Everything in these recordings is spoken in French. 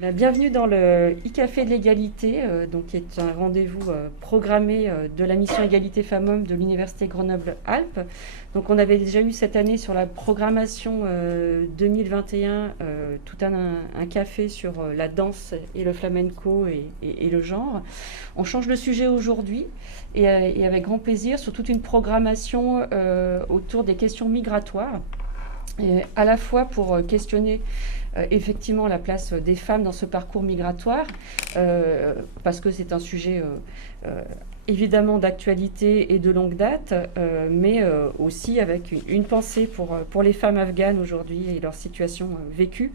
Bienvenue dans le e-café de l'égalité, donc qui est un rendez-vous programmé de la mission Égalité Femmes-Hommes de l'Université Grenoble-Alpes. Donc on avait déjà eu cette année sur la programmation 2021 tout un café sur la danse et le flamenco et le genre. On change de sujet aujourd'hui et avec grand plaisir sur toute une programmation autour des questions migratoires, et à la fois pour questionner effectivement la place des femmes dans ce parcours migratoire, parce que c'est un sujet évidemment d'actualité et de longue date, mais aussi avec une pensée pour les femmes afghanes aujourd'hui et leur situation vécue,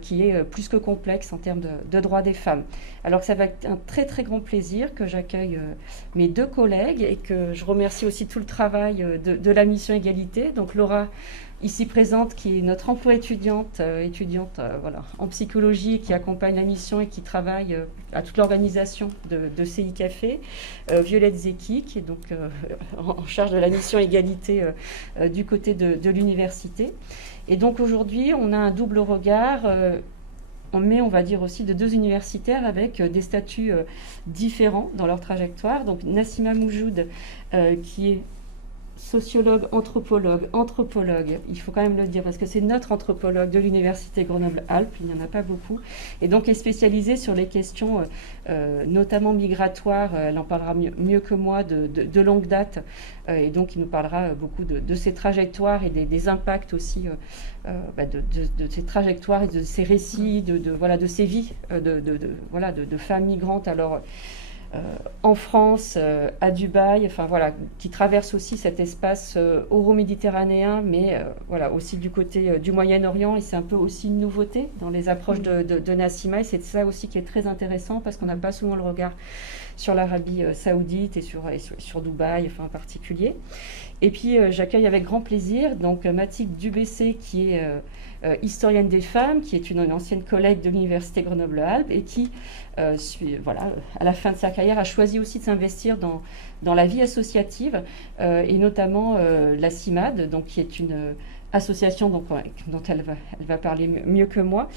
qui est plus que complexe en termes de droits des femmes. Alors ça va être un très très grand plaisir que j'accueille mes deux collègues et que je remercie aussi tout le travail de la mission Égalité. Donc Laura, ici présente, qui est notre emploi étudiante, voilà, en psychologie, qui accompagne la mission et qui travaille à toute l'organisation de CI Café. Violette Zeki, qui est donc en charge de la mission Égalité du côté de l'université. Et donc aujourd'hui, on a un double regard, mais on va dire aussi de deux universitaires avec des statuts différents dans leur trajectoire. Donc Nassima Moujoud, qui est sociologue, anthropologue, il faut quand même le dire parce que c'est notre anthropologue de l'Université Grenoble-Alpes, il n'y en a pas beaucoup, et donc est spécialisée sur les questions notamment migratoires, elle en parlera mieux que moi de longue date, et donc il nous parlera beaucoup de ces trajectoires et des impacts aussi de ces trajectoires et de ces récits, de ces vies de femmes migrantes. Alors en France, à Dubaï, enfin voilà, qui traverse aussi cet espace euro-méditerranéen, mais voilà, aussi du côté du Moyen-Orient, et c'est un peu aussi une nouveauté dans les approches de Nassima, et c'est ça aussi qui est très intéressant, parce qu'on n'a pas souvent le regard sur l'Arabie saoudite et sur Dubaï, enfin en particulier. Et puis j'accueille avec grand plaisir donc Mathilde Dubessé, qui est historienne des femmes, qui est une ancienne collègue de l'Université Grenoble-Alpes et qui, à la fin de sa carrière, a choisi aussi de s'investir dans la vie associative, et notamment la CIMAD, donc, qui est une association dont elle va parler mieux que moi,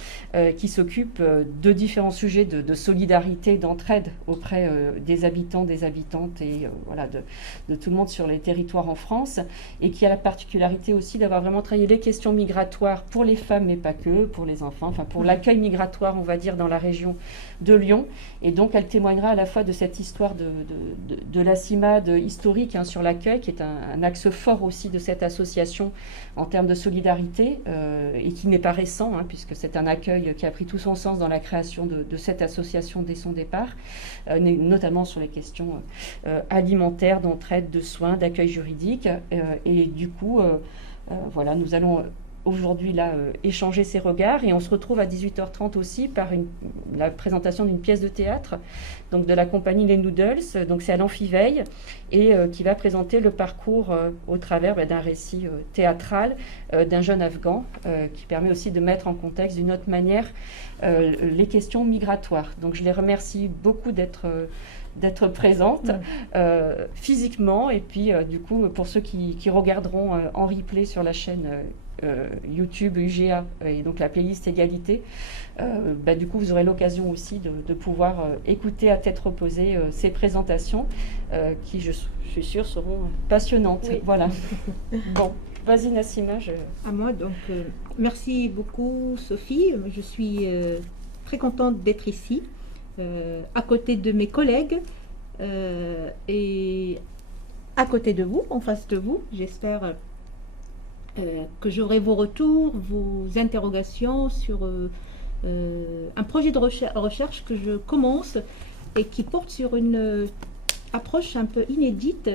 qui s'occupe de différents sujets de solidarité, d'entraide auprès des habitants, des habitantes et de tout le monde sur les territoires en France, et qui a la particularité aussi d'avoir vraiment travaillé les questions migratoires pour les femmes, mais pas que, pour les enfants, enfin pour l'accueil migratoire, on va dire, dans la région de Lyon. Et donc elle témoignera à la fois de cette histoire de la CIMAD historique, sur l'accueil, qui est un axe fort aussi de cette association en termes de solidarité, et qui n'est pas récent, puisque c'est un accueil qui a pris tout son sens dans la création de cette association dès son départ, notamment sur les questions alimentaires, d'entraide, de soins, d'accueil juridique. Et du coup, nous allons aujourd'hui échanger ces regards, et on se retrouve à 18h30 aussi par la présentation d'une pièce de théâtre, donc de la compagnie Les Noodles, donc c'est à l'Amphiveille, et qui va présenter le parcours au travers d'un récit théâtral d'un jeune Afghan, qui permet aussi de mettre en contexte d'une autre manière les questions migratoires. Donc je les remercie beaucoup d'être présente physiquement, et puis du coup pour ceux qui regarderont en replay sur la chaîne YouTube UGA et donc la playlist Égalité, du coup vous aurez l'occasion aussi de pouvoir écouter à tête reposée ces présentations qui, je suis sûre, seront passionnantes. Oui. Voilà. Bon, vas-y Nassima. À moi, donc merci beaucoup Sophie, je suis très contente d'être ici à côté de mes collègues et à côté de vous, en face de vous. J'espère que j'aurai vos retours, vos interrogations sur un projet de recherche que je commence et qui porte sur une approche un peu inédite,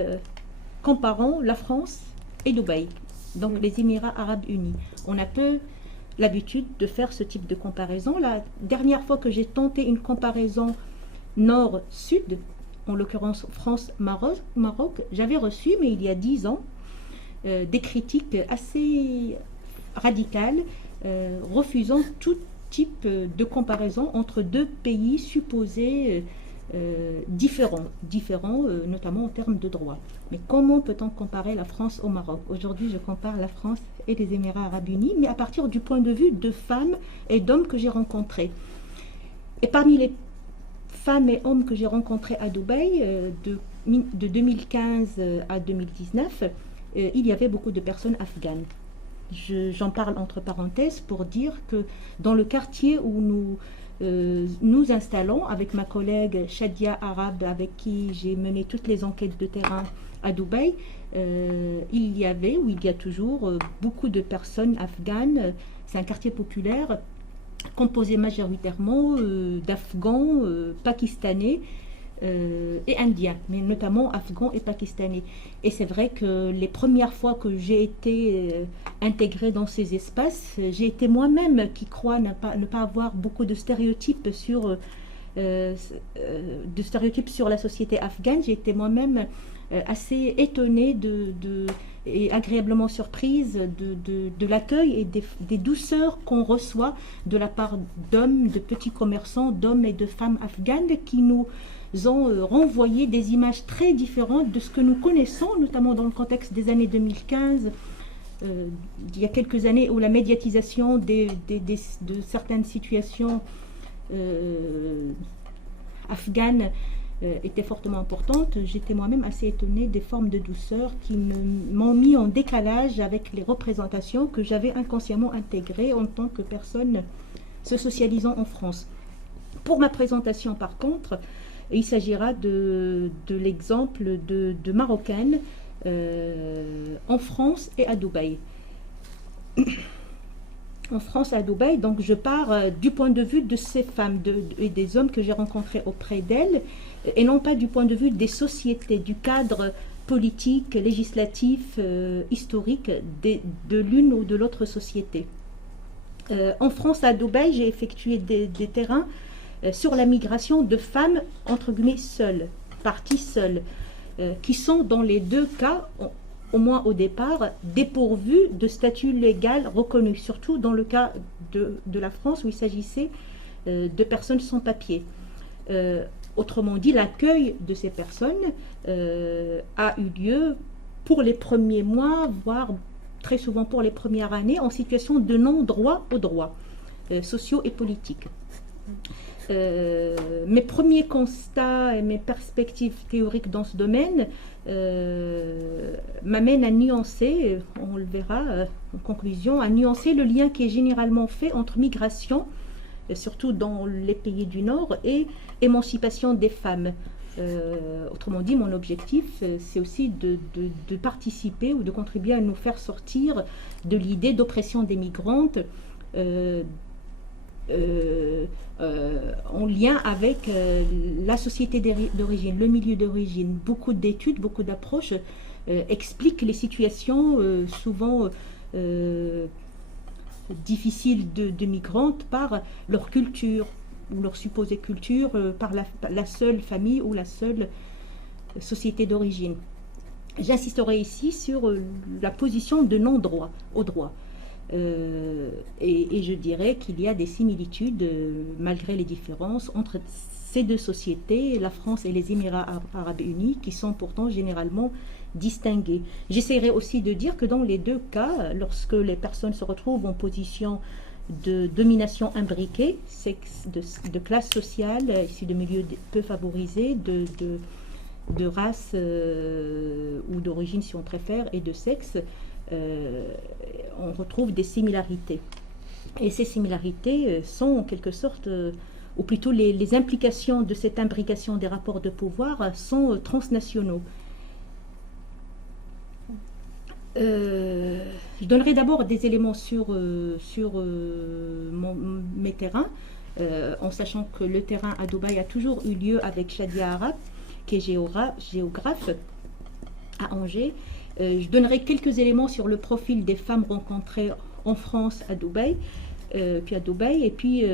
comparant la France et Dubaï, donc les Émirats Arabes Unis. On a peu l'habitude de faire ce type de comparaison. La dernière fois que j'ai tenté une comparaison nord-sud, en l'occurrence France-Maroc, j'avais reçu, mais il y a 10 ans, des critiques assez radicales, refusant tout type de comparaison entre deux pays supposés différents, notamment en termes de droit. Mais comment peut-on comparer la France au Maroc? Aujourd'hui, je compare la France et les Émirats Arabes Unis, mais à partir du point de vue de femmes et d'hommes que j'ai rencontrés. Et parmi les femmes et hommes que j'ai rencontrés à Dubaï, de 2015 à 2019, il y avait beaucoup de personnes afghanes. J'en parle entre parenthèses pour dire que dans le quartier où nous installons avec ma collègue Shadia Arab, avec qui j'ai mené toutes les enquêtes de terrain à Dubaï, il y avait, ou il y a toujours, beaucoup de personnes afghanes. C'est un quartier populaire composé majoritairement d'Afghans, Pakistanais et Indiens, mais notamment Afghans et Pakistanais. Et c'est vrai que les premières fois que j'ai été intégrée dans ces espaces, j'ai été moi-même qui crois ne pas avoir beaucoup de stéréotypes sur la société afghane. J'ai été moi-même assez étonnée et agréablement surprise de l'accueil et des douceurs qu'on reçoit de la part d'hommes, de petits commerçants, d'hommes et de femmes afghanes qui nous ont renvoyé des images très différentes de ce que nous connaissons, notamment dans le contexte des années 2015, il y a quelques années où la médiatisation de certaines situations afghanes était fortement importante. J'étais moi-même assez étonnée des formes de douceur qui m'ont mis en décalage avec les représentations que j'avais inconsciemment intégrées en tant que personne se socialisant en France. Pour ma présentation, par contre, il s'agira de l'exemple de Marocaines en France et à Dubaï. En France et à Dubaï, donc je pars du point de vue de ces femmes et des hommes que j'ai rencontrés auprès d'elles, et non pas du point de vue des sociétés, du cadre politique, législatif, historique de l'une ou de l'autre société. En France, à Dubaï, j'ai effectué des terrains sur la migration de femmes, entre guillemets, seules, parties seules, qui sont dans les deux cas, au moins au départ, dépourvues de statut légal reconnu, surtout dans le cas de la France où il s'agissait de personnes sans papier. Autrement dit, l'accueil de ces personnes a eu lieu pour les premiers mois, voire très souvent pour les premières années, en situation de non-droit aux droits sociaux et politiques. Mes premiers constats et mes perspectives théoriques dans ce domaine m'amènent à nuancer, on le verra en conclusion, à nuancer le lien qui est généralement fait entre migration, surtout dans les pays du Nord, et émancipation des femmes. Autrement dit, mon objectif, c'est aussi de participer ou de contribuer à nous faire sortir de l'idée d'oppression des migrantes en lien avec la société d'origine, le milieu d'origine. Beaucoup d'études, beaucoup d'approches expliquent les situations souvent difficiles de migrantes par leur culture ou leur supposée culture, par la seule famille ou la seule société d'origine. J'insisterai ici sur la position de non-droit au droit. Et je dirais qu'il y a des similitudes, malgré les différences, entre ces deux sociétés, la France et les Émirats arabes unis, qui sont pourtant généralement distingués. J'essaierai aussi de dire que dans les deux cas, lorsque les personnes se retrouvent en position de domination imbriquée, de classe sociale, ici de milieux peu favorisés, de race ou d'origine si on préfère, et de sexe, on retrouve des similarités. Et ces similarités sont en quelque sorte, ou plutôt les implications de cette imbrication des rapports de pouvoir sont transnationaux. Je donnerai d'abord des éléments sur mes terrains, en sachant que le terrain à Dubaï a toujours eu lieu avec Shadia Arab, qui est géographe à Angers. Je donnerai quelques éléments sur le profil des femmes rencontrées en France à Dubaï, et puis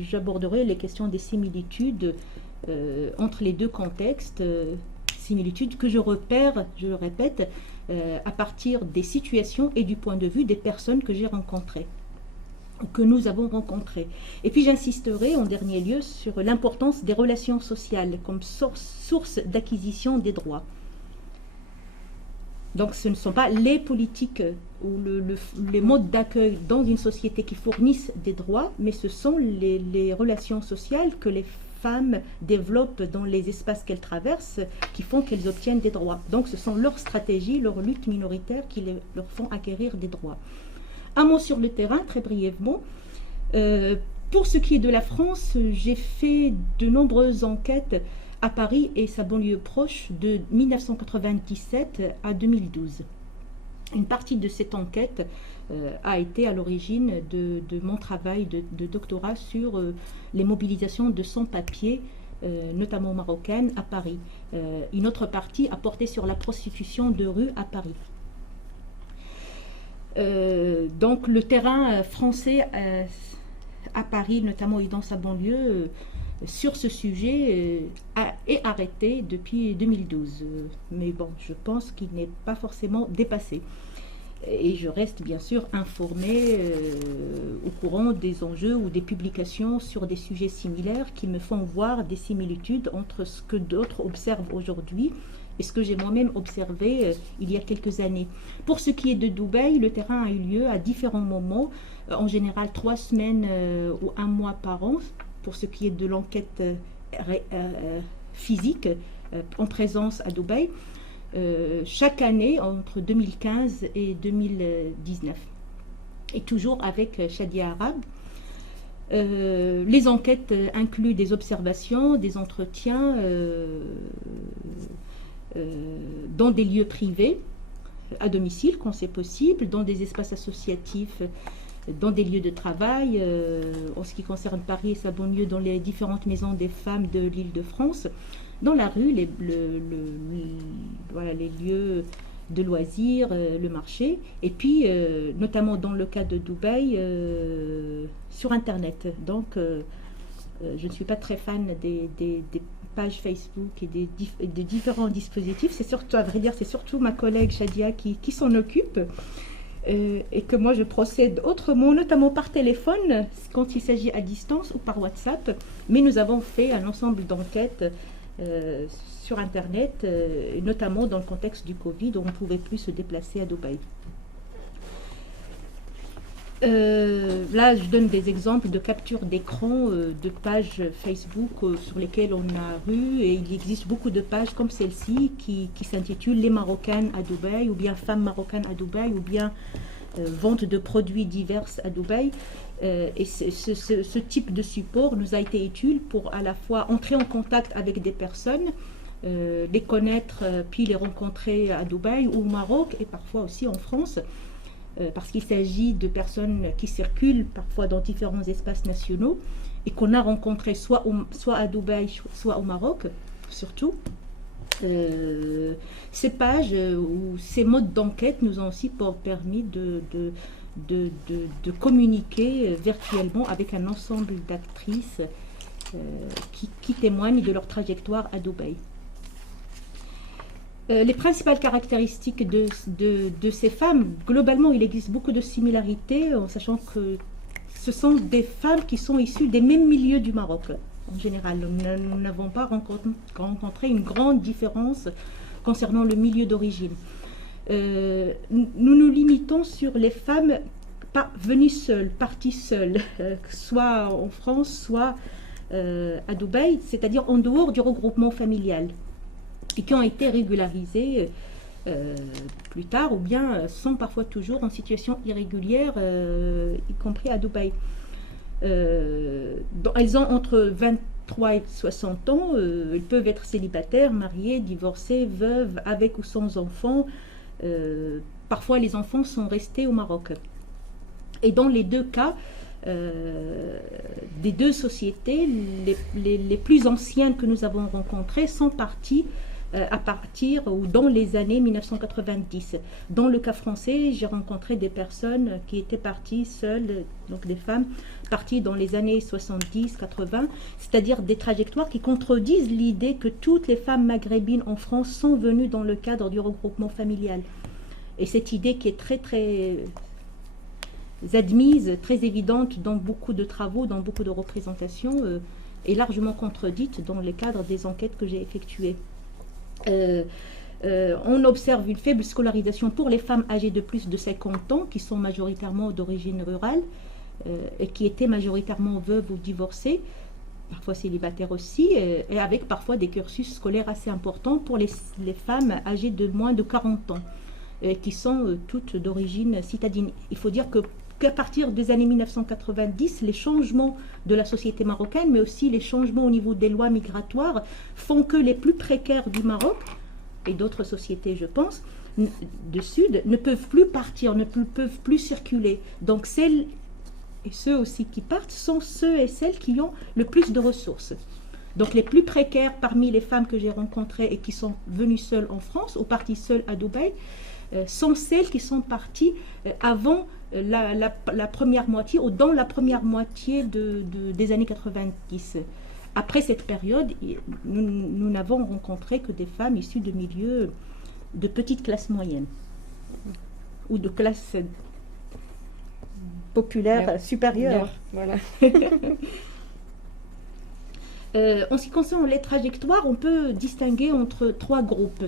j'aborderai les questions des similitudes entre les deux contextes, similitudes que je repère, je le répète, à partir des situations et du point de vue des personnes que j'ai rencontrées, que nous avons rencontrées. Et puis j'insisterai en dernier lieu sur l'importance des relations sociales comme source d'acquisition des droits. Donc ce ne sont pas les politiques ou les modes d'accueil dans une société qui fournissent des droits, mais ce sont les relations sociales que les femmes développent dans les espaces qu'elles traversent qui font qu'elles obtiennent des droits. Donc ce sont leurs stratégies, leurs luttes minoritaires qui leur font acquérir des droits. Un mot sur le terrain, très brièvement. Pour ce qui est de la France, j'ai fait de nombreuses enquêtes à Paris et sa banlieue proche de 1997 à 2012. Une partie de cette enquête a été à l'origine de mon travail de doctorat sur les mobilisations de sans-papiers, notamment marocaines, à Paris. Une autre partie a porté sur la prostitution de rue à Paris. Donc le terrain français à Paris, notamment et dans sa banlieue, sur ce sujet est arrêté depuis 2012. Mais bon, je pense qu'il n'est pas forcément dépassé. Et je reste bien sûr informée au courant des enjeux ou des publications sur des sujets similaires qui me font voir des similitudes entre ce que d'autres observent aujourd'hui et ce que j'ai moi-même observé il y a quelques années. Pour ce qui est de Dubaï, le terrain a eu lieu à différents moments, en général 3 semaines ou 1 mois par an, pour ce qui est de l'enquête physique en présence à Dubaï, chaque année entre 2015 et 2019. Et toujours avec Shadia Arab. Les enquêtes incluent des observations, des entretiens dans des lieux privés, à domicile quand c'est possible, dans des espaces associatifs, dans des lieux de travail, en ce qui concerne Paris et sa banlieue, dans les différentes maisons des femmes de l'Île-de-France, dans la rue, voilà, les lieux de loisirs, le marché, et puis notamment dans le cas de Dubaï, sur Internet. Donc je ne suis pas très fan des pages Facebook et des différents dispositifs. C'est surtout, à vrai dire, c'est surtout ma collègue Shadia qui s'en occupe. Et que moi je procède autrement, notamment par téléphone quand il s'agit à distance ou par WhatsApp, mais nous avons fait un ensemble d'enquêtes sur Internet, notamment dans le contexte du Covid où on ne pouvait plus se déplacer à Dubaï. Là je donne des exemples de capture d'écran de pages Facebook sur lesquelles on a vu, et il existe beaucoup de pages comme celle-ci qui s'intitule Les Marocaines à Dubaï, ou bien Femmes marocaines à Dubaï, ou bien Vente de produits divers à Dubaï. Et ce type de support nous a été utile pour à la fois entrer en contact avec des personnes, les connaître, puis les rencontrer à Dubaï ou au Maroc, et parfois aussi en France, parce qu'il s'agit de personnes qui circulent parfois dans différents espaces nationaux et qu'on a rencontrées soit à Dubaï, soit au Maroc, surtout. Ces pages ou ces modes d'enquête nous ont aussi permis de communiquer virtuellement avec un ensemble d'actrices qui témoignent de leur trajectoire à Dubaï. Les principales caractéristiques de ces femmes, globalement, il existe beaucoup de similarités, en sachant que ce sont des femmes qui sont issues des mêmes milieux du Maroc. En général, nous n'avons pas rencontré une grande différence concernant le milieu d'origine. Nous nous limitons sur les femmes venues seules, parties seules, soit en France, soit à Dubaï, c'est-à-dire en dehors du regroupement familial, et qui ont été régularisées plus tard, ou bien sont parfois toujours en situation irrégulière, y compris à Dubaï. Elles ont entre 23 et 60 ans, elles peuvent être célibataires, mariées, divorcées, veuves, avec ou sans enfants. Parfois les enfants sont restés au Maroc. Et dans les deux cas, des deux sociétés, les plus anciennes que nous avons rencontrées sont parties à partir ou dans les années 1990. Dans le cas français, j'ai rencontré des personnes qui étaient parties seules, donc des femmes parties dans les années 70-80, c'est-à-dire des trajectoires qui contredisent l'idée que toutes les femmes maghrébines en France sont venues dans le cadre du regroupement familial. Et cette idée qui est très très admise, très évidente dans beaucoup de travaux, dans beaucoup de représentations, est largement contredite dans le cadre des enquêtes que j'ai effectuées. On observe une faible scolarisation pour les femmes âgées de plus de 50 ans, qui sont majoritairement d'origine rurale et qui étaient majoritairement veuves ou divorcées, parfois célibataires aussi, et avec parfois des cursus scolaires assez importants pour les femmes âgées de moins de 40 ans, qui sont toutes d'origine citadine. Il faut dire qu'à partir des années 1990, les changements de la société marocaine, mais aussi les changements au niveau des lois migratoires, font que les plus précaires du Maroc, et d'autres sociétés, je pense, de Sud, ne peuvent plus partir, ne peuvent plus circuler. Donc celles et ceux aussi qui partent sont ceux et celles qui ont le plus de ressources. Donc les plus précaires parmi les femmes que j'ai rencontrées et qui sont venues seules en France ou parties seules à Dubaï, sont celles qui sont parties avant la première moitié ou dans la première moitié des années 90. Après cette période, nous n'avons rencontré que des femmes issues de milieux de petite classe moyenne ou de classe populaire supérieure. Voilà. En ce qui concerne les trajectoires, on peut distinguer entre trois groupes.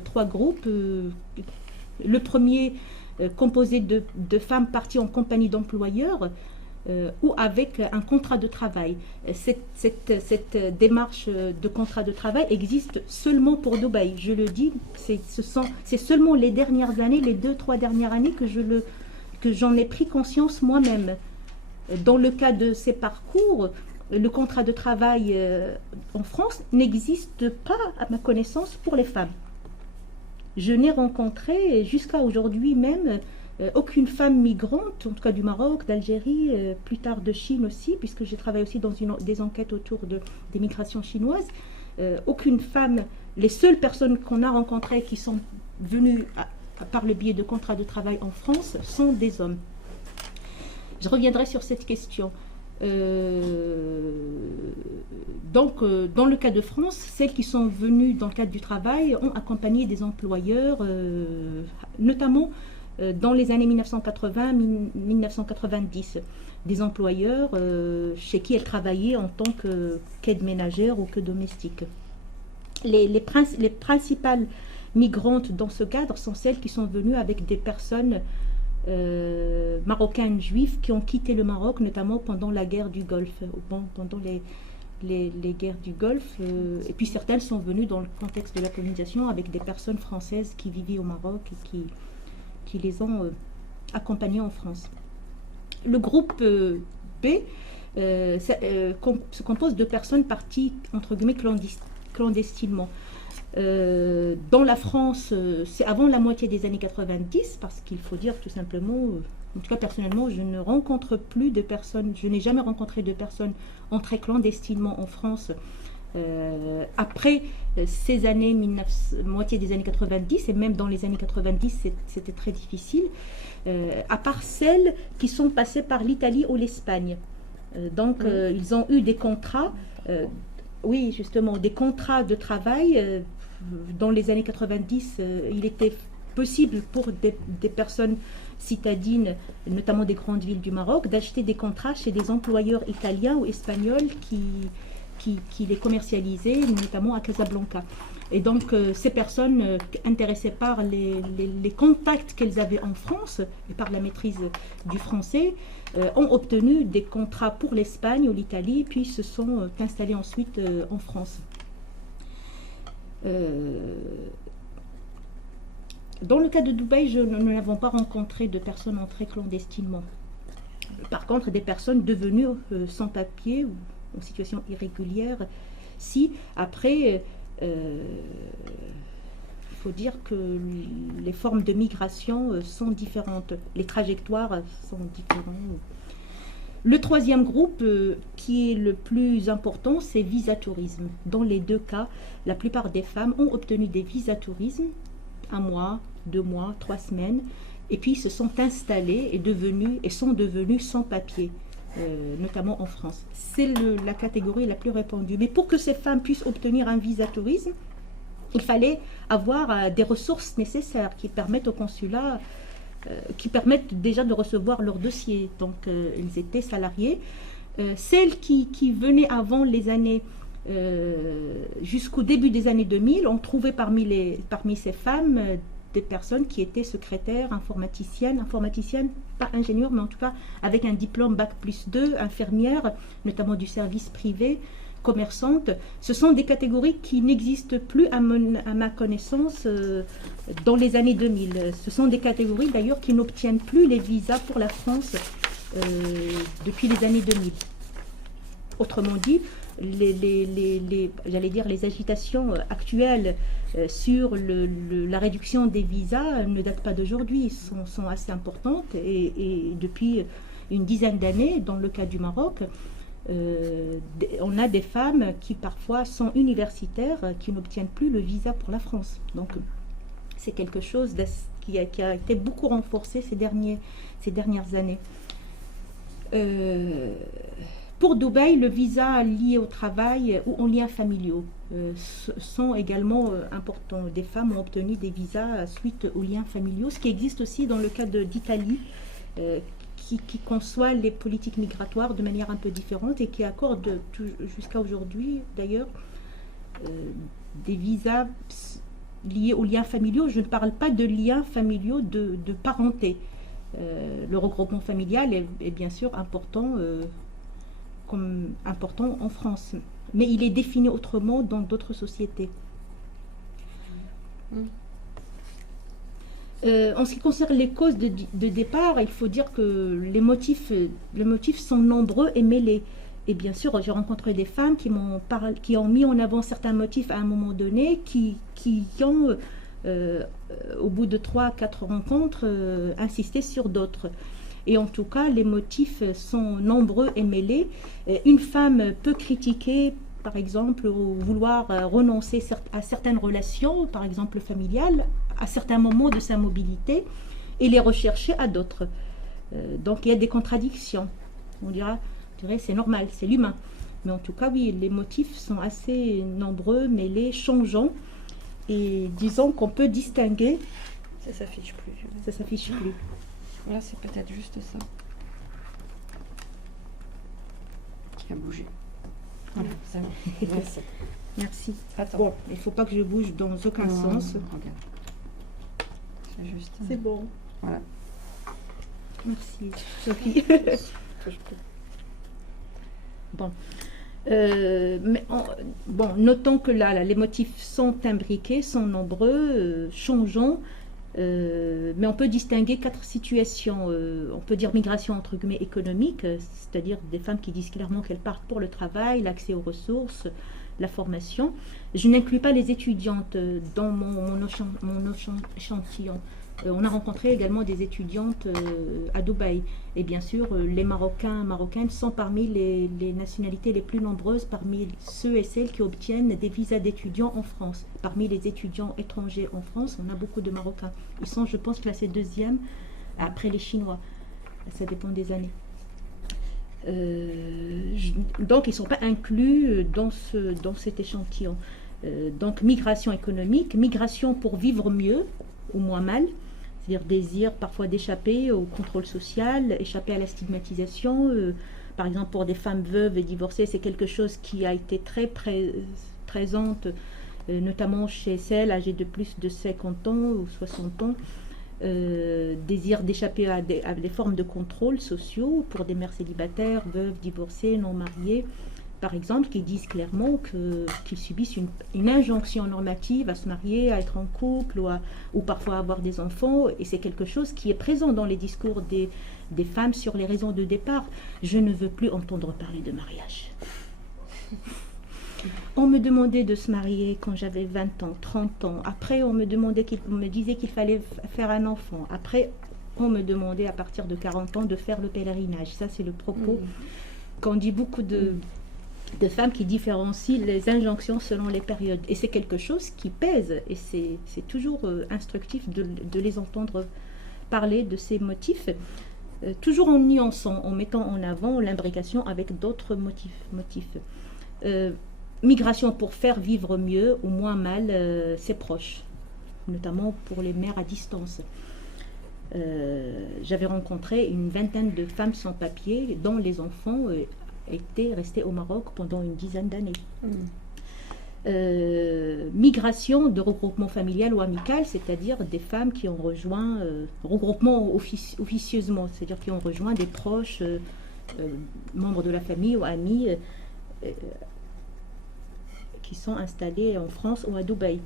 Le premier, composé de femmes parties en compagnie d'employeurs, ou avec un contrat de travail. Cette démarche de contrat de travail existe seulement pour Dubaï. Je le dis, c'est seulement les dernières années, les 2-3 dernières années que j'en ai pris conscience moi-même. Dans le cas de ces parcours, le contrat de travail en France n'existe pas, à ma connaissance, pour les femmes. Je n'ai rencontré jusqu'à aujourd'hui même aucune femme migrante, en tout cas du Maroc, d'Algérie, plus tard de Chine aussi, puisque j'ai travaillé aussi dans des enquêtes autour des migrations chinoises. Aucune femme, les seules personnes qu'on a rencontrées qui sont venues par le biais de contrats de travail en France sont des hommes. Je reviendrai sur cette question. Donc, dans le cas de France, celles qui sont venues dans le cadre du travail ont accompagné des employeurs, notamment dans les années 1980-1990, des employeurs chez qui elles travaillaient en tant qu'aide ménagère ou que domestique. Les principales migrantes dans ce cadre sont celles qui sont venues avec des personnes marocaines juives qui ont quitté le Maroc, notamment pendant la guerre du Golfe, pendant les guerres du Golfe, et puis certaines sont venues dans le contexte de la colonisation avec des personnes françaises qui vivaient au Maroc et qui les ont accompagnés en France. Le groupe B se compose de personnes parties, entre guillemets, clandestinement. Dans la France, c'est avant la moitié des années 90, parce qu'il faut dire tout simplement, en tout cas personnellement, je ne rencontre plus de personnes, je n'ai jamais rencontré de personnes entrées clandestinement en France après ces années, moitié des années 90, et même dans les années 90, c'était très difficile, à part celles qui sont passées par l'Italie ou l'Espagne. Donc, ils ont eu des contrats, oui, justement, des contrats de travail. Dans les années 90, il était possible pour des personnes citadines, notamment des grandes villes du Maroc, d'acheter des contrats chez des employeurs italiens ou espagnols qui les commercialisaient, notamment à Casablanca. Et donc, ces personnes intéressées par les contacts qu'elles avaient en France et par la maîtrise du français, ont obtenu des contrats pour l'Espagne ou l'Italie, puis se sont installées ensuite en France. Dans le cas de Dubaï, nous n'avons pas rencontré de personnes entrées clandestinement. Par contre, des personnes devenues sans papier ou en situation irrégulière, si après, il faut dire que les formes de migration sont différentes, les trajectoires sont différentes. Le troisième groupe, qui est le plus important, c'est visa tourisme. Dans les deux cas, la plupart des femmes ont obtenu des visas tourisme, 1 mois, 2 mois, 3 semaines, et puis se sont installées et sont devenues sans papier, notamment en France. C'est la catégorie la plus répandue. Mais pour que ces femmes puissent obtenir un visa tourisme, il fallait avoir des ressources nécessaires qui permettent au consulat, qui permettent déjà de recevoir leur dossier. Donc, ils étaient salariés. Celles qui venaient avant les années jusqu'au début des années 2000, on trouvait parmi ces femmes des personnes qui étaient secrétaires, informaticiennes, pas ingénieurs, mais en tout cas avec un diplôme Bac+2, infirmières, notamment du service privé, commerçantes. Ce sont des catégories qui n'existent plus à ma connaissance dans les années 2000. Ce sont des catégories d'ailleurs qui n'obtiennent plus les visas pour la France depuis les années 2000. Autrement dit, j'allais dire les agitations actuelles sur la réduction des visas ne datent pas d'aujourd'hui, sont assez importantes et depuis une dizaine d'années, dans le cas du Maroc, on a des femmes qui parfois sont universitaires qui n'obtiennent plus le visa pour la France. Donc c'est quelque chose qui a été beaucoup renforcé ces dernières années. Pour Dubaï, le visa lié au travail ou en liens familiaux sont également importants. Des femmes ont obtenu des visas suite aux liens familiaux, ce qui existe aussi dans le cas d'Italie, qui conçoit les politiques migratoires de manière un peu différente et qui accorde jusqu'à aujourd'hui d'ailleurs des visas liés aux liens familiaux. Je ne parle pas de liens familiaux de parenté. Le regroupement familial est bien sûr important en France, mais il est défini autrement dans d'autres sociétés. En ce qui concerne les causes de départ, il faut dire que les motifs sont nombreux et mêlés. Et bien sûr, j'ai rencontré des femmes qui ont mis en avant certains motifs à un moment donné, qui ont, au bout de 3-4 rencontres, insisté sur d'autres. Et en tout cas, les motifs sont nombreux et mêlés. Une femme peut critiquer, par exemple, ou vouloir renoncer à certaines relations, par exemple familiales, à certains moments de sa mobilité, et les rechercher à d'autres. Donc il y a des contradictions. On dirait c'est normal, c'est l'humain. Mais en tout cas, oui, les motifs sont assez nombreux, mêlés, changeants. Et disons qu'on peut distinguer. Ça s'affiche plus. Ça s'affiche plus. Voilà, c'est peut-être juste ça. Qui a bougé. Voilà, ça va. Merci. Merci. Attends. Bon, il ne faut pas que je bouge dans aucun sens. Regarde. C'est juste. C'est bon. Voilà. Merci, Sophie. Bon. Notons que là, les motifs sont imbriqués, sont nombreux, changeants. Mais on peut distinguer 4 situations. On peut dire migration entre guillemets économique, c'est-à-dire des femmes qui disent clairement qu'elles partent pour le travail, l'accès aux ressources, la formation. Je n'inclus pas les étudiantes dans mon échantillon. On a rencontré également des étudiantes à Dubaï. Et bien sûr, les Marocaines sont parmi les nationalités les plus nombreuses, parmi ceux et celles qui obtiennent des visas d'étudiants en France. Parmi les étudiants étrangers en France, on a beaucoup de Marocains. Ils sont, je pense, classés 2e après les Chinois. Ça dépend des années. Donc, ils ne sont pas inclus dans cet échantillon. Donc, migration économique, migration pour vivre mieux ou moins mal. C'est-à-dire désir parfois d'échapper au contrôle social, échapper à la stigmatisation. Par exemple, pour des femmes veuves et divorcées, c'est quelque chose qui a été très présente, notamment chez celles âgées de plus de 50 ans ou 60 ans. Désir d'échapper à des formes de contrôle sociaux pour des mères célibataires, veuves, divorcées, non mariées, par exemple, qui disent clairement qu'ils subissent une injonction normative à se marier, à être en couple ou parfois à avoir des enfants. Et c'est quelque chose qui est présent dans les discours des femmes sur les raisons de départ. Je ne veux plus entendre parler de mariage. On me demandait de se marier quand j'avais 20 ans, 30 ans. Après, on me disait qu'il fallait faire un enfant. Après, on me demandait à partir de 40 ans de faire le pèlerinage. Ça, c'est le propos qu'ont dit beaucoup de femmes qui différencient les injonctions selon les périodes. Et c'est quelque chose qui pèse. Et c'est toujours instructif de les entendre parler de ces motifs, toujours en nuançant, en mettant en avant l'imbrication avec d'autres motifs. Migration pour faire vivre mieux ou moins mal ses proches, notamment pour les mères à distance. J'avais rencontré une vingtaine de femmes sans papier, dont les enfants étaient restés au Maroc pendant une dizaine d'années. Migration de regroupement familial ou amical, c'est-à-dire des femmes qui ont rejoint, regroupement officieusement, c'est-à-dire qui ont rejoint des proches, membres de la famille ou amis, qui sont installés en France ou à Dubaï.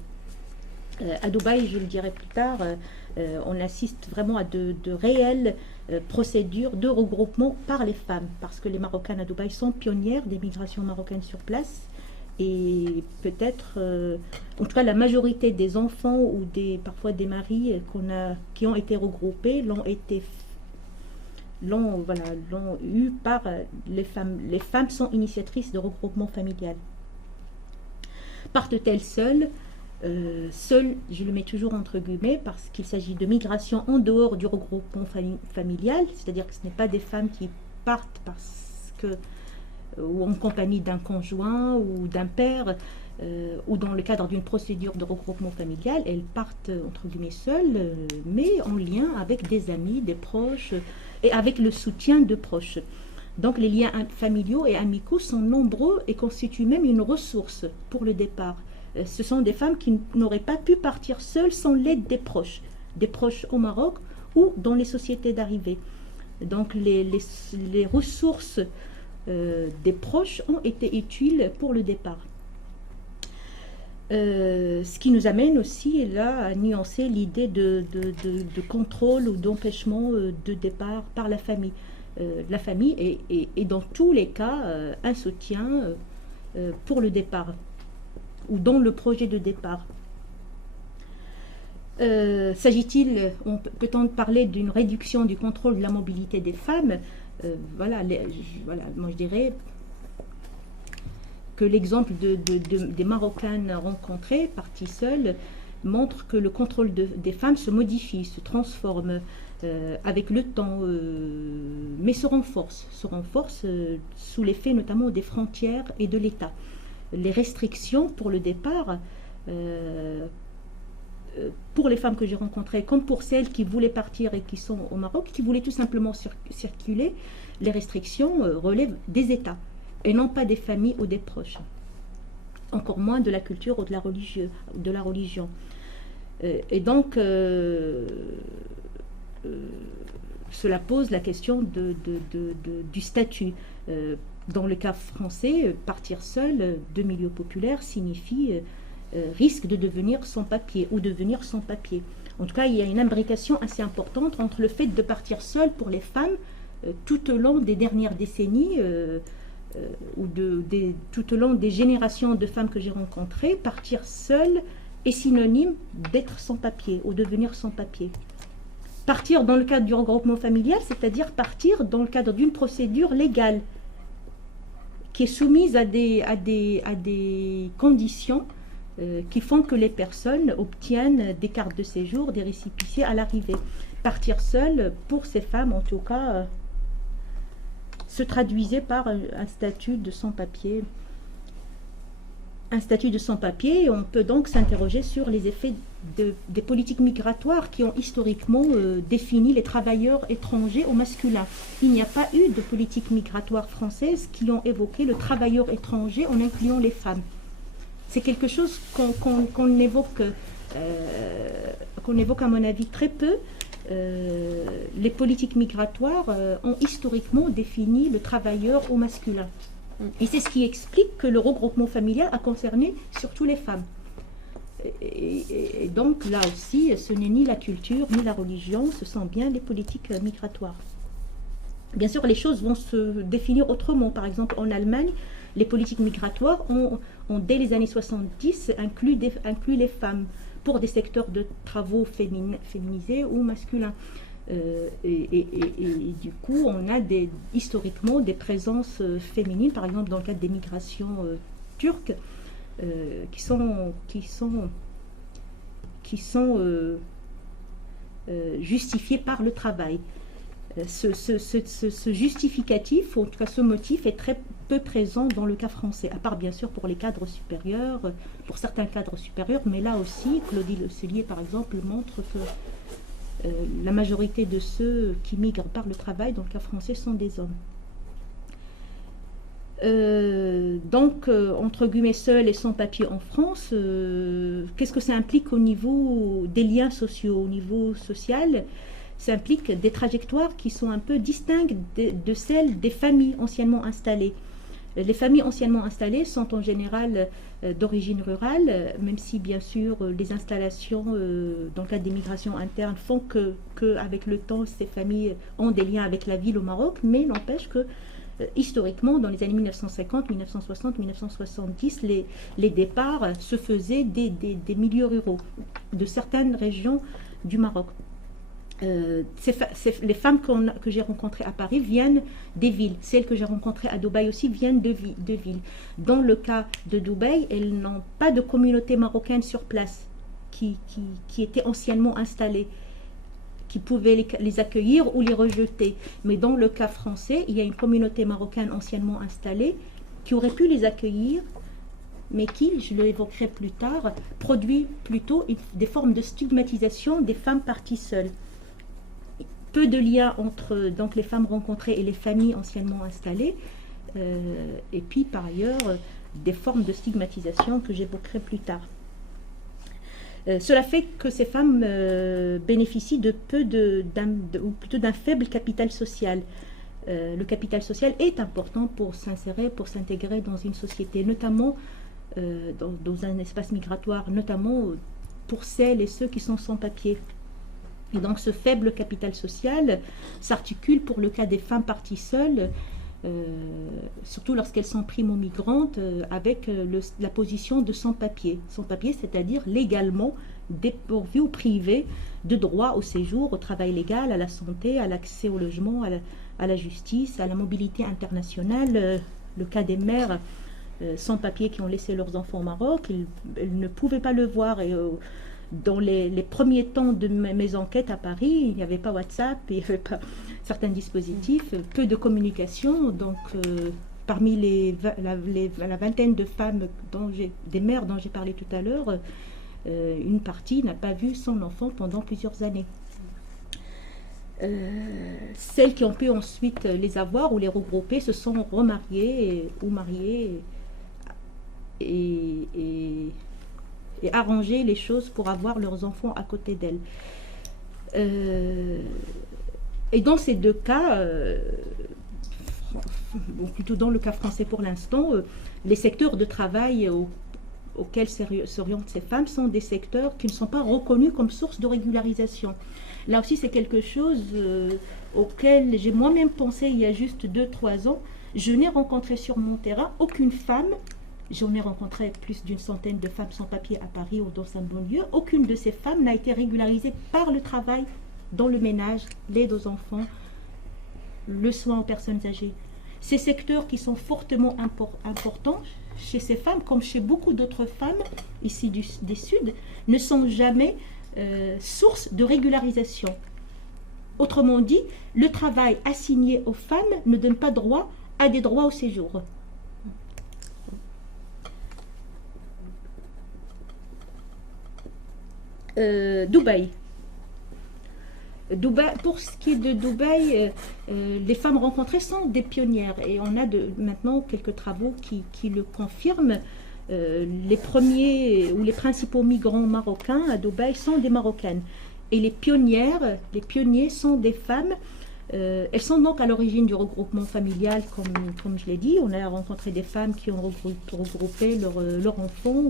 À Dubaï, je le dirai plus tard, on assiste vraiment à de réelles procédures de regroupement par les femmes, parce que les Marocaines à Dubaï sont pionnières des migrations marocaines sur place. Et peut-être, en tout cas, la majorité des enfants ou parfois des maris qui ont été regroupés l'ont eu par les femmes. Les femmes sont initiatrices de regroupement familial. Partent-elles seules? Seules, je le mets toujours entre guillemets, parce qu'il s'agit de migration en dehors du regroupement familial, c'est-à-dire que ce n'est pas des femmes qui partent ou en compagnie d'un conjoint ou d'un père, ou dans le cadre d'une procédure de regroupement familial. Elles partent entre guillemets seules, mais en lien avec des amis, des proches, et avec le soutien de proches. Donc les liens familiaux et amicaux sont nombreux et constituent même une ressource pour le départ. Ce sont des femmes qui n'auraient pas pu partir seules sans l'aide des proches au Maroc ou dans les sociétés d'arrivée. Donc les ressources des proches ont été utiles pour le départ. Ce qui nous amène aussi là à nuancer l'idée de contrôle ou d'empêchement de départ par la famille. La famille est dans tous les cas un soutien pour le départ ou dans le projet de départ. S'agit-il, peut-on parler d'une réduction du contrôle de la mobilité des femmes? Moi je dirais que l'exemple des Marocaines rencontrées, parties seules, montre que le contrôle des femmes se modifie, se transforme avec le temps, mais se renforce sous l'effet notamment des frontières et de l'État. Les restrictions pour le départ, pour les femmes que j'ai rencontrées, comme pour celles qui voulaient partir et qui sont au Maroc, qui voulaient tout simplement circuler, les restrictions relèvent des États et non pas des familles ou des proches, encore moins de la culture ou de la religion. Et donc, cela pose la question du statut. Dans le cas français, partir seul de milieu populaire signifie risque de devenir sans papier ou devenir sans papier. En tout cas, il y a une imbrication assez importante entre le fait de partir seul pour les femmes tout au long des dernières décennies tout au long des générations de femmes que j'ai rencontrées. Partir seul est synonyme d'être sans papier ou devenir sans papier. Partir dans le cadre du regroupement familial, c'est-à-dire partir dans le cadre d'une procédure légale qui est soumise à des conditions qui font que les personnes obtiennent des cartes de séjour, des récépissés à l'arrivée. Partir seul, pour ces femmes en tout cas, se traduisait par un statut de sans-papier. Un statut de sans-papier, et on peut donc s'interroger sur les effets des politiques migratoires qui ont historiquement défini les travailleurs étrangers au masculin. Il n'y a pas eu de politique migratoire française qui ont évoqué le travailleur étranger en incluant les femmes. C'est quelque chose qu'on évoque à mon avis très peu. Les politiques migratoires ont historiquement défini le travailleur au masculin. Et c'est ce qui explique que le regroupement familial a concerné surtout les femmes. Et donc là aussi, ce n'est ni la culture ni la religion, ce sont bien les politiques migratoires. Bien sûr, les choses vont se définir autrement. Par exemple, en Allemagne, les politiques migratoires ont dès les années 70 inclus les femmes pour des secteurs de travaux féminisés ou masculins. Et du coup, on a historiquement des présences féminines, par exemple dans le cadre des migrations turques, qui sont justifiées par le travail. Ce justificatif, en tout cas ce motif, est très peu présent dans le cas français, à part bien sûr pour les cadres supérieurs, pour certains cadres supérieurs, mais là aussi, Claudie Le Cellier par exemple montre que la majorité de ceux qui migrent par le travail dans le cas français sont des hommes. Entre guillemets, seul et sans papier en France, qu'est-ce que ça implique au niveau des liens sociaux, au niveau social? Ça implique des trajectoires qui sont un peu distinctes de celles des familles anciennement installées. Les familles anciennement installées sont en général d'origine rurale, même si bien sûr les installations dans le cadre des migrations internes font que avec le temps ces familles ont des liens avec la ville au Maroc, mais n'empêche que historiquement dans les années 1950, 1960, 1970, les départs se faisaient des milieux ruraux de certaines régions du Maroc. Les femmes que j'ai rencontrées à Paris viennent des villes. Celles que j'ai rencontrées à Dubaï aussi viennent de villes. Dans le cas de Dubaï, elles n'ont pas de communauté marocaine sur place qui était anciennement installée, qui pouvait les accueillir ou les rejeter. Mais dans le cas français, il y a une communauté marocaine anciennement installée qui aurait pu les accueillir, mais qui, je l'évoquerai plus tard, produit plutôt des formes de stigmatisation des femmes parties seules. Peu de liens entre donc, les femmes rencontrées et les familles anciennement installées, et puis par ailleurs des formes de stigmatisation que j'évoquerai plus tard. Cela fait que ces femmes bénéficient ou plutôt d'un faible capital social. Le capital social est important pour s'insérer, pour s'intégrer dans une société, notamment dans un espace migratoire, notamment pour celles et ceux qui sont sans papier. Et donc ce faible capital social s'articule pour le cas des femmes parties seules, surtout lorsqu'elles sont primo-migrantes, avec la position de sans-papier. Sans-papier, c'est-à-dire légalement dépourvues ou privées de droit au séjour, au travail légal, à la santé, à l'accès au logement, à la justice, à la mobilité internationale. Le cas des mères sans-papier qui ont laissé leurs enfants au Maroc, elles ne pouvaient pas le voir. Et dans les premiers temps de mes enquêtes à Paris, il n'y avait pas WhatsApp, il n'y avait pas certains dispositifs, peu de communication. Donc, parmi la vingtaine de femmes, des mères dont j'ai parlé tout à l'heure, une partie n'a pas vu son enfant pendant plusieurs années. Celles qui ont pu ensuite les avoir ou les regrouper se sont remariées ou mariées et arranger les choses pour avoir leurs enfants à côté d'elles. Et dans ces deux cas, ou plutôt dans le cas français pour l'instant, les secteurs de travail auxquels s'orientent ces femmes sont des secteurs qui ne sont pas reconnus comme source de régularisation. Là aussi, c'est quelque chose auquel j'ai moi-même pensé il y a juste 2-3 ans. Je n'ai rencontré sur mon terrain aucune femme. J'en ai rencontré plus d'une centaine de femmes sans papier à Paris ou dans sa banlieue. Aucune de ces femmes n'a été régularisée par le travail dans le ménage, l'aide aux enfants, le soin aux personnes âgées. Ces secteurs qui sont fortement importants chez ces femmes, comme chez beaucoup d'autres femmes ici des Suds, ne sont jamais source de régularisation. Autrement dit, le travail assigné aux femmes ne donne pas droit à des droits au séjour. Dubaï. Pour ce qui est de Dubaï, les femmes rencontrées sont des pionnières et on a maintenant quelques travaux qui le confirment. Les premiers ou les principaux migrants marocains à Dubaï sont des Marocaines. Et les pionniers sont des femmes. Elles sont donc à l'origine du regroupement familial, comme je l'ai dit. On a rencontré des femmes qui ont regroupé leurs enfants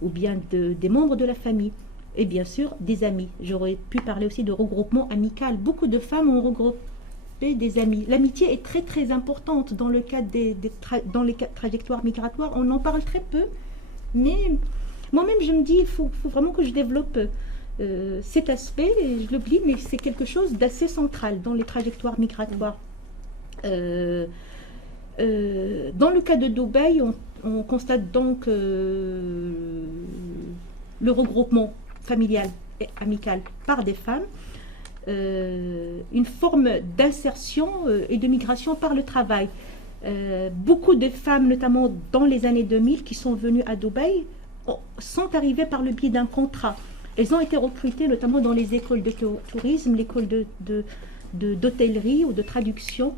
ou bien des membres de la famille. Et bien sûr, des amis. J'aurais pu parler aussi de regroupement amical. Beaucoup de femmes ont regroupé des amis. L'amitié est très très importante dans le cadre dans les trajectoires migratoires. On en parle très peu, mais moi-même je me dis il faut vraiment que je développe cet aspect. Et je l'oublie, mais c'est quelque chose d'assez central dans les trajectoires migratoires. Dans le cas de Dubaï, on constate donc le regroupement familial et amical par des femmes, une forme d'insertion et de migration par le travail. Beaucoup de femmes, notamment dans les années 2000, qui sont venues à Dubaï, sont arrivées par le biais d'un contrat. Elles ont été recrutées notamment dans les écoles de tourisme, l'école d'hôtellerie ou de traduction,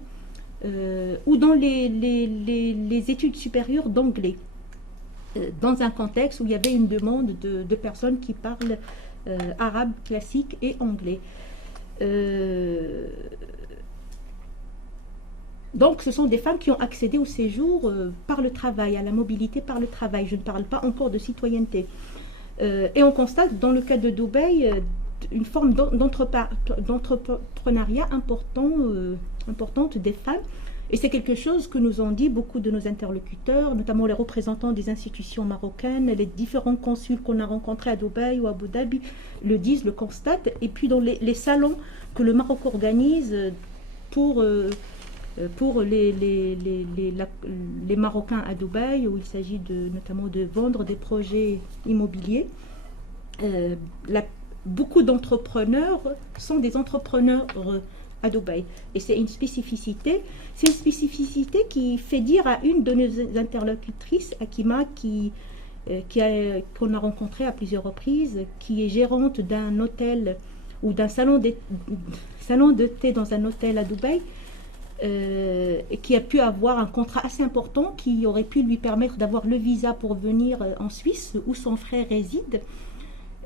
ou dans les études supérieures d'anglais, dans un contexte où il y avait une demande de personnes qui parlent arabe classique et anglais. Donc ce sont des femmes qui ont accédé au séjour par le travail, à la mobilité par le travail. Je ne parle pas encore de citoyenneté. Et on constate dans le cas de Dubaï une forme d'entrepreneuriat importante des femmes. Et c'est quelque chose que nous ont dit beaucoup de nos interlocuteurs, notamment les représentants des institutions marocaines, les différents consuls qu'on a rencontrés à Dubaï ou à Abu Dhabi le disent, le constatent. Et puis dans les salons que le Maroc organise pour les Marocains à Dubaï, où il s'agit notamment de vendre des projets immobiliers, beaucoup d'entrepreneurs sont des entrepreneurs à Dubaï. Et c'est une spécificité. C'est une spécificité qui fait dire à une de nos interlocutrices, Akima, qu'on a rencontré à plusieurs reprises, qui est gérante d'un hôtel ou d'un salon de thé dans un hôtel à Dubaï, et qui a pu avoir un contrat assez important qui aurait pu lui permettre d'avoir le visa pour venir en Suisse où son frère réside.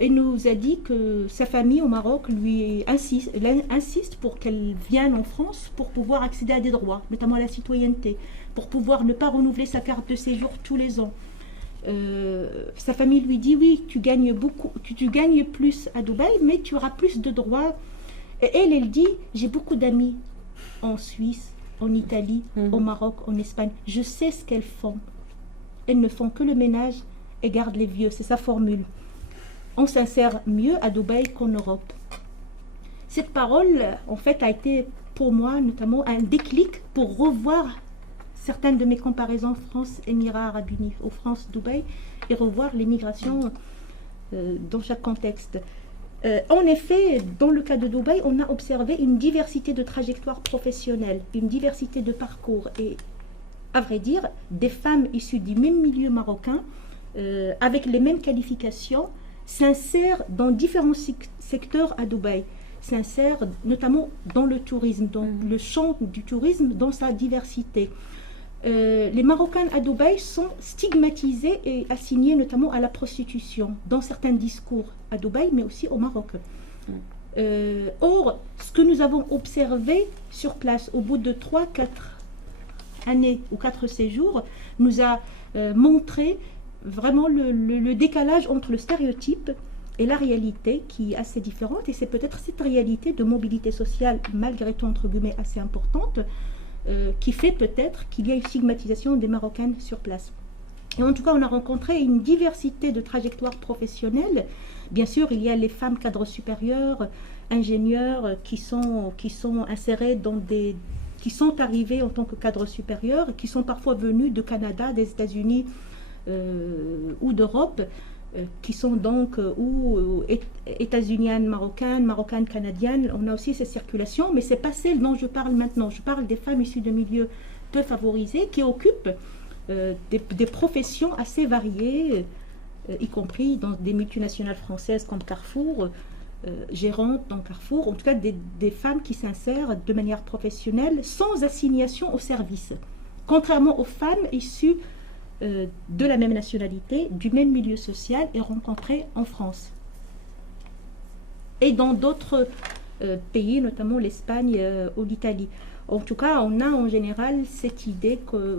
Et nous a dit que sa famille au Maroc lui insiste pour qu'elle vienne en France pour pouvoir accéder à des droits, notamment à la citoyenneté, pour pouvoir ne pas renouveler sa carte de séjour tous les ans. Sa famille lui dit oui, tu gagnes beaucoup, tu gagnes plus à Dubaï, mais tu auras plus de droits. Et elle dit, j'ai beaucoup d'amis en Suisse, en Italie, au Maroc, en Espagne. Je sais ce qu'elles font. Elles ne font que le ménage et gardent les vieux. C'est sa formule. On s'insère mieux à Dubaï qu'en Europe. Cette parole, en fait, a été pour moi notamment un déclic pour revoir certaines de mes comparaisons France, Émirats Arabes Unis, ou France, Dubaï, et revoir les migrations dans chaque contexte. En effet, dans le cas de Dubaï, on a observé une diversité de trajectoires professionnelles, une diversité de parcours, et à vrai dire, des femmes issues du même milieu marocain, avec les mêmes qualifications, s'insèrent dans différents secteurs à Dubaï, s'insèrent notamment dans le tourisme, dans le champ du tourisme, dans sa diversité. Les Marocaines à Dubaï sont stigmatisées et assignées notamment à la prostitution dans certains discours à Dubaï, mais aussi au Maroc. Or, ce que nous avons observé sur place au bout de 3-4 années ou 4 séjours nous a montré vraiment le décalage entre le stéréotype et la réalité qui est assez différente. Et c'est peut-être cette réalité de mobilité sociale, malgré tout, entre guillemets, assez importante, qui fait peut-être qu'il y a une stigmatisation des Marocaines sur place. Et en tout cas, on a rencontré une diversité de trajectoires professionnelles. Bien sûr, il y a les femmes cadres supérieurs, ingénieurs, qui sont insérées qui sont arrivées en tant que cadres supérieurs, qui sont parfois venues de Canada, des États-Unis ou d'Europe, qui sont donc ou états-uniennes, marocaines, canadiennes. On a aussi ces circulations, mais ce n'est pas celle dont je parle maintenant. Je parle des femmes issues de milieux peu favorisés qui occupent des professions assez variées, y compris dans des multinationales françaises comme Carrefour, gérantes dans Carrefour, en tout cas des femmes qui s'insèrent de manière professionnelle sans assignation au service, contrairement aux femmes issues de la même nationalité, du même milieu social et rencontrées en France. Et dans d'autres pays, notamment l'Espagne ou l'Italie. En tout cas, on a en général cette idée,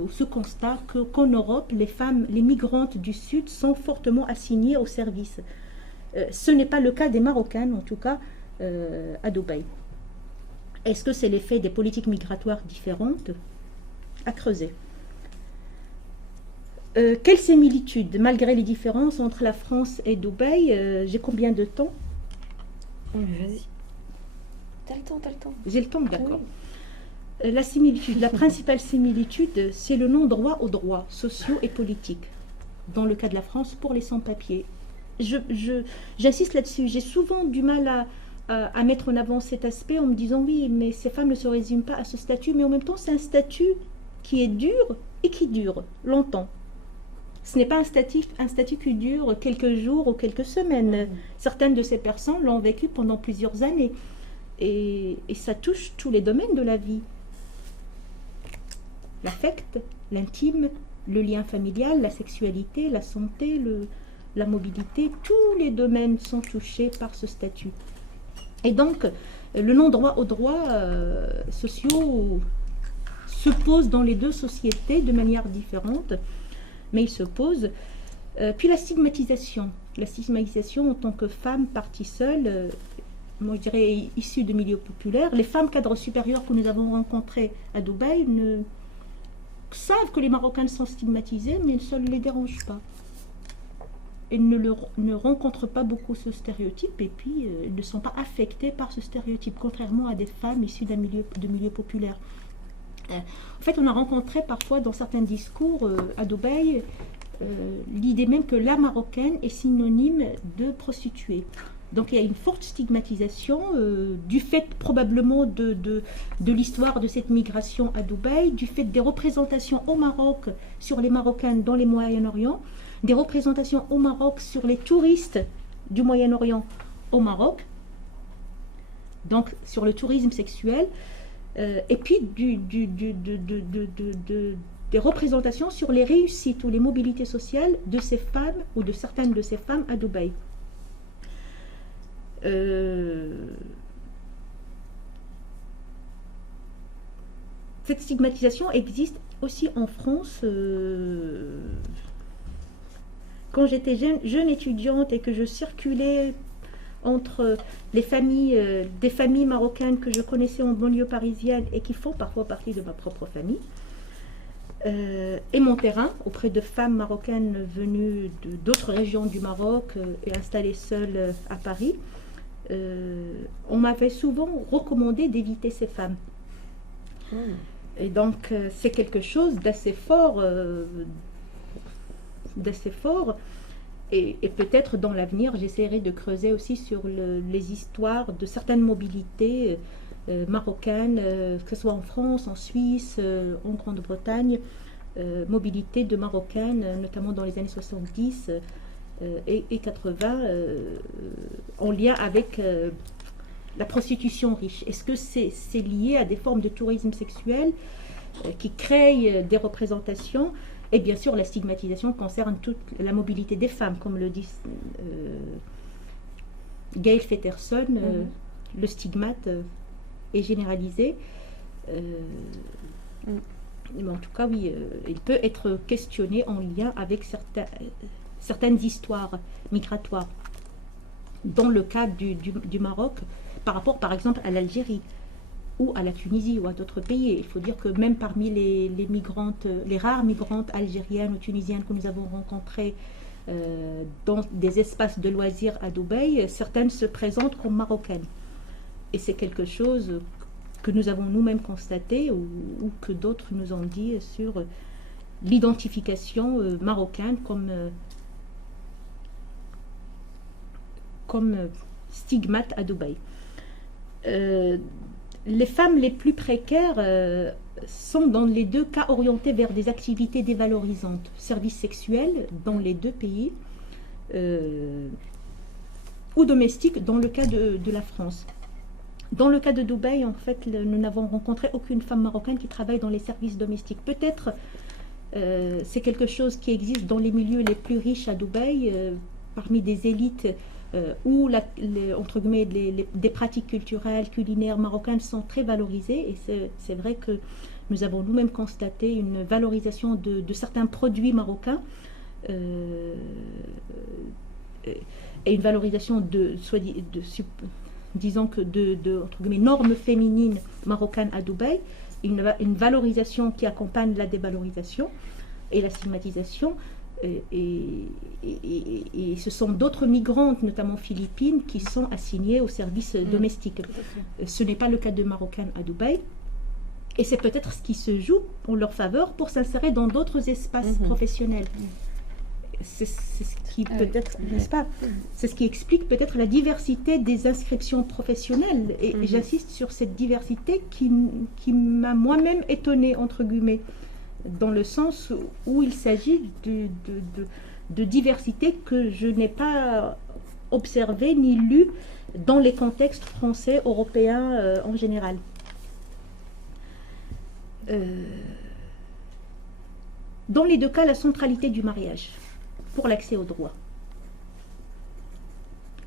ce constat qu'en Europe, les femmes, les migrantes du Sud sont fortement assignées au service. Ce n'est pas le cas des Marocaines, en tout cas, à Dubaï. Est-ce que c'est l'effet des politiques migratoires différentes? À creuser. Quelle similitude, malgré les différences entre la France et Dubaï? J'ai combien de temps? Vas-y. T'as le temps. J'ai le temps, d'accord. Oui. La similitude, la principale similitude, c'est le non-droit aux droits sociaux et politiques. Dans le cas de la France, pour les sans-papiers. J'insiste là-dessus. J'ai souvent du mal à mettre en avant cet aspect en me disant oui, mais ces femmes ne se résument pas à ce statut, mais en même temps, c'est un statut qui est dur et qui dure longtemps. Ce n'est pas un statut qui dure quelques jours ou quelques semaines. Certaines de ces personnes l'ont vécu pendant plusieurs années. Et ça touche tous les domaines de la vie. l'affect, l'intime, le lien familial, la sexualité, la santé, la mobilité, tous les domaines sont touchés par ce statut. Et donc, le non-droit aux droits sociaux se pose dans les deux sociétés de manière différente, mais il se pose. Puis la stigmatisation en tant que femme partie seule, moi je dirais issue de milieux populaires. Les femmes cadres supérieurs que nous avons rencontrées à Dubaï savent que les Marocaines sont stigmatisées, mais ça ne les dérange pas. Elles ne rencontrent pas beaucoup ce stéréotype, et puis elles ne sont pas affectées par ce stéréotype, contrairement à des femmes issues de milieux populaires. En fait, on a rencontré parfois dans certains discours à Dubaï l'idée même que la marocaine est synonyme de prostituée. Donc il y a une forte stigmatisation du fait probablement de l'histoire de cette migration à Dubaï, du fait des représentations au Maroc sur les Marocaines dans les Moyen-Orient, des représentations au Maroc sur les touristes du Moyen-Orient au Maroc, donc sur le tourisme sexuel, et puis des représentations sur les réussites ou les mobilités sociales de ces femmes ou de certaines de ces femmes à Dubaï. Cette stigmatisation existe aussi en France. Quand j'étais jeune étudiante et que je circulais entre les familles, des familles marocaines que je connaissais en banlieue parisienne et qui font parfois partie de ma propre famille, et mon terrain auprès de femmes marocaines venues d'autres régions du Maroc et installées seules à Paris, on m'avait souvent recommandé d'éviter ces femmes. Et donc c'est quelque chose d'assez fort, et peut-être dans l'avenir j'essaierai de creuser aussi sur les histoires de certaines mobilités marocaines, que ce soit en France, en Suisse, en Grande-Bretagne, mobilité de marocaines, notamment dans les années 70 et 80, en lien avec la prostitution riche. Est-ce que c'est lié à des formes de tourisme sexuel qui créent des représentations? Et bien sûr, la stigmatisation concerne toute la mobilité des femmes, comme le dit Gail Feterson, le stigmate est généralisé. Mais en tout cas, oui, il peut être questionné en lien avec certaines histoires migratoires. Dans le cas du Maroc, par rapport par exemple à l'Algérie, ou à la Tunisie, ou à d'autres pays. Il faut dire que même parmi les migrantes, les rares migrantes algériennes ou tunisiennes que nous avons rencontrées dans des espaces de loisirs à Dubaï, certaines se présentent comme marocaines. Et c'est quelque chose que nous avons nous-mêmes constaté ou que d'autres nous ont dit sur l'identification marocaine comme stigmate à Dubaï. Les femmes les plus précaires sont dans les deux cas orientées vers des activités dévalorisantes, services sexuels dans les deux pays, ou domestiques dans le cas de la France. Dans le cas de Dubaï, en fait, nous n'avons rencontré aucune femme marocaine qui travaille dans les services domestiques. Peut-être c'est quelque chose qui existe dans les milieux les plus riches à Dubaï, parmi des élites où entre guillemets, des pratiques culturelles, culinaires marocaines sont très valorisées. Et c'est vrai que nous avons nous-mêmes constaté une valorisation de certains produits marocains et une valorisation disons que entre guillemets, normes féminines marocaines à Dubaï, une valorisation qui accompagne la dévalorisation et la stigmatisation. Et ce sont d'autres migrantes, notamment philippines, qui sont assignées aux services domestiques. Ce n'est pas le cas de Marocaines à Dubaï. Et c'est peut-être ce qui se joue en leur faveur pour s'insérer dans d'autres espaces professionnels. C'est ce qui peut-être, n'est-ce pas? C'est ce qui explique peut-être la diversité des inscriptions professionnelles. Et j'insiste sur cette diversité qui m'a moi-même étonnée, entre guillemets, dans le sens où il s'agit de diversité que je n'ai pas observée ni lue dans les contextes français, européens en général. Dans les deux cas, la centralité du mariage pour l'accès aux droits.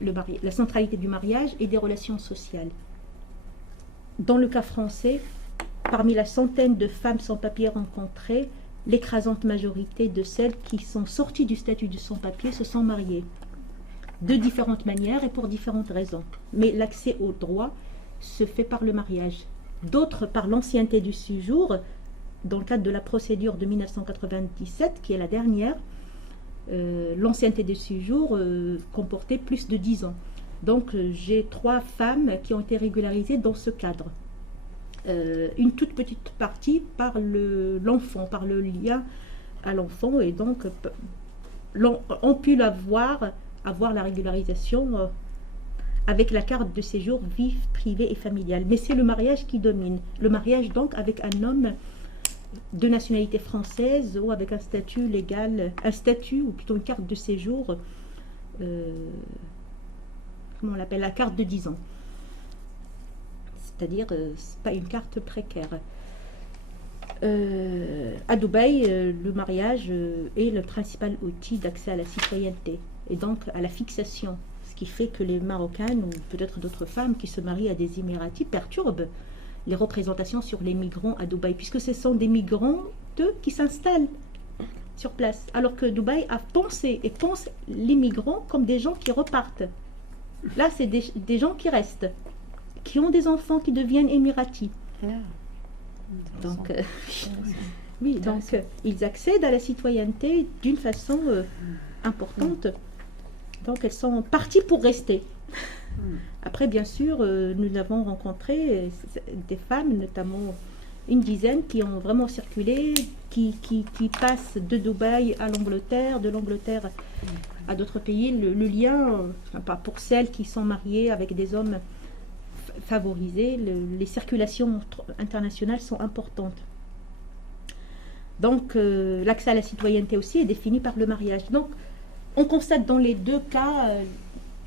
La centralité du mariage et des relations sociales. Dans le cas français, parmi la centaine de femmes sans papier rencontrées, l'écrasante majorité de celles qui sont sorties du statut de sans-papier se sont mariées. De différentes manières et pour différentes raisons. Mais l'accès aux droits se fait par le mariage. D'autres par l'ancienneté du séjour, dans le cadre de la procédure de 1997, qui est la dernière, l'ancienneté du séjour comportait plus de 10 ans. Donc j'ai 3 femmes qui ont été régularisées dans ce cadre. Une toute petite partie par l'enfant, par le lien à l'enfant, et donc ont pu avoir la régularisation avec la carte de séjour vie privée et familiale. Mais c'est le mariage qui domine. Le mariage donc avec un homme de nationalité française ou avec un statut légal, un statut ou plutôt une carte de séjour, comment on l'appelle, la carte de 10 ans. C'est-à-dire, c'est pas une carte précaire. À Dubaï, le mariage est le principal outil d'accès à la citoyenneté et donc à la fixation, ce qui fait que les Marocaines ou peut-être d'autres femmes qui se marient à des Émiratis perturbent les représentations sur les migrants à Dubaï, puisque ce sont des migrants qui s'installent sur place, alors que Dubaï a pensé et pense les migrants comme des gens qui repartent. Là, c'est des gens qui restent, qui ont des enfants qui deviennent émiratis. Donc, oui, donc ils accèdent à la citoyenneté d'une façon importante. Donc, elles sont parties pour rester. Après, bien sûr, nous avons rencontré des femmes, notamment une dizaine, qui ont vraiment circulé, qui passent de Dubaï à l'Angleterre, de l'Angleterre à d'autres pays. Le lien, pas pour celles qui sont mariées avec des hommes favorisés, les circulations internationales sont importantes. Donc, l'accès à la citoyenneté aussi est défini par le mariage. Donc, on constate dans les deux cas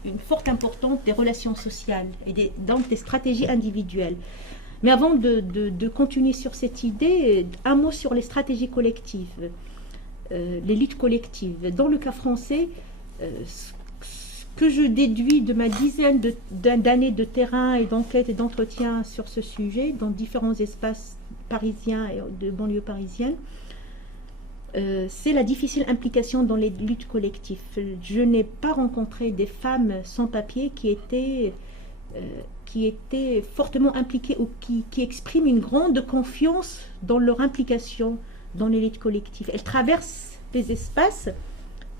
une forte importance des relations sociales et donc des stratégies individuelles. Mais avant de continuer sur cette idée, un mot sur les stratégies collectives, les luttes collectives. Dans le cas français, ce que je déduis de ma dizaine d'années de terrain et d'enquête et d'entretien sur ce sujet, dans différents espaces parisiens et de banlieues parisiennes, c'est la difficile implication dans les luttes collectives. Je n'ai pas rencontré des femmes sans papier qui étaient fortement impliquées ou qui expriment une grande confiance dans leur implication dans les luttes collectives. Elles traversent les espaces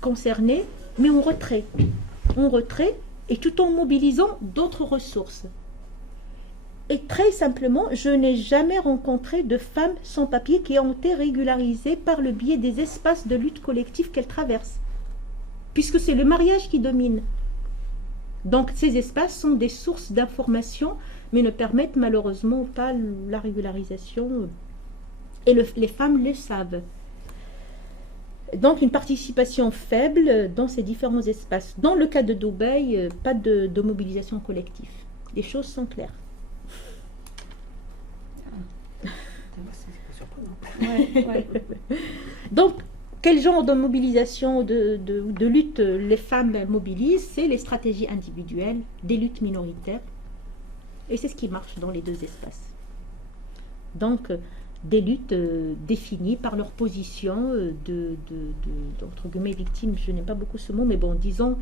concernés, mais en retrait et tout en mobilisant d'autres ressources. Et très simplement, je n'ai jamais rencontré de femmes sans papier qui ont été régularisées par le biais des espaces de lutte collective qu'elles traversent, puisque c'est le mariage qui domine. Donc ces espaces sont des sources d'information, mais ne permettent malheureusement pas la régularisation, et les femmes le savent. Donc une participation faible dans ces différents espaces. Dans le cas de Dubaï, pas de mobilisation collective. Les choses sont claires. Donc, quel genre de mobilisation, de lutte les femmes mobilisent? C'est les stratégies individuelles, des luttes minoritaires. Et c'est ce qui marche dans les deux espaces. Donc, des luttes définies par leur position entre guillemets, victime. Je n'aime pas beaucoup ce mot, mais bon, disons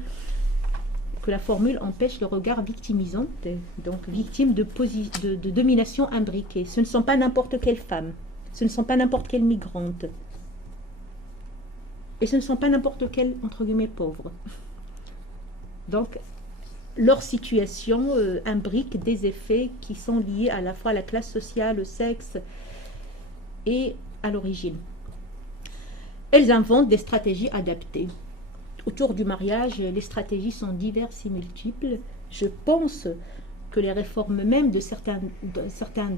que la formule empêche le regard victimisant, donc victime de domination imbriquée. Ce ne sont pas n'importe quelles femmes, ce ne sont pas n'importe quelles migrantes, et ce ne sont pas n'importe quelles, entre guillemets, pauvres. Donc, leur situation imbrique des effets qui sont liés à la fois à la classe sociale, au sexe et à l'origine. Elles inventent des stratégies adaptées. Autour du mariage, les stratégies sont diverses et multiples. Je pense que les réformes même de certains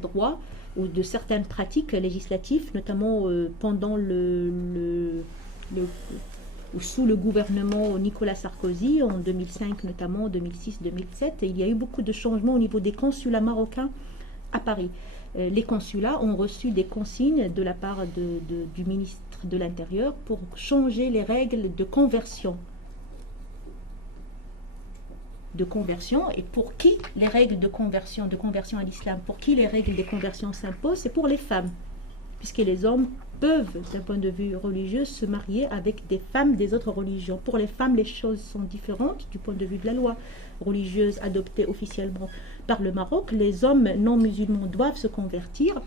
droits ou de certaines pratiques législatives, notamment pendant ou sous le gouvernement Nicolas Sarkozy, en 2005 notamment, 2006, 2007, il y a eu beaucoup de changements au niveau des consulats marocains à Paris. Les consulats ont reçu des consignes de la part du ministre ministre de l'Intérieur pour changer les règles de conversion. Et pour qui les règles de conversion à l'islam, pour qui les règles de conversion s'imposent? C'est pour les femmes, puisque les hommes peuvent, d'un point de vue religieux, se marier avec des femmes des autres religions. Pour les femmes, les choses sont différentes du point de vue de la loi religieuse adoptée officiellement par le Maroc. Les hommes non musulmans doivent se convertir.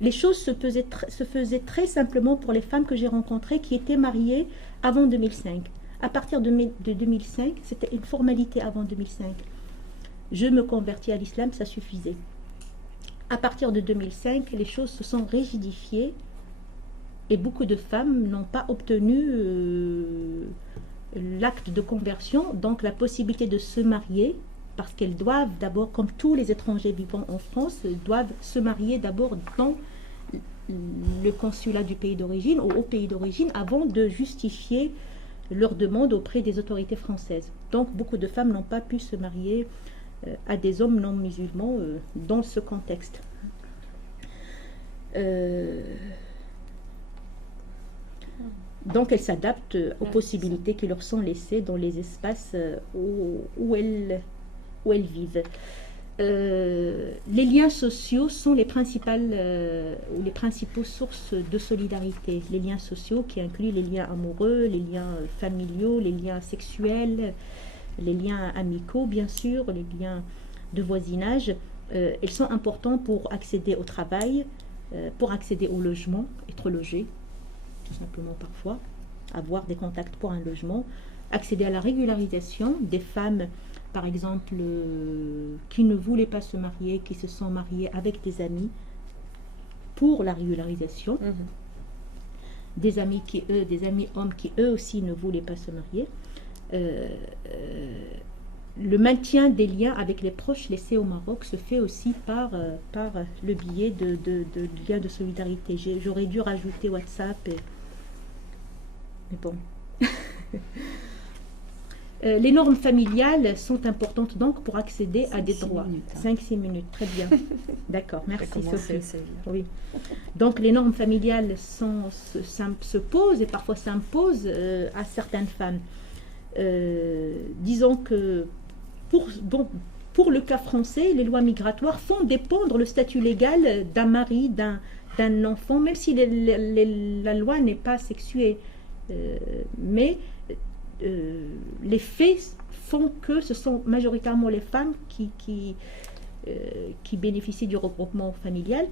Les choses se faisaient très simplement pour les femmes que j'ai rencontrées qui étaient mariées avant 2005. À partir de 2005, c'était une formalité avant 2005. Je me convertis à l'islam, ça suffisait. À partir de 2005, les choses se sont rigidifiées et beaucoup de femmes n'ont pas obtenu l'acte de conversion, donc la possibilité de se marier, parce qu'elles doivent d'abord, comme tous les étrangers vivant en France, doivent se marier d'abord dans le consulat du pays d'origine ou au pays d'origine avant de justifier leur demande auprès des autorités françaises. Donc beaucoup de femmes n'ont pas pu se marier à des hommes non musulmans dans ce contexte. Donc elles s'adaptent aux possibilités qui leur sont laissées dans les espaces où elles vivent. Les liens sociaux sont les principaux sources de solidarité. Les liens sociaux qui incluent les liens amoureux, les liens familiaux, les liens sexuels, les liens amicaux bien sûr, les liens de voisinage. Ils sont importants pour accéder au travail, pour accéder au logement, être logé, tout simplement parfois, avoir des contacts pour un logement, accéder à la régularisation des femmes, par exemple, qui ne voulaient pas se marier, qui se sont mariées avec des amis pour la régularisation, des amis hommes qui eux aussi ne voulaient pas se marier. Le maintien des liens avec les proches laissés au Maroc se fait aussi par le biais de liens de solidarité. J'aurais dû rajouter WhatsApp, mais bon. Les normes familiales sont importantes donc pour accéder à des droits. 5-6 minutes, très bien. D'accord, merci Sophie. Oui. Donc les normes familiales se posent et parfois s'imposent à certaines femmes. Disons que pour le cas français, les lois migratoires font dépendre le statut légal d'un mari, d'un enfant, même si la loi n'est pas sexuée. Mais les faits font que ce sont majoritairement les femmes qui bénéficient du regroupement familial.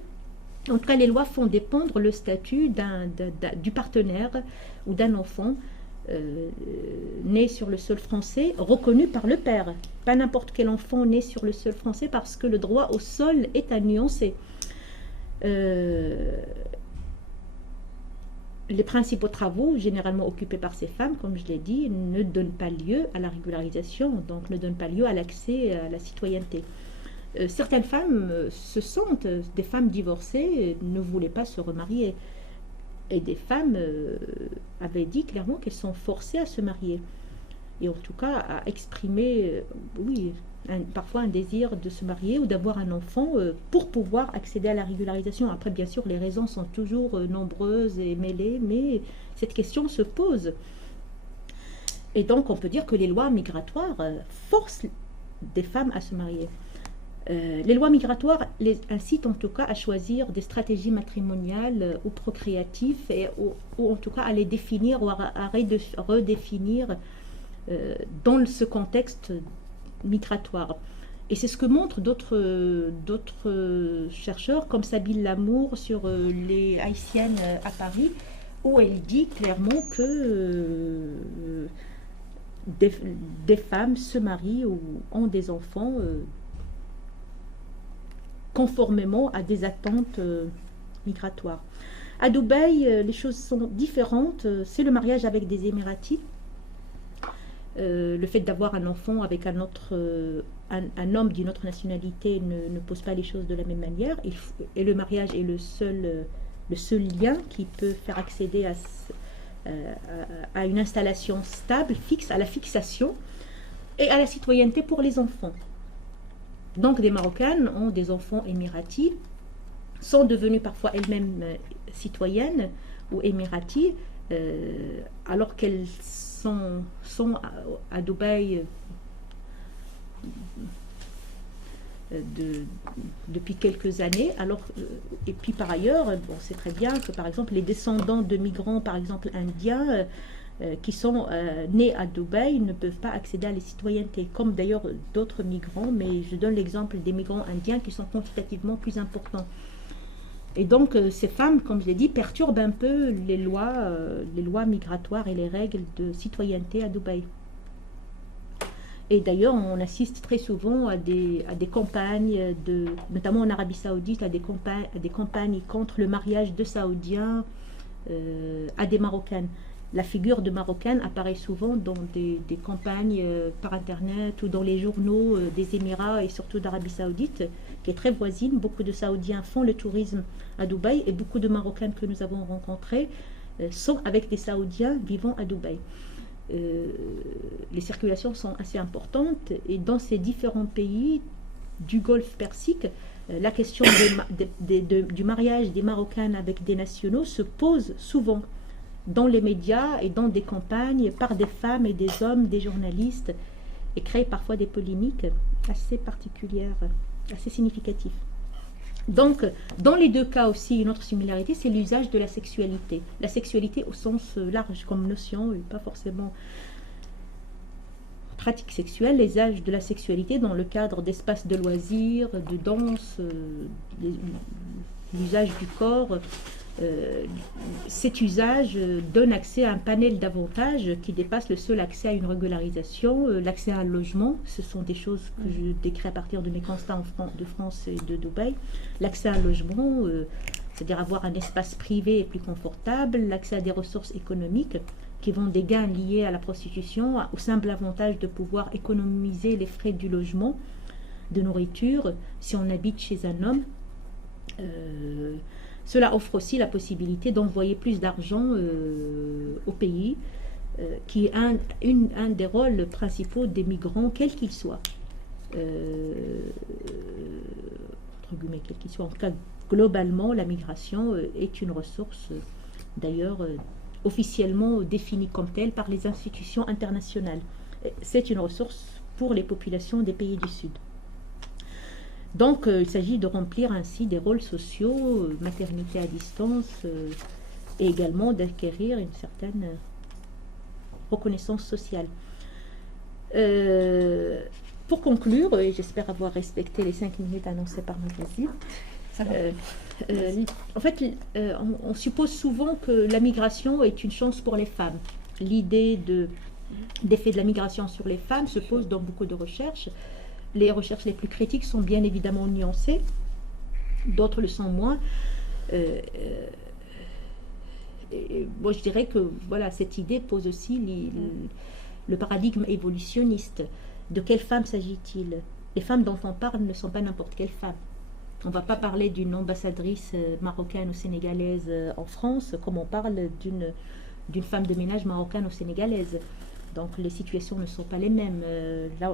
En tout cas, les lois font dépendre le statut du partenaire ou d'un enfant né sur le sol français, reconnu par le père. Pas n'importe quel enfant né sur le sol français, parce que le droit au sol est à nuancer. Les principaux travaux, généralement occupés par ces femmes, comme je l'ai dit, ne donnent pas lieu à la régularisation, donc ne donnent pas lieu à l'accès à la citoyenneté. Certaines femmes se sentent, des femmes divorcées, ne voulaient pas se remarier. Et des femmes avaient dit clairement qu'elles sont forcées à se marier. Et en tout cas, à exprimer, parfois un désir de se marier ou d'avoir un enfant pour pouvoir accéder à la régularisation. Après, bien sûr, les raisons sont toujours nombreuses et mêlées, mais cette question se pose. Et donc, on peut dire que les lois migratoires forcent des femmes à se marier. Les lois migratoires les incitent en tout cas à choisir des stratégies matrimoniales ou procréatives, ou en tout cas à les définir ou à redéfinir dans ce contexte migratoire. Et c'est ce que montrent d'autres chercheurs, comme Sabine Lamour sur les Haïtiennes à Paris, où elle dit clairement que des femmes se marient ou ont des enfants conformément à des attentes migratoires. À Dubaï, les choses sont différentes. C'est le mariage avec des Émiratis. Le fait d'avoir un enfant avec un homme d'une autre nationalité ne pose pas les choses de la même manière. Et le mariage est le seul lien qui peut faire accéder à une installation stable, fixe, à la fixation et à la citoyenneté pour les enfants. Donc des Marocaines ont des enfants émiratis, sont devenues parfois elles-mêmes citoyennes ou émiratis, alors qu'elles sont à Dubaï depuis quelques années. Alors, et puis par ailleurs, on sait très bien que par exemple les descendants de migrants, par exemple indiens, qui sont nés à Dubaï ne peuvent pas accéder à la citoyenneté, comme d'ailleurs d'autres migrants, mais je donne l'exemple des migrants indiens qui sont quantitativement plus importants. Et donc ces femmes, comme je l'ai dit, perturbent un peu les lois migratoires et les règles de citoyenneté à Dubaï. Et d'ailleurs, on assiste très souvent à des campagnes, notamment en Arabie Saoudite, à des campagnes contre le mariage de Saoudiens à des Marocaines. La figure de Marocaine apparaît souvent dans des campagnes par Internet ou dans les journaux des Émirats et surtout d'Arabie Saoudite, qui est très voisine. Beaucoup de Saoudiens font le tourisme à Dubaï et beaucoup de Marocaines que nous avons rencontrées sont avec des Saoudiens vivant à Dubaï. Les circulations sont assez importantes et dans ces différents pays du Golfe Persique, la question du mariage des Marocaines avec des nationaux se pose souvent dans les médias et dans des campagnes par des femmes et des hommes, des journalistes, et crée parfois des polémiques assez particulières, assez significatives. Donc, dans les deux cas aussi, une autre similarité, c'est l'usage de la sexualité. La sexualité au sens large comme notion, et pas forcément pratique sexuelle, l'usage de la sexualité dans le cadre d'espaces de loisirs, de danse, l'usage du corps. Cet usage donne accès à un panel d'avantages qui dépasse le seul accès à une régularisation, l'accès à un logement, ce sont des choses que je décris à partir de mes constats de France et de Dubaï, l'accès à un logement, c'est-à-dire avoir un espace privé et plus confortable, l'accès à des ressources économiques qui vont des gains liés à la prostitution, au simple avantage de pouvoir économiser les frais du logement, de nourriture, si on habite chez un homme. Cela offre aussi la possibilité d'envoyer plus d'argent au pays, qui est un des rôles principaux des migrants, quels qu'ils soient. Entre guillemets, quels qu'ils soient. En tout cas, globalement, la migration est une ressource, d'ailleurs, officiellement définie comme telle par les institutions internationales. C'est une ressource pour les populations des pays du Sud. Donc, il s'agit de remplir ainsi des rôles sociaux, maternité à distance, et également d'acquérir une certaine reconnaissance sociale. Pour conclure, et j'espère avoir respecté les 5 minutes annoncées par Mathilde, en fait, on suppose souvent que la migration est une chance pour les femmes. L'idée d'effet de la migration sur les femmes se pose dans beaucoup de recherches. Les recherches les plus critiques sont bien évidemment nuancées, d'autres le sont moins. Moi, je dirais que voilà, cette idée pose aussi le paradigme évolutionniste. De quelle femme s'agit-il? Les femmes dont on parle ne sont pas n'importe quelle femme. On ne va pas parler d'une ambassadrice marocaine ou sénégalaise en France comme on parle d'une femme de ménage marocaine ou sénégalaise. Donc les situations ne sont pas les mêmes.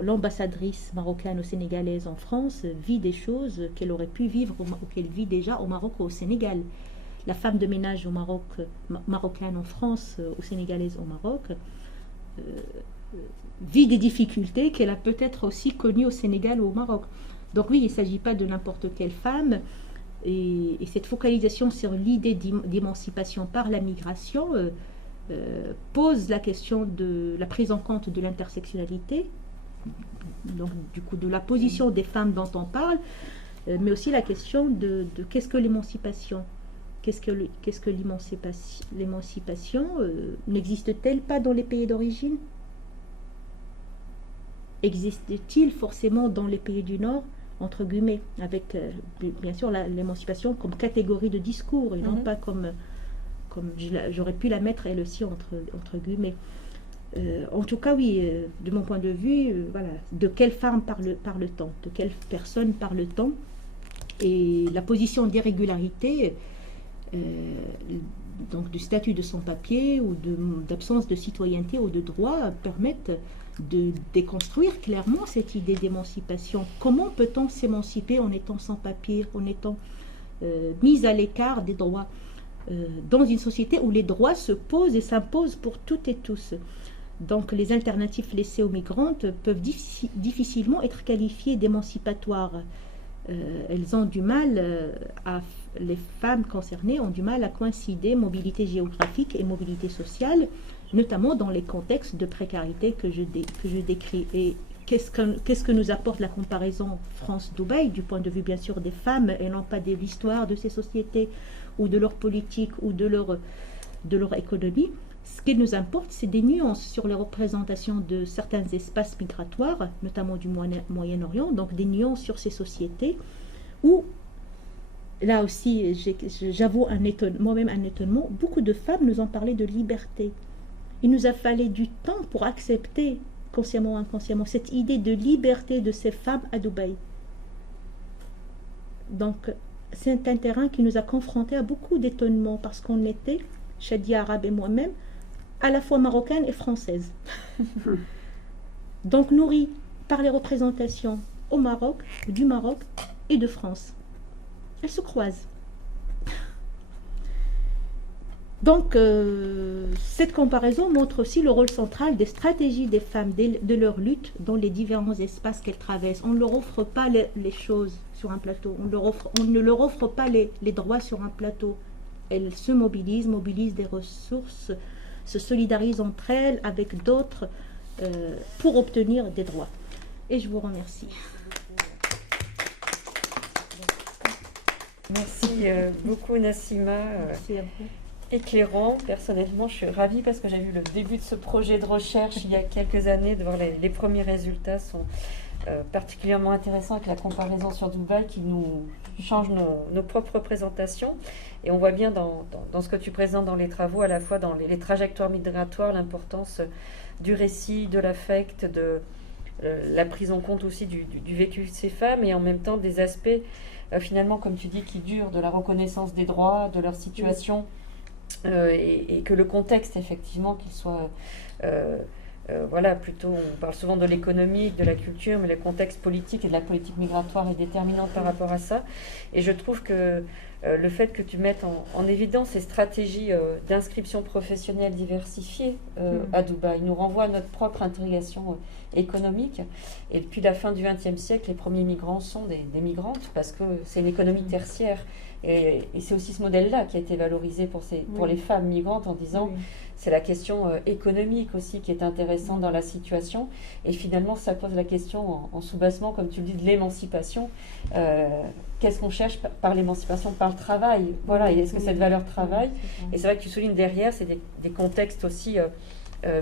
L'ambassadrice marocaine ou sénégalaise en France vit des choses qu'elle aurait pu vivre ou qu'elle vit déjà au Maroc ou au Sénégal. La femme de ménage au Maroc, marocaine en France ou sénégalaise au Maroc, vit des difficultés qu'elle a peut-être aussi connues au Sénégal ou au Maroc. Donc oui, il ne s'agit pas de n'importe quelle femme. Et cette focalisation sur l'idée d'émancipation par la migration pose la question de la prise en compte de l'intersectionnalité, donc du coup de la position des femmes dont on parle, mais aussi la question de qu'est-ce que l'émancipation, qu'est-ce que l'émancipation n'existe-t-elle pas dans les pays d'origine? Existe-t-il forcément dans les pays du Nord, entre guillemets, avec bien sûr l'émancipation comme catégorie de discours et non pas comme j'aurais pu la mettre elle aussi entre guillemets. En tout cas, oui, de mon point de vue, voilà, de quelle femme parle-t-on, de quelle personne parle-t-on? Et la position d'irrégularité, donc du statut de sans-papier ou d'absence de citoyenneté ou de droit, permettent de déconstruire clairement cette idée d'émancipation. Comment peut-on s'émanciper en étant sans-papier, en étant mise à l'écart des droits? dans une société où les droits se posent et s'imposent pour toutes et tous. Donc les alternatives laissées aux migrantes peuvent difficilement être qualifiées d'émancipatoires. Elles ont du mal les femmes concernées ont du mal à coïncider mobilité géographique et mobilité sociale, notamment dans les contextes de précarité que je décris. Et qu'est-ce que nous apporte la comparaison France-Dubaï du point de vue bien sûr des femmes et non pas de l'histoire de ces sociétés ou de leur politique ou de leur économie? Ce qui nous importe, c'est des nuances sur les représentations de certains espaces migratoires, notamment du Moyen-Orient, donc des nuances sur ces sociétés où, là aussi, j'avoue moi-même un étonnement, beaucoup de femmes nous ont parlé de liberté. Il nous a fallu du temps pour accepter, consciemment ou inconsciemment, cette idée de liberté de ces femmes à Dubaï. Donc, c'est un terrain qui nous a confrontés à beaucoup d'étonnement parce qu'on était, Shadia Arabe et moi-même, à la fois marocaine et française. Donc nourrie par les représentations au Maroc, du Maroc et de France. Elles se croisent. Donc cette comparaison montre aussi le rôle central des stratégies des femmes, de leur lutte dans les différents espaces qu'elles traversent. On ne leur offre pas les choses sur un plateau, on ne leur offre pas les droits sur un plateau. Elles se mobilisent des ressources, se solidarisent entre elles avec d'autres pour obtenir des droits. Et je vous remercie. Merci beaucoup Nassima. Merci à vous. Éclairant. Personnellement, je suis ravie parce que j'ai vu le début de ce projet de recherche il y a quelques années, de voir les premiers résultats sont particulièrement intéressants avec la comparaison sur Dubaï qui nous change nos propres représentations. Et on voit bien dans ce que tu présentes dans les travaux, à la fois dans les trajectoires migratoires, l'importance du récit, de l'affect, de la prise en compte aussi du vécu de ces femmes, et en même temps des aspects, finalement, comme tu dis, qui durent, de la reconnaissance des droits, de leur situation, et que le contexte, effectivement, qu'il soit... voilà, plutôt, on parle souvent de l'économie, de la culture, mais le contexte politique et de la politique migratoire est déterminant par rapport à ça. Et je trouve que le fait que tu mettes en évidence ces stratégies d'inscription professionnelle diversifiées à Dubaï nous renvoie à notre propre intégration économique. Et depuis la fin du XXe siècle, les premiers migrants sont des migrantes parce que c'est une économie tertiaire. Et c'est aussi ce modèle-là qui a été valorisé pour les femmes migrantes en disant c'est la question économique aussi qui est intéressante dans la situation. Et finalement, ça pose la question en sous-bassement, comme tu le dis, de l'émancipation. Qu'est-ce qu'on cherche par l'émancipation? Par le travail. Voilà, et est-ce que cette valeur travail? Et c'est vrai que tu soulignes derrière, c'est des contextes aussi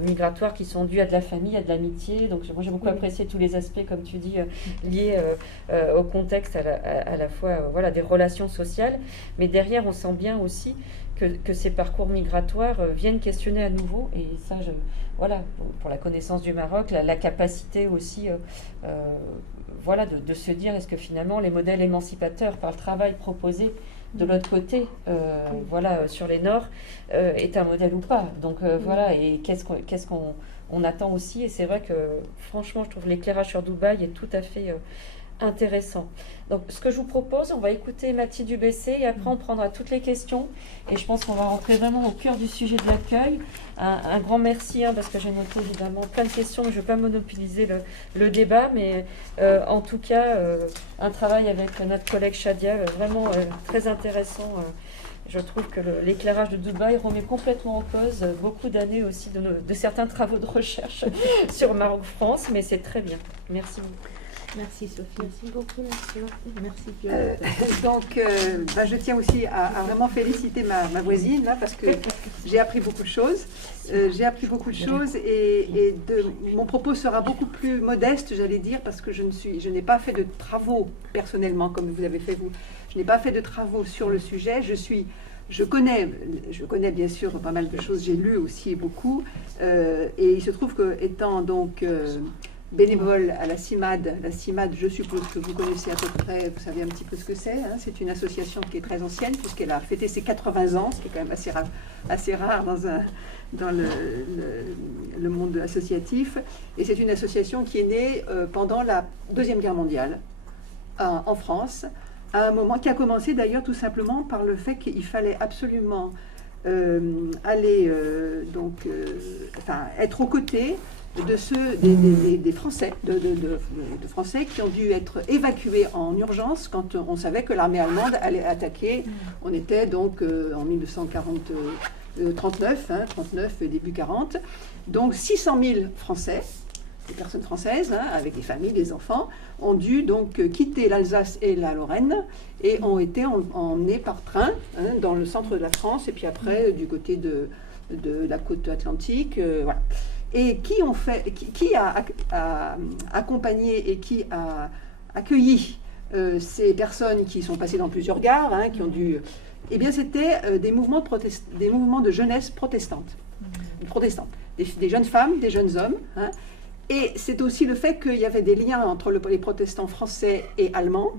migratoires qui sont dus à de la famille, à de l'amitié. Donc moi j'ai beaucoup apprécié tous les aspects, comme tu dis, liés au contexte à la fois voilà, des relations sociales. Mais derrière, on sent bien aussi que ces parcours migratoires viennent questionner à nouveau. Et ça, voilà, pour la connaissance du Maroc, la capacité aussi voilà, de se dire, est-ce que finalement les modèles émancipateurs par le travail proposé de l'autre côté, voilà, sur les Nords, est un modèle ou pas. Donc voilà, et qu'est-ce qu'on attend aussi. Et c'est vrai que franchement, je trouve l'éclairage sur Dubaï est tout à fait intéressant. Donc ce que je vous propose, on va écouter Mathilde Dubessé et après on prendra toutes les questions. Et je pense qu'on va rentrer vraiment au cœur du sujet de l'accueil. Un grand merci, parce que j'ai noté évidemment plein de questions, mais je ne vais pas monopoliser le débat. Mais en tout cas, un travail avec notre collègue Shadia, vraiment très intéressant. Je trouve que l'éclairage de Dubaï remet complètement en cause beaucoup d'années aussi de certains travaux de recherche sur Maroc-France, mais c'est très bien. Merci beaucoup. Merci Sophie. Merci beaucoup, Merci. Je tiens aussi à vraiment féliciter ma voisine là, parce que j'ai appris beaucoup de choses. Mon propos sera beaucoup plus modeste, j'allais dire, parce que je n'ai pas fait de travaux personnellement comme vous avez fait vous. Je n'ai pas fait de travaux sur le sujet. Je connais bien sûr pas mal de choses. J'ai lu aussi beaucoup, et il se trouve que étant donc bénévole à la CIMAD, je suppose que vous connaissez à peu près, vous savez un petit peu ce que c'est. C'est une association qui est très ancienne puisqu'elle a fêté ses 80 ans, ce qui est quand même assez rare dans le monde associatif. Et c'est une association qui est née pendant la Deuxième Guerre mondiale en France, à un moment qui a commencé d'ailleurs tout simplement par le fait qu'il fallait absolument aller être aux côtés de ceux des Français, de Français qui ont dû être évacués en urgence quand on savait que l'armée allemande allait attaquer. On était donc en 1939, 39 début 40, donc 600 000 Français, des personnes françaises, avec des familles, des enfants, ont dû donc quitter l'Alsace et la Lorraine et ont été emmenés par train dans le centre de la France et puis après du côté de la côte atlantique. Voilà. Et qui a accompagné et qui a accueilli ces personnes qui sont passées dans plusieurs gares, qui ont dû... Eh bien, c'était des mouvements de jeunesse protestante, des jeunes femmes, des jeunes hommes. Et c'est aussi le fait qu'il y avait des liens entre les protestants français et allemands.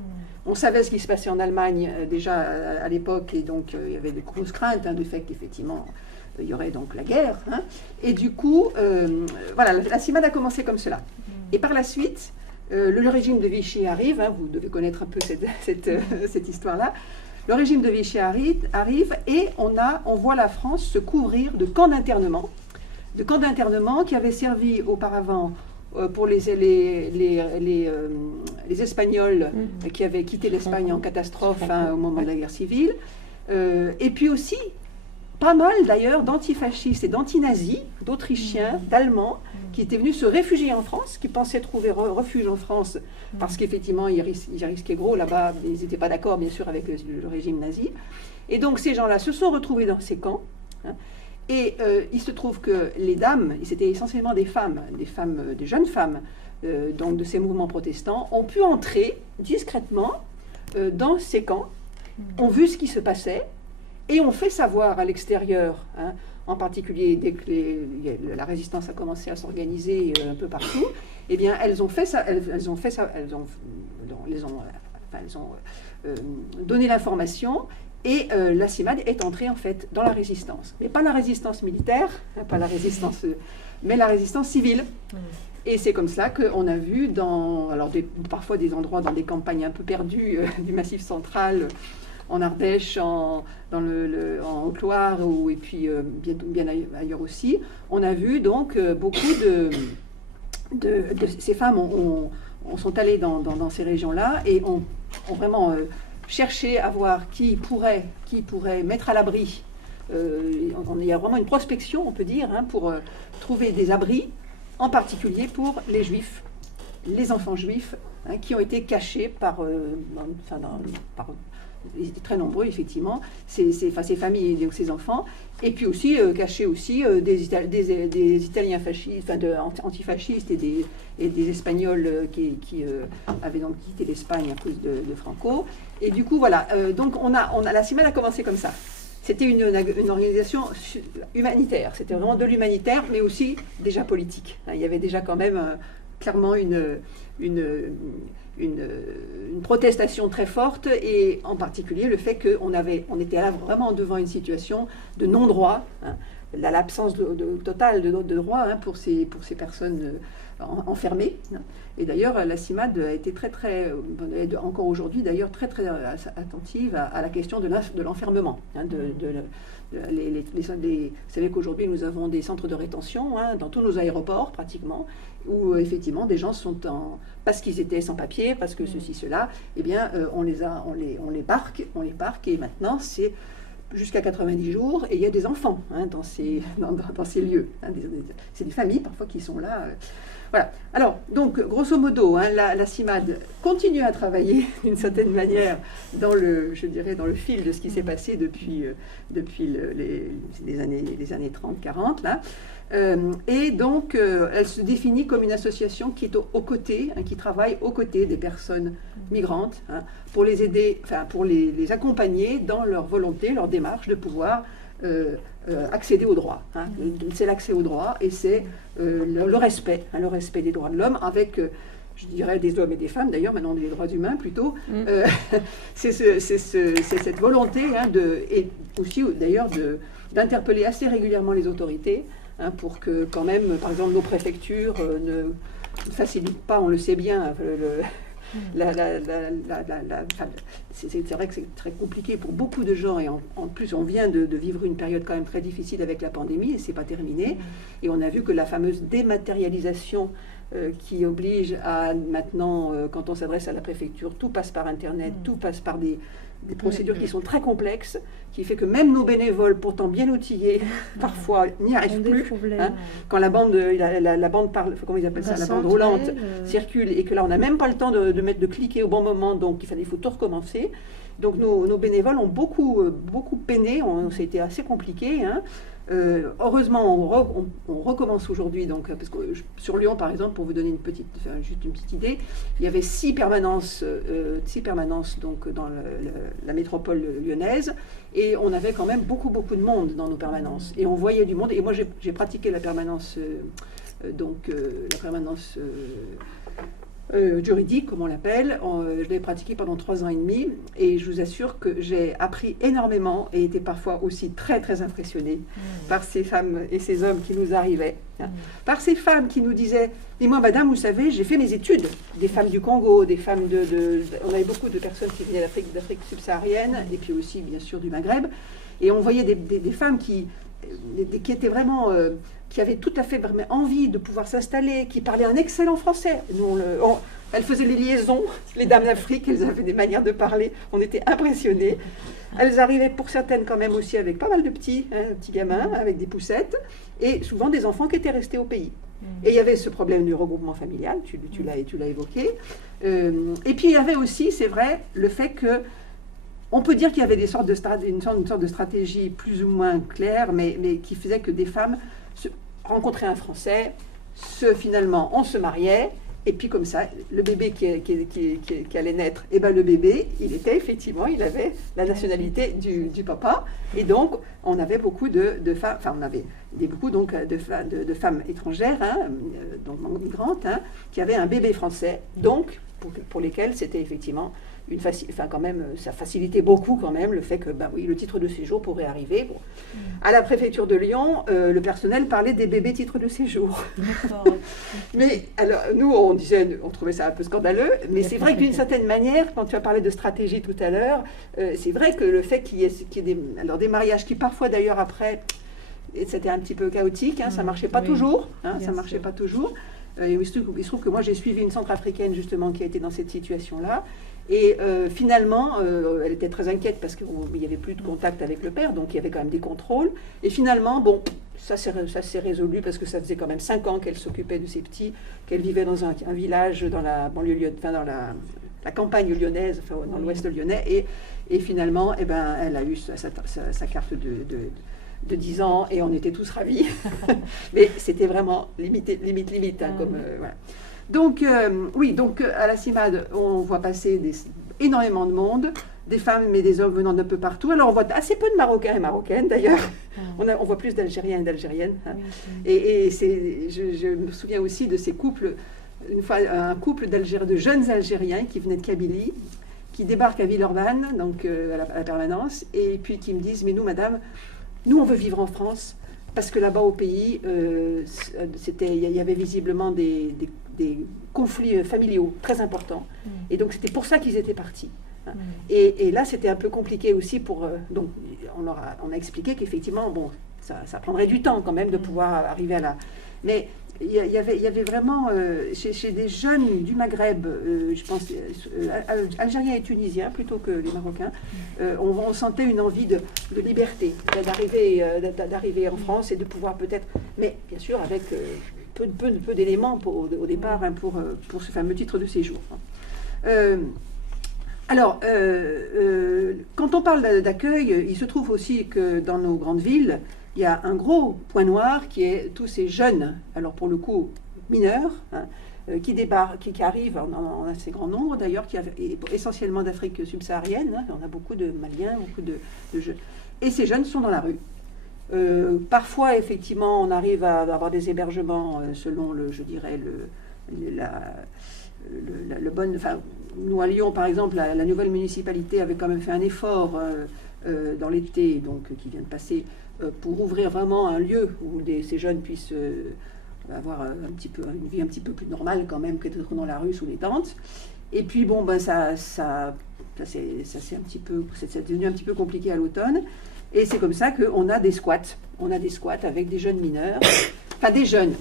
On savait ce qui se passait en Allemagne déjà à l'époque, et donc il y avait des grosses craintes du fait qu'effectivement il y aurait donc la guerre. Et du coup, voilà, la CIMAD a commencé comme cela. Et par la suite, le régime de Vichy arrive, vous devez connaître un peu cette histoire-là. Le régime de Vichy arrive et on voit la France se couvrir de camps d'internement qui avaient servi auparavant pour les Espagnols qui avaient quitté l'Espagne en catastrophe au moment de la guerre civile. Et puis aussi, pas mal d'ailleurs d'antifascistes et d'antinazis, d'Autrichiens, d'Allemands, qui étaient venus se réfugier en France, qui pensaient trouver refuge en France, parce qu'effectivement, ils risquaient gros là-bas, ils n'étaient pas d'accord, bien sûr, avec le régime nazi. Et donc, ces gens-là se sont retrouvés dans ces camps. Et il se trouve que les dames, c'était essentiellement des jeunes femmes, donc de ces mouvements protestants, ont pu entrer discrètement dans ces camps, ont vu ce qui se passait, et ont fait savoir à l'extérieur, en particulier dès que la résistance a commencé à s'organiser un peu partout, eh bien elles ont donné l'information. Et la CIMAD est entrée en fait dans la résistance, mais pas la résistance militaire, mais la résistance civile. Et c'est comme ça qu'on a vu parfois des endroits dans des campagnes un peu perdues du Massif central, en Ardèche, en Haute-Loire, et puis bien ailleurs aussi, on a vu donc beaucoup de ces femmes sont allées dans ces régions-là et ont vraiment cherché à voir qui pourrait mettre à l'abri. Il y a vraiment une prospection, on peut dire, pour trouver des abris, en particulier pour les juifs, les enfants juifs, qui ont été cachés ils étaient très nombreux, effectivement, ces familles et ces enfants, et puis aussi cachés aussi des Italiens fascistes, antifascistes et des Espagnols qui avaient donc quitté l'Espagne à cause de Franco. Et du coup, voilà, donc la CIMAD a commencé comme ça. C'était une organisation humanitaire, c'était vraiment de l'humanitaire, mais aussi déjà politique. Il y avait déjà quand même clairement une protestation très forte, et en particulier le fait qu'on était là vraiment devant une situation de non-droit, l'absence totale de droit pour ces personnes enfermées. Et d'ailleurs, la CIMAD a été encore aujourd'hui d'ailleurs, très attentive à la question de l'enfermement. Vous savez qu'aujourd'hui, nous avons des centres de rétention dans tous nos aéroports, pratiquement, où effectivement des gens sont parce qu'ils étaient sans papier, parce que ceci, cela, eh bien, on les parque, et maintenant, c'est jusqu'à 90 jours, et il y a des enfants dans ces lieux. C'est des familles, parfois, qui sont là. Voilà. Alors, donc, grosso modo, la CIMAD continue à travailler d'une certaine manière dans le fil de ce qui s'est passé depuis les années 30-40, là. Et donc, elle se définit comme une association qui est aux côtés, qui travaille aux côtés des personnes migrantes, pour les aider, pour les accompagner dans leur volonté, leur démarche de pouvoir accéder aux droits. C'est l'accès aux droits et c'est le respect des droits de l'homme avec, je dirais, des hommes et des femmes, d'ailleurs, maintenant des droits humains plutôt. C'est cette volonté et aussi d'ailleurs d'interpeller assez régulièrement les autorités pour que quand même, par exemple, nos préfectures ne facilitent pas, on le sait bien, C'est vrai que c'est très compliqué pour beaucoup de gens, et en plus on vient de vivre une période quand même très difficile avec la pandémie, et c'est pas terminé. Et on a vu que la fameuse dématérialisation qui oblige à maintenant, quand on s'adresse à la préfecture, tout passe par Internet, tout passe par des procédures qui sont très complexes, qui fait que même nos bénévoles, pourtant bien outillés, parfois n'y arrivent plus. Hein, quand la bande parle, comment ils appellent ça, la bande roulante circule, et que là on n'a même pas le temps de cliquer au bon moment, donc il faut tout recommencer. Donc nos bénévoles ont beaucoup peiné, ça a été assez compliqué. Hein. Heureusement, on recommence aujourd'hui, donc, parce que sur Lyon, par exemple, pour vous donner juste une petite idée, il y avait 6 permanences, donc, dans la métropole lyonnaise, et on avait quand même beaucoup de monde dans nos permanences. Et on voyait du monde, et moi j'ai pratiqué la permanence, juridique, comme on l'appelle. Je l'ai pratiqué pendant 3 ans et demi, et je vous assure que j'ai appris énormément et été parfois aussi très impressionnée par ces femmes et ces hommes qui nous arrivaient. Par ces femmes qui nous disaient, mais moi madame, vous savez, j'ai fait mes études, des femmes du Congo, des femmes on avait beaucoup de personnes qui venaient d'Afrique subsaharienne, et puis aussi bien sûr du Maghreb, et on voyait des femmes qui étaient vraiment... qui avaient tout à fait vraiment envie de pouvoir s'installer, qui parlaient un excellent français. Elles faisaient les liaisons, les dames d'Afrique, elles avaient des manières de parler, on était impressionnés. Elles arrivaient pour certaines quand même aussi avec pas mal de petits gamins, avec des poussettes, et souvent des enfants qui étaient restés au pays. Et il y avait ce problème du regroupement familial, tu l'as évoqué. Et puis il y avait aussi, c'est vrai, le fait que on peut dire qu'il y avait une sorte de stratégie plus ou moins claire, mais qui faisait que des femmes rencontraient un Français, finalement on se mariait, et puis comme ça, le bébé qui allait naître, et ben le bébé, il avait la nationalité du papa, et donc on avait beaucoup de femmes, on avait beaucoup donc de femmes étrangères, donc migrantes, qui avaient un bébé français, donc pour lesquelles c'était effectivement ça facilitait beaucoup quand même le fait que, le titre de séjour pourrait arriver. Bon. À la préfecture de Lyon, le personnel parlait des bébés titres de séjour. Mais alors, nous, on trouvait ça un peu scandaleux, mais c'est vrai que d'une certaine manière, quand tu as parlé de stratégie tout à l'heure, c'est vrai que le fait qu'il y ait des mariages qui parfois d'ailleurs après, c'était un petit peu chaotique, ça marchait pas toujours, ça marchait pas toujours. Il se trouve que moi j'ai suivi une centrafricaine justement qui a été dans cette situation-là. Et finalement, elle était très inquiète parce qu'il n'y avait plus de contact avec le père, donc il y avait quand même des contrôles. Et finalement, ça s'est résolu parce que ça faisait quand même 5 ans qu'elle s'occupait de ses petits, qu'elle vivait dans un village dans la banlieue, dans la campagne lyonnaise, dans l'ouest lyonnais. Et finalement, elle a eu sa carte de 10 ans et on était tous ravis. Mais c'était vraiment limite. Voilà. Donc, à la CIMAD, on voit passer énormément de monde, des femmes et des hommes venant d'un peu partout. Alors, on voit assez peu de Marocains et Marocaines, d'ailleurs. On voit plus d'Algériens et d'Algériennes. Et je me souviens aussi de ces couples, une fois, un couple de jeunes Algériens qui venaient de Kabylie, qui débarquent à Villeurbanne, donc à la permanence, et puis qui me disent, mais nous, madame, nous, on veut vivre en France, parce que là-bas, au pays, il y avait visiblement des conflits familiaux très importants. Et donc, c'était pour ça qu'ils étaient partis. Et là, c'était un peu compliqué aussi donc, on a expliqué qu'effectivement, ça prendrait du temps quand même de pouvoir arriver à la... Mais il y avait vraiment, chez des jeunes du Maghreb, je pense, algériens et tunisiens plutôt que les Marocains, on sentait une envie de liberté, d'arriver en France et de pouvoir peut-être, mais bien sûr avec peu d'éléments au départ pour ce fameux titre de séjour. Alors, quand on parle d'accueil, il se trouve aussi que dans nos grandes villes, il y a un gros point noir qui est tous ces jeunes, alors pour le coup mineurs, qui débarquent, qui arrivent en assez grand nombre d'ailleurs, essentiellement d'Afrique subsaharienne. On a beaucoup de Maliens, beaucoup de jeunes. Et ces jeunes sont dans la rue. Parfois, effectivement, on arrive à avoir des hébergements selon nous à Lyon, par exemple, la nouvelle municipalité avait quand même fait un effort dans l'été, donc qui vient de passer, pour ouvrir vraiment un lieu où ces jeunes puissent avoir une vie un petit peu plus normale quand même que d'être dans la rue sous les tentes. Et puis bon, ben c'est devenu un petit peu compliqué à l'automne. Et c'est comme ça qu'on a des squats. On a des squats avec des jeunes mineurs, enfin des jeunes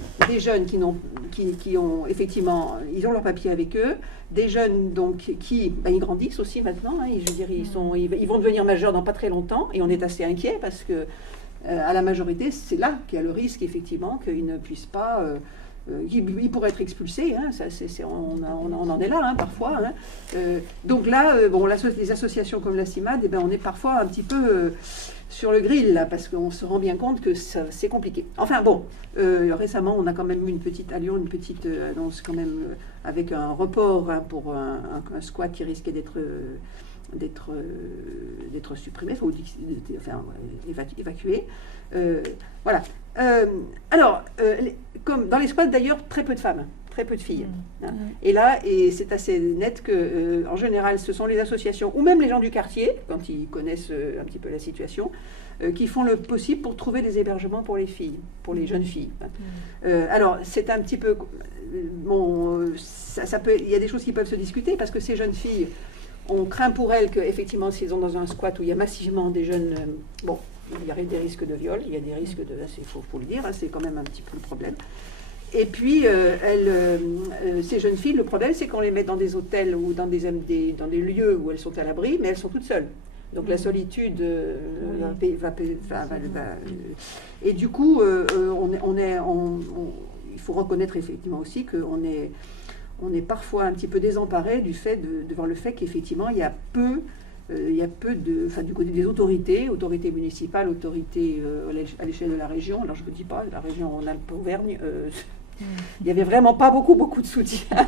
qui ont effectivement, ils ont leur papier avec eux, des jeunes donc qui, ben, ils grandissent aussi maintenant. Hein, je veux dire, ils vont devenir majeurs dans pas très longtemps, et on est assez inquiet parce que à la majorité, c'est là qu'il y a le risque effectivement qu'ils ne puissent pas. Ils pourraient être expulsés, hein, on en est là hein, parfois. Hein. Donc là, bon, les associations comme la CIMAD, eh ben, on est parfois un petit peu sur le grill, là, parce qu'on se rend bien compte que c'est compliqué. Enfin bon, récemment, on a quand même eu à Lyon, une petite annonce quand même avec un report hein, pour un squat qui risquait d'être supprimé, enfin, évacué. Voilà. Alors, comme dans les squats d'ailleurs, très peu de femmes, très peu de filles. Hein. Et là, c'est assez net que, en général, ce sont les associations ou même les gens du quartier, quand ils connaissent un petit peu la situation, qui font le possible pour trouver des hébergements pour les filles, pour les jeunes filles. Alors, c'est un petit peu bon, il y a des choses qui peuvent se discuter parce que ces jeunes filles, on craint pour elles qu'effectivement, s'ils sont dans un squat où il y a massivement des jeunes, bon, il y a des risques de viol, il y a des risques de... Il faut le dire, hein, c'est quand même un petit peu le problème. Et puis, ces jeunes filles, le problème, c'est qu'on les met dans des hôtels ou dans des lieux où elles sont à l'abri, mais elles sont toutes seules. Donc la solitude et du coup, il faut reconnaître effectivement aussi qu'on est parfois un petit peu désemparé devant le fait qu'effectivement, il y a peu du côté des autorités municipales, autorités à l'échelle de la région. Alors je ne vous dis pas, la région en Alpes-Auvergne, il n'y avait vraiment pas beaucoup de soutien.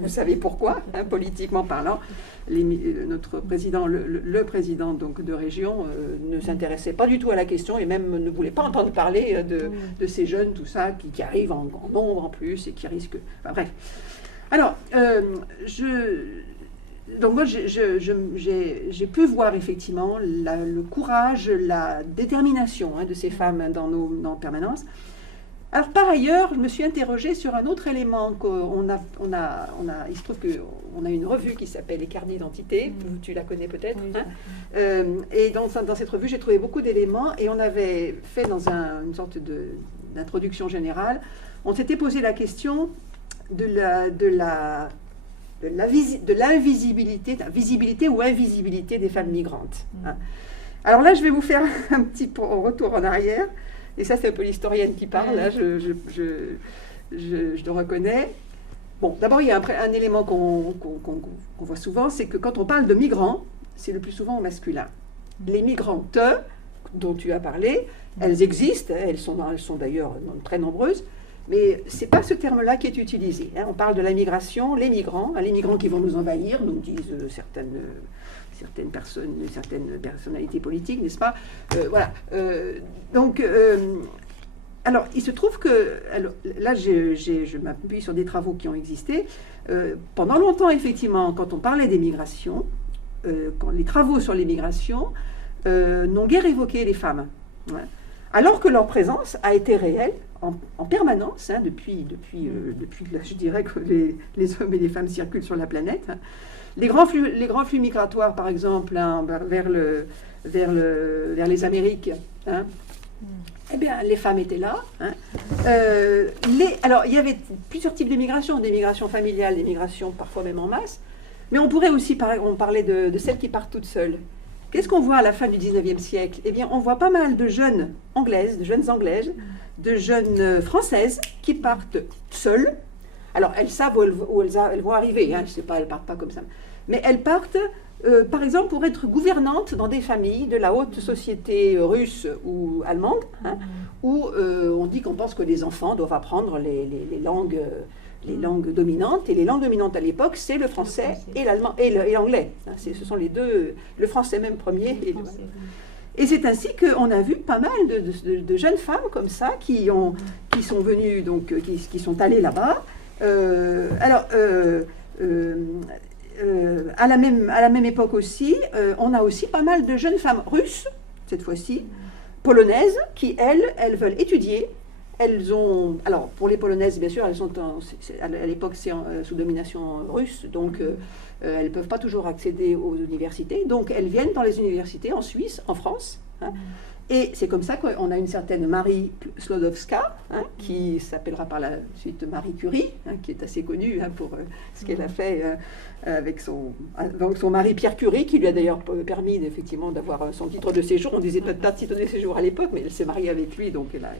Vous savez pourquoi, hein, politiquement parlant. Notre président, le président donc, de région, ne s'intéressait pas du tout à la question et même ne voulait pas entendre parler de ces jeunes, tout ça, qui arrivent en nombre en plus et qui risquent... Enfin bref. Alors, donc moi, j'ai pu voir effectivement le courage, la détermination hein, de ces femmes dans nos permanences. Alors par ailleurs, je me suis interrogée sur un autre élément il se trouve qu'on a une revue qui s'appelle Les Carnets d'identité, tu la connais peut-être, oui, hein, et dans cette revue, j'ai trouvé beaucoup d'éléments et on avait fait dans une sorte d'introduction générale, on s'était posé la question de l'invisibilité, visibilité ou invisibilité des femmes migrantes. Hein. Alors là, je vais vous faire un petit retour en arrière. Et ça, c'est un peu l'historienne qui parle, là, je le reconnais. Bon, d'abord, il y a un élément qu'on voit souvent, c'est que quand on parle de migrants, c'est le plus souvent au masculin. Les migrantes dont tu as parlé, elles existent, elles sont d'ailleurs très nombreuses, mais ce n'est pas ce terme-là qui est utilisé. Hein. On parle de la migration, les migrants qui vont nous envahir, nous disent certaines personnalités politiques, n'est-ce pas? Voilà. Alors, il se trouve que, là, je m'appuie sur des travaux qui ont existé. Pendant longtemps, effectivement, quand on parlait des migrations, les travaux sur les migrations n'ont guère évoqué les femmes. Ouais. Alors que leur présence a été réelle en permanence, hein, depuis je dirais que les hommes et les femmes circulent sur la planète. Hein. Les grands flux migratoires, par exemple, hein, vers les Amériques, hein, eh bien, les femmes étaient là. Hein. Alors, il y avait plusieurs types de migrations, des migrations familiales, des migrations parfois même en masse, mais on pourrait aussi parler de celles qui partent toutes seules. Qu'est-ce qu'on voit à la fin du 19e siècle? Eh bien, on voit pas mal de jeunes anglaises, de jeunes françaises qui partent seules. Alors, elles savent où elles vont arriver, hein, je sais pas, elles ne partent pas comme ça. Mais elles partent, par exemple, pour être gouvernantes dans des familles de la haute société russe ou allemande, hein, où on dit qu'on pense que les enfants doivent apprendre les langues dominantes. Et les langues dominantes à l'époque, c'est le français et l'allemand et l'anglais. Hein, ce sont les deux, le français même premier. Et c'est ainsi qu'on a vu pas mal de jeunes femmes comme ça qui sont venues, donc qui sont allées là-bas. À la même époque aussi, on a aussi pas mal de jeunes femmes russes, cette fois-ci, polonaises, qui, elles veulent étudier, elles ont... Alors, pour les Polonaises, bien sûr, elles sont à l'époque, c'est sous domination russe, donc elles ne peuvent pas toujours accéder aux universités. Donc, elles viennent dans les universités en Suisse, en France. Hein. Et c'est comme ça qu'on a une certaine Marie Sklodowska, hein, qui s'appellera par la suite Marie Curie, hein, qui est assez connue hein, pour ce qu'elle a fait avec son mari Pierre Curie, qui lui a d'ailleurs permis effectivement d'avoir son titre de séjour. On disait pas de titre de séjour à l'époque, mais elle s'est mariée avec lui, donc elle a...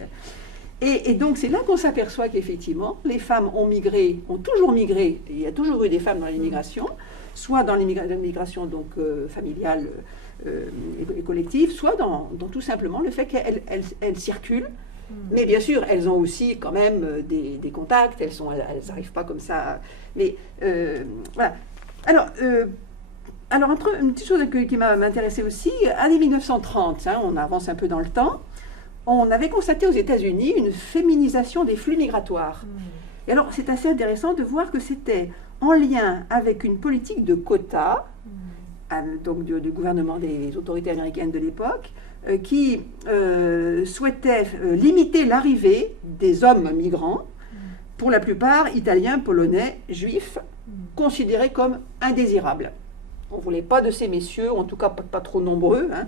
Et donc c'est là qu'on s'aperçoit qu'effectivement, les femmes ont migré, ont toujours migré, et il y a toujours eu des femmes dans l'immigration, soit dans l'immigration donc familiale et collective, soit dans tout simplement le fait qu'elles circulent. Mais bien sûr, elles ont aussi quand même des contacts, elles n'arrivent pas comme ça. Mais voilà. Alors une petite chose qui m'a intéressée aussi, année 1930, hein, on avance un peu dans le temps, on avait constaté aux États-Unis une féminisation des flux migratoires. Et alors, c'est assez intéressant de voir que c'était en lien avec une politique de quotas, donc du gouvernement des autorités américaines de l'époque, qui souhaitait limiter l'arrivée des hommes migrants, pour la plupart italiens, polonais, juifs, considérés comme indésirables. On ne voulait pas de ces messieurs, en tout cas pas trop nombreux. Hein.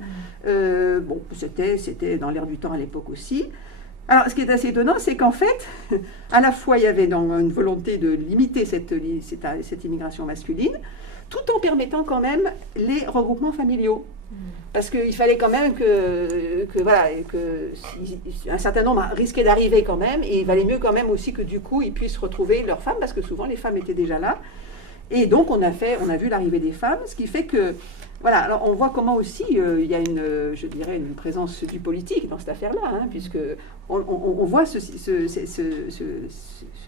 Bon, c'était dans l'air du temps à l'époque aussi. Alors, ce qui est assez étonnant, c'est qu'en fait, à la fois, il y avait une volonté de limiter cette immigration masculine, tout en permettant quand même les regroupements familiaux. Parce qu'il fallait quand même un certain nombre risquait d'arriver quand même, et il valait mieux quand même aussi que du coup, ils puissent retrouver leurs femmes, parce que souvent, les femmes étaient déjà là. Et donc, on a vu l'arrivée des femmes, ce qui fait que, voilà, alors on voit comment aussi il y a une présence du politique dans cette affaire-là, hein, puisque on voit ce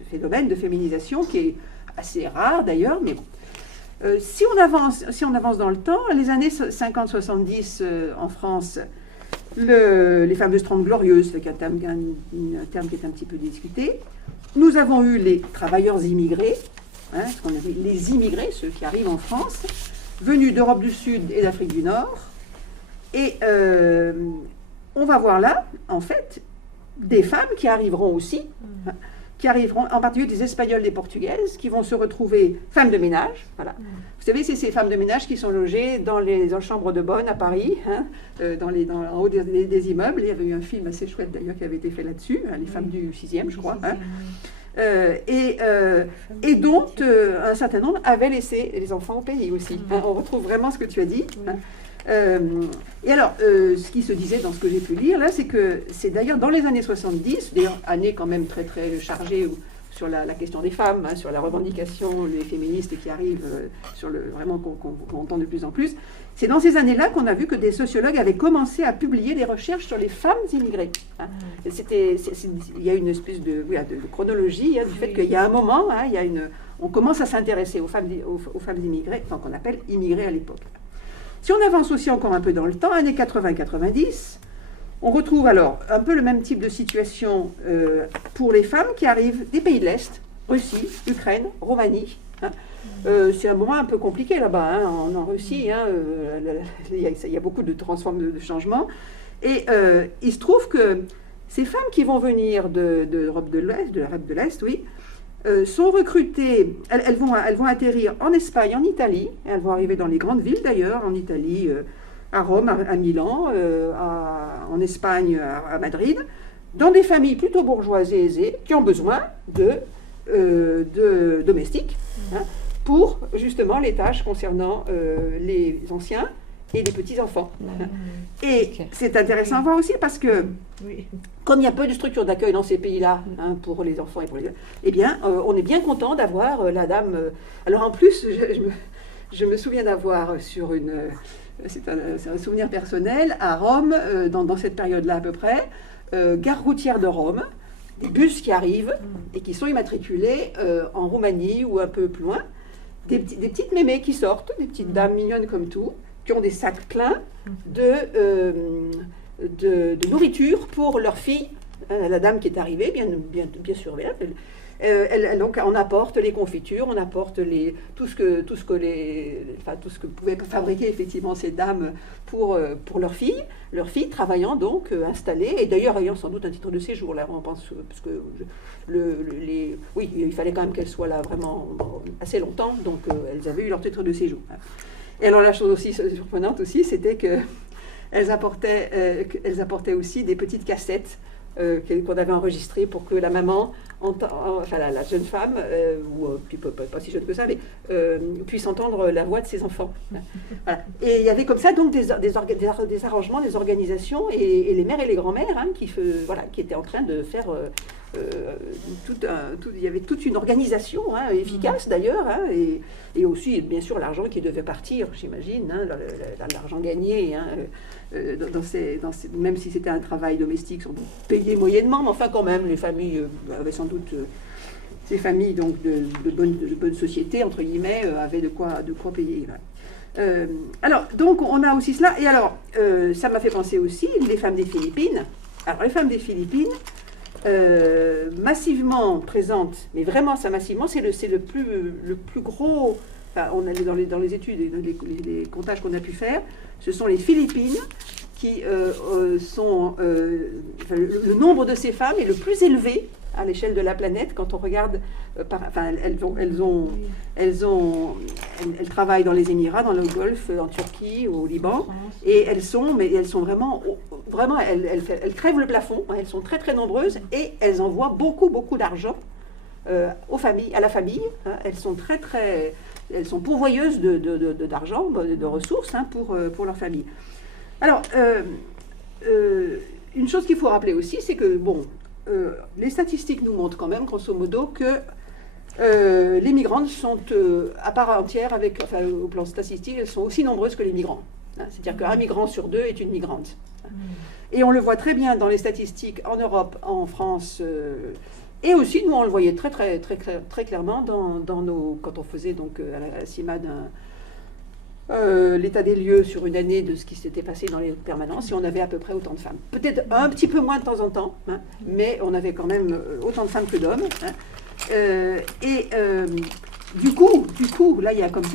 phénomène de féminisation qui est assez rare d'ailleurs, mais bon. Si on avance dans le temps, les années 50-70 en France, les fameuses Trente Glorieuses, c'est un terme qui est un petit peu discuté. Nous avons eu les travailleurs immigrés, hein, ce qu'on appelle les immigrés, ceux qui arrivent en France, venus d'Europe du Sud et d'Afrique du Nord. Et on va voir là, en fait, des femmes qui arriveront aussi, hein, qui arriveront, en particulier des Espagnols, des Portugaises, qui vont se retrouver femmes de ménage. Voilà. Vous savez, c'est ces femmes de ménage qui sont logées dans les chambres de bonne à Paris, hein, en haut des immeubles. Il y avait eu un film assez chouette d'ailleurs qui avait été fait là-dessus, hein, les femmes du 6e, je crois. Hein. Et dont un certain nombre avaient laissé les enfants au pays aussi. Hein. On retrouve vraiment ce que tu as dit. Hein. Et alors, ce qui se disait dans ce que j'ai pu lire, là, c'est que c'est d'ailleurs dans les années 70, d'ailleurs, année quand même très très chargée sur la question des femmes, hein, sur la revendication, les féministes qui arrivent, vraiment qu'on entend de plus en plus, c'est dans ces années-là qu'on a vu que des sociologues avaient commencé à publier des recherches sur les femmes immigrées. Hein. Il y a une espèce de chronologie, hein, du fait qu'il y a un moment, hein, on commence à s'intéresser aux femmes immigrées, enfin qu'on appelle immigrées à l'époque. Si on avance aussi encore un peu dans le temps, années 80-90, on retrouve alors un peu le même type de situation pour les femmes qui arrivent des pays de l'Est, Russie, Ukraine, Roumanie. Hein. C'est un moment un peu compliqué là-bas, hein, en Russie, hein, il y a beaucoup de changements. Et il se trouve que ces femmes qui vont venir de l'Europe de l'Est, oui, sont recrutées, elles vont atterrir en Espagne, en Italie, elles vont arriver dans les grandes villes d'ailleurs, en Italie, à Rome, à Milan, en Espagne, à Madrid, dans des familles plutôt bourgeoises et aisées qui ont besoin de domestiques, hein, pour justement les tâches concernant les anciens et les petits-enfants. Et c'est intéressant à voir aussi parce que, comme il y a peu de structures d'accueil dans ces pays-là, hein, pour les enfants et pour les... Eh bien, on est bien content d'avoir la dame... alors en plus, je me souviens d'avoir sur c'est un souvenir personnel, à Rome, dans cette période-là à peu près, gare routière de Rome, des bus qui arrivent et qui sont immatriculés en Roumanie ou un peu plus loin, des petites mémés qui sortent, des petites dames mignonnes comme tout, qui ont des sacs pleins de nourriture pour leurs filles La dame qui est arrivée, bien sûr, donc on apporte les confitures, on apporte tout ce que pouvaient fabriquer effectivement ces dames pour leurs filles travaillant donc installées, et d'ailleurs ayant sans doute un titre de séjour, là on pense, parce que oui, il fallait quand même qu'elles soient là vraiment assez longtemps, donc elles avaient eu leur titre de séjour. Et alors la chose aussi surprenante aussi, c'était que elles apportaient aussi des petites cassettes qu'on avait enregistrées pour que la maman, enfin la jeune femme, ou pas si jeune que ça, mais puisse entendre la voix de ses enfants. Voilà. Et il y avait comme ça donc des arrangements, des organisations, et les mères et les grands-mères qui étaient en train de faire... il y avait toute une organisation efficace d'ailleurs, et aussi bien sûr l'argent qui devait partir, j'imagine, l'argent gagné, même si c'était un travail domestique, sans doute payé moyennement, mais enfin quand même, les familles avaient sans doute, ces familles donc de bonne société, entre guillemets, avaient de quoi payer. Alors, donc on a aussi cela, et alors, ça m'a fait penser aussi, les femmes des Philippines. Alors, les femmes des Philippines, massivement présentes, mais vraiment ça massivement, c'est le plus gros, enfin, on a dans les études, les comptages qu'on a pu faire, ce sont les Philippines qui sont, le nombre de ces femmes est le plus élevé à l'échelle de la planète quand on regarde, elles travaillent dans les Émirats, dans le Golfe, en Turquie, au Liban, et elles sont vraiment, elles crèvent le plafond, elles sont très très nombreuses, et elles envoient beaucoup d'argent à la famille, elles sont elles sont pourvoyeuses d'argent, de ressources pour leur famille. Alors, une chose qu'il faut rappeler aussi, c'est que, les statistiques nous montrent quand même, grosso modo, que les migrantes sont à part entière, au plan statistique, elles sont aussi nombreuses que les migrants. C'est-à-dire qu'un migrant sur deux est une migrante. Et on le voit très bien dans les statistiques en Europe, en France, et aussi, nous, on le voyait très clairement quand on faisait donc à la CIMAD l'état des lieux sur une année de ce qui s'était passé dans les permanences, et on avait à peu près autant de femmes. Peut-être un petit peu moins de temps en temps, mais on avait quand même autant de femmes que d'hommes. Du coup, là, il y a comme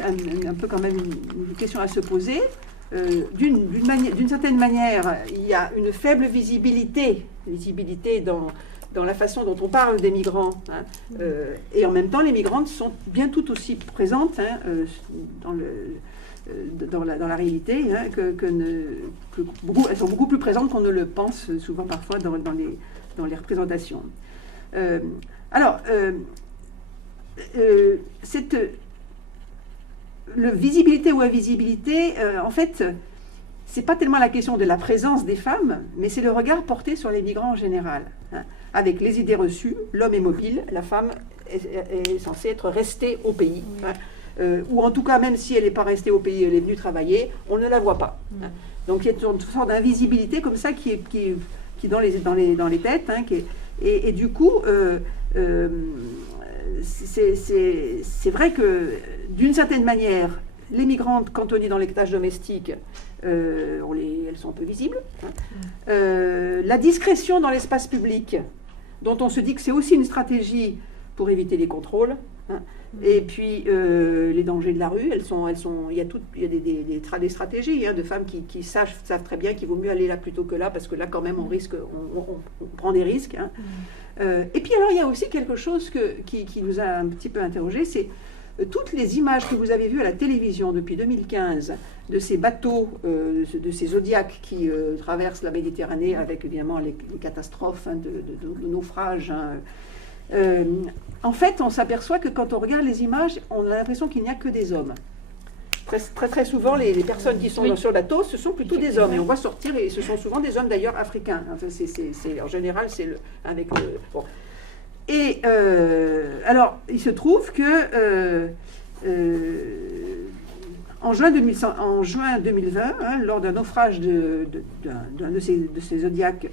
un peu quand même une question à se poser. D'une certaine manière, il y a une faible visibilité dans la façon dont on parle des migrants, et en même temps, les migrantes sont bien tout aussi présentes dans la réalité, elles sont beaucoup plus présentes qu'on ne le pense souvent parfois dans les représentations. Cette visibilité ou invisibilité, en fait, c'est pas tellement la question de la présence des femmes, mais c'est le regard porté sur les migrants en général. Avec les idées reçues, l'homme est mobile, la femme est censée être restée au pays. Ou en tout cas, même si elle n'est pas restée au pays, elle est venue travailler, on ne la voit pas. Donc il y a une sorte d'invisibilité comme ça qui dans les têtes, et du coup, c'est vrai que d'une certaine manière, les migrantes cantonnées dans les tâches domestiques, elles sont un peu visibles. La discrétion dans l'espace public, dont on se dit que c'est aussi une stratégie pour éviter les contrôles. Et puis les dangers de la rue, il y a des stratégies de femmes qui savent très bien qu'il vaut mieux aller là plutôt que là, parce que là quand même on prend des risques. Et puis alors il y a aussi quelque chose qui nous a un petit peu interrogé, c'est toutes les images que vous avez vues à la télévision depuis 2015 de ces bateaux, de ces zodiacs qui traversent la Méditerranée avec évidemment les catastrophes de naufrages. En fait, on s'aperçoit que quand on regarde les images, on a l'impression qu'il n'y a que des hommes. Très souvent, les personnes qui sont sur le bateau, ce sont plutôt des hommes. Et on voit sortir, et ce sont souvent des hommes d'ailleurs africains. Enfin, en général, c'est bon. Et alors, il se trouve que en juin 2020, lors d'un naufrage d'un de ces zodiacs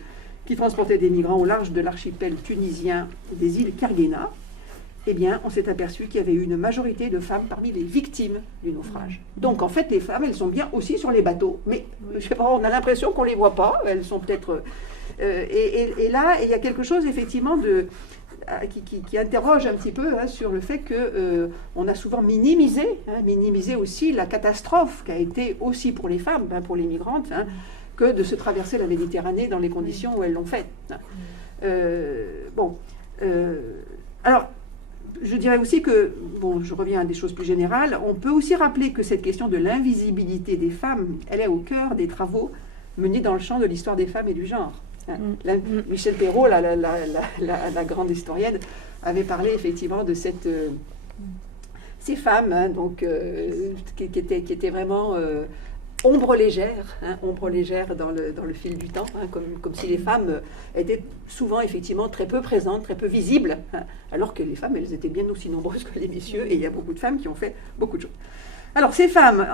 qui transportait des migrants au large de l'archipel tunisien des îles Kerguena, eh bien, on s'est aperçu qu'il y avait eu une majorité de femmes parmi les victimes du naufrage. Donc, en fait, les femmes, elles sont bien aussi sur les bateaux, mais je sais pas, on a l'impression qu'on ne les voit pas. Elles sont peut-être Et là, il y a quelque chose effectivement qui interroge un petit peu sur le fait qu'on a souvent minimisé aussi la catastrophe qui a été aussi pour les femmes, pour les migrantes, que de se traverser la Méditerranée dans les conditions où elles l'ont fait. Alors, je dirais aussi que, je reviens à des choses plus générales, on peut aussi rappeler que cette question de l'invisibilité des femmes, elle est au cœur des travaux menés dans le champ de l'histoire des femmes et du genre. Michel Perrault, la grande historienne, avait parlé effectivement de ces femmes qui étaient vraiment ombre légère dans le fil du temps, comme si les femmes étaient souvent effectivement très peu présentes, très peu visibles, alors que les femmes, elles étaient bien aussi nombreuses que les messieurs, et il y a beaucoup de femmes qui ont fait beaucoup de choses. Alors ces femmes,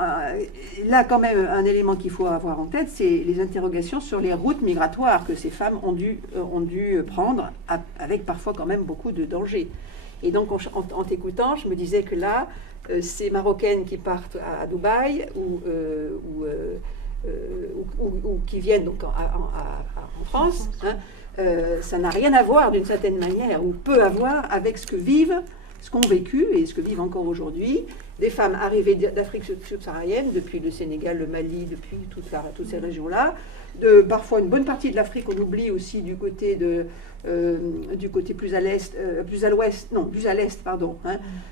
là quand même un élément qu'il faut avoir en tête, c'est les interrogations sur les routes migratoires que ces femmes ont dû prendre, avec parfois quand même beaucoup de dangers. Et donc en t'écoutant, je me disais que là, ces Marocaines qui partent à Dubaï ou qui viennent donc en France, ça n'a rien à voir d'une certaine manière, ou peu à voir avec ce qu'ont vécu et ce que vivent encore aujourd'hui des femmes arrivées d'Afrique subsaharienne, depuis le Sénégal, le Mali, depuis toutes ces régions-là, de parfois une bonne partie de l'Afrique, on oublie aussi du côté plus à l'est, plus à l'ouest, non, plus à l'est, pardon,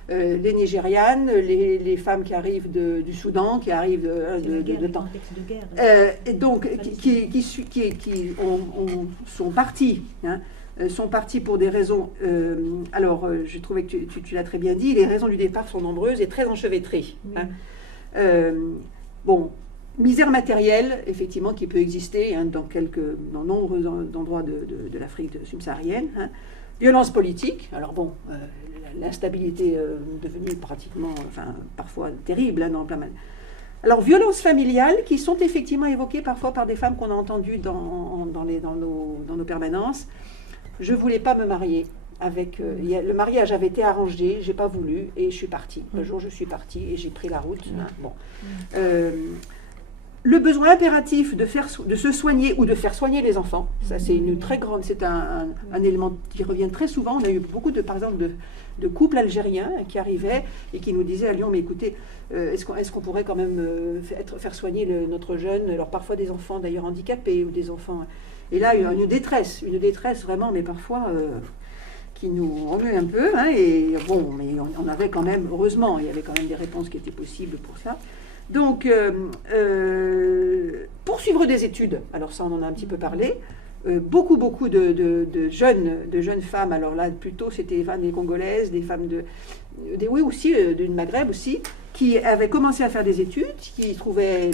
les Nigérianes, les femmes qui arrivent du Soudan, qui arrivent de temps. Et donc, qui sont partis, sont partis pour des raisons, je trouvais que tu l'as très bien dit, les raisons du départ sont nombreuses et très enchevêtrées. Misère matérielle, effectivement, qui peut exister dans nombreux endroits de l'Afrique subsaharienne. Violence politique, l'instabilité devenue pratiquement, parfois terrible, dans plein mal. Alors, violences familiales qui sont effectivement évoquées parfois par des femmes qu'on a entendues dans nos permanences. Je ne voulais pas me marier. Le mariage avait été arrangé, je n'ai pas voulu, et je suis partie. Un jour, je suis partie et j'ai pris la route. Le besoin impératif de se soigner ou de faire soigner les enfants, ça c'est c'est un élément qui revient très souvent. On a eu beaucoup par exemple de couples algériens qui arrivaient et qui nous disaient à Lyon, mais écoutez, est-ce qu'on pourrait quand même faire soigner notre jeune, alors parfois des enfants d'ailleurs handicapés ou des enfants. Et là, une détresse vraiment, mais parfois qui nous remue un peu. Mais on avait quand même, heureusement, il y avait quand même des réponses qui étaient possibles pour ça. Donc, poursuivre des études, alors ça on en a un petit peu parlé, beaucoup de jeunes femmes, alors là plutôt c'était des femmes des Congolaises, des femmes du Maghreb aussi, qui avaient commencé à faire des études, qui trouvaient,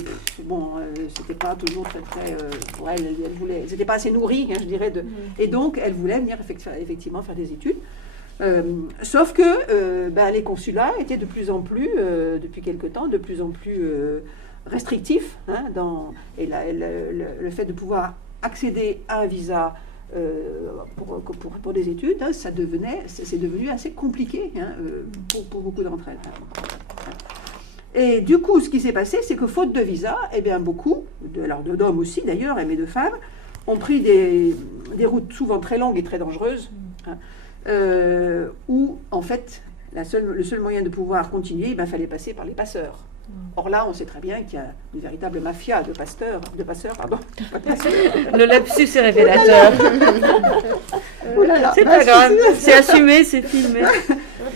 c'était pas toujours très pour elles c'était pas assez nourries, je dirais, et donc elles voulaient venir effectivement faire des études. Sauf que les consulats étaient de plus en plus, depuis quelque temps, de plus en plus restrictifs. Le fait de pouvoir accéder à un visa pour des études, c'est devenu assez compliqué pour beaucoup d'entre elles. Et du coup, ce qui s'est passé, c'est que faute de visa, beaucoup, d'hommes aussi d'ailleurs, mais de femmes, ont pris des routes souvent très longues et très dangereuses, où en fait le seul moyen de pouvoir continuer, fallait passer par les passeurs. Or là, on sait très bien qu'il y a une véritable mafia de passeurs. Le lapsus est révélateur. C'est pas grave, c'est assumé, c'est filmé.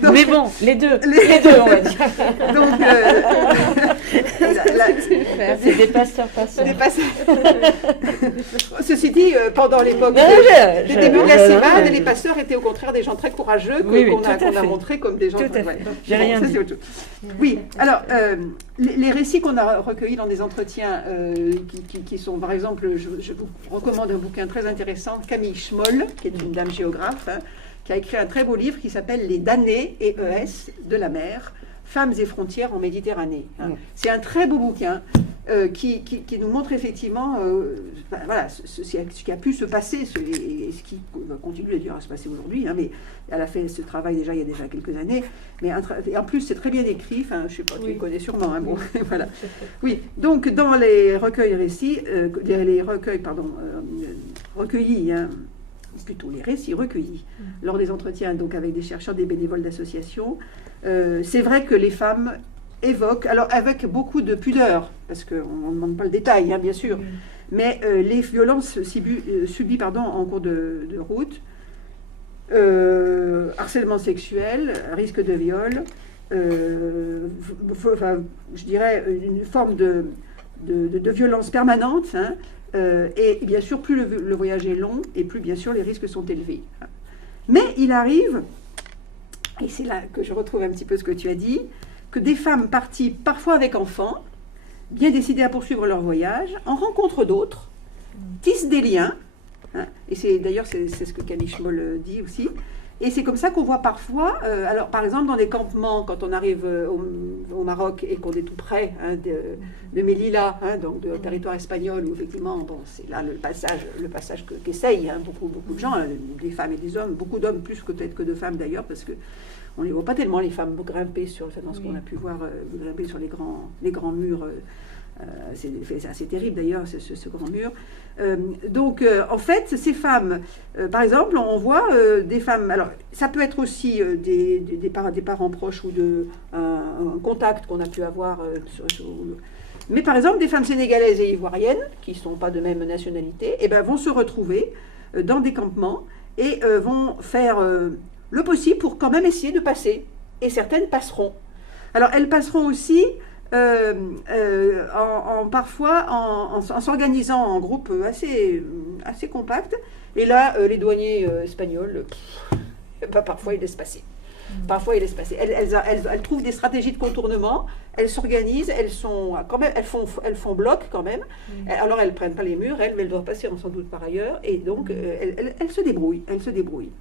Donc, mais bon, les deux, on va dire. Donc, c'est des passeurs. Ceci dit, pendant l'époque des débuts de la CIVAD, les passeurs étaient au contraire des gens très courageux qu'on a montrés comme des gens. J'ai rien dit. Oui, alors les récits qu'on a recueillis dans des entretiens qui sont, par exemple, je vous recommande un bouquin très intéressant, Camille Schmoll, qui est une dame géographe, qui a écrit un très beau livre qui s'appelle Les damnés de la mer, femmes et frontières en Méditerranée. C'est un très beau bouquin qui nous montre effectivement voilà, ce qui a pu se passer et ce qui continue d'ailleurs à se passer aujourd'hui, hein, mais elle a fait ce travail déjà il y a déjà quelques années, mais et en plus c'est très bien écrit, enfin, je ne sais pas, tu le connais sûrement, hein, bon, voilà. Oui, donc dans les recueils récits, les recueils, pardon, recueillis, hein, plutôt les récits recueillis lors des entretiens donc avec des chercheurs, des bénévoles d'associations, c'est vrai que les femmes évoquent, alors avec beaucoup de pudeur, parce qu'on ne demande pas le détail, hein, bien sûr, mais les violences subies en cours de route, harcèlement sexuel, risque de viol, enfin, je dirais une forme de violence permanente, hein, et bien sûr, plus le voyage est long, et plus bien sûr les risques sont élevés. Mais il arrive, et c'est là que je retrouve un petit peu ce que tu as dit, que des femmes parties parfois avec enfants, bien décidées à poursuivre leur voyage, en rencontrent d'autres, tissent des liens, hein, et c'est d'ailleurs c'est ce que Camille Schmoll dit aussi, et c'est comme ça qu'on voit parfois, alors par exemple dans des campements, quand on arrive au Maroc et qu'on est tout près, hein, de Melilla, hein, donc de territoire espagnol, où effectivement, bon, c'est là le passage qu'essayent, hein, beaucoup de gens, des femmes et des hommes, beaucoup d'hommes plus peut-être que de femmes d'ailleurs, parce que on ne les voit pas tellement, les femmes grimper dans ce qu'on a pu voir, grimper sur les grands murs. C'est assez terrible d'ailleurs, ce grand mur. Donc, en fait, ces femmes, par exemple, on voit des femmes. Alors, ça peut être aussi des parents proches ou un contact qu'on a pu avoir. Mais par exemple, des femmes sénégalaises et ivoiriennes, qui ne sont pas de même nationalité, eh ben, vont se retrouver dans des campements et vont faire le possible pour quand même essayer de passer. Et certaines passeront. Alors, elles passeront aussi parfois en s'organisant en groupe assez compact. Et là, les douaniers espagnols, parfois ils laissent passer. Parfois ils laissent passer. Elles trouvent des stratégies de contournement. Elles s'organisent. Elles font bloc quand même. Alors elles prennent pas les murs. Mais elles doivent passer sans doute par ailleurs. Et donc elles se débrouillent.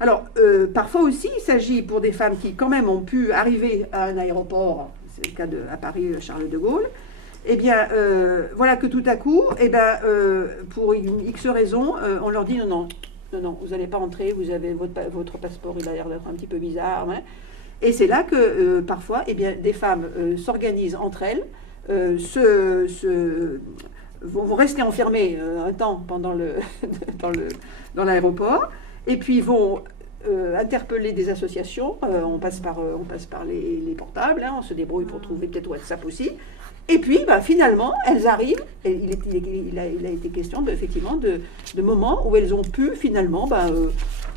Alors, parfois aussi, il s'agit pour des femmes qui, quand même, ont pu arriver à un aéroport, c'est le cas à Paris, Charles de Gaulle, eh bien, voilà que tout à coup, eh bien, pour une X raison, on leur dit non, vous n'allez pas entrer, vous avez votre passeport, il a l'air d'être un petit peu bizarre. Hein. Et c'est là que, parfois, eh bien, des femmes s'organisent entre elles, vont rester enfermées un temps pendant dans l'aéroport, et puis vont interpeller des associations. On passe par les portables, hein, on se débrouille pour trouver peut-être WhatsApp aussi. Et puis, finalement, elles arrivent, et il a été question effectivement de moments où elles ont pu finalement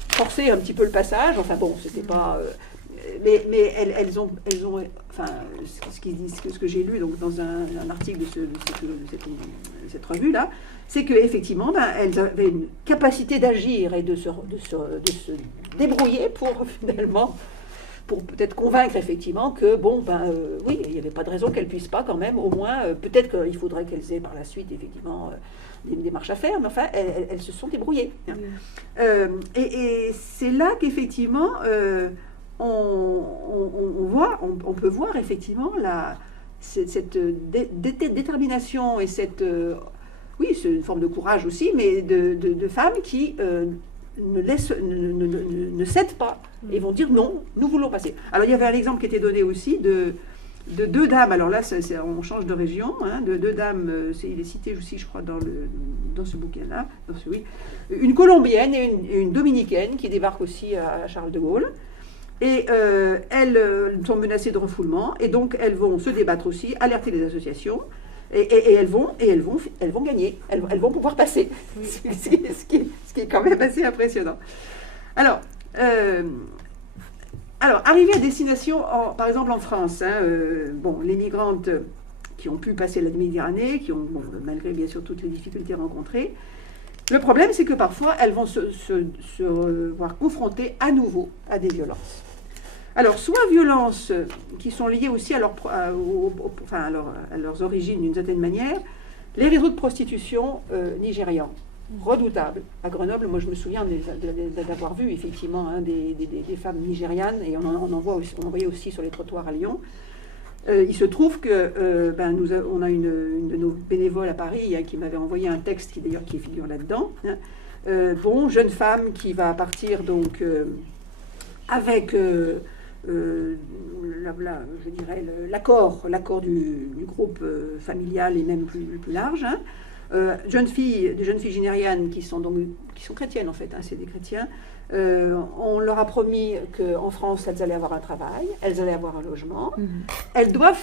forcer un petit peu le passage. Enfin bon, c'était pas... mais elles ont enfin, ce que j'ai lu donc, dans un article de cette revue-là, c'est qu'effectivement, elles avaient une capacité d'agir et de se débrouiller pour finalement, pour peut-être convaincre effectivement que, oui, il n'y avait pas de raison qu'elles ne puissent pas quand même, au moins, peut-être qu'il faudrait qu'elles aient par la suite, effectivement, des démarches à faire, mais enfin, elles se sont débrouillées. Et c'est là qu'effectivement, on peut voir effectivement cette détermination et cette... oui, c'est une forme de courage aussi, mais de femmes qui ne cèdent pas et vont dire non, nous voulons passer. Alors il y avait un exemple qui était donné aussi de deux dames, alors là on change de région, hein, de deux dames, il est cité aussi je crois dans ce bouquin-là, une Colombienne et une Dominicaine qui débarquent aussi à Charles de Gaulle. Et elles sont menacées de refoulement, et donc elles vont se débattre aussi, alerter les associations, et elles vont gagner, elles vont pouvoir passer, ce qui est quand même assez impressionnant. Alors, arriver à destination, par exemple en France, hein, les migrantes qui ont pu passer la Méditerranée, qui ont, malgré bien sûr toutes les difficultés rencontrées, le problème c'est que parfois elles vont se voir confrontées à nouveau à des violences. Alors, soit violences qui sont liées aussi à leurs origines d'une certaine manière, les réseaux de prostitution nigérians, redoutables. À Grenoble, moi je me souviens d'avoir vu effectivement des femmes nigérianes, et on en voyait aussi sur les trottoirs à Lyon, Il se trouve que on a une de nos bénévoles à Paris qui m'avait envoyé un texte qui figure là-dedans. Hein. Jeune femme qui va partir donc avec je dirais l'accord du groupe familial et même plus large. Hein. Des jeunes filles générianes qui sont chrétiennes en fait, hein, c'est des chrétiens. On leur a promis qu'en France, elles allaient avoir un travail, elles allaient avoir un logement. Elles doivent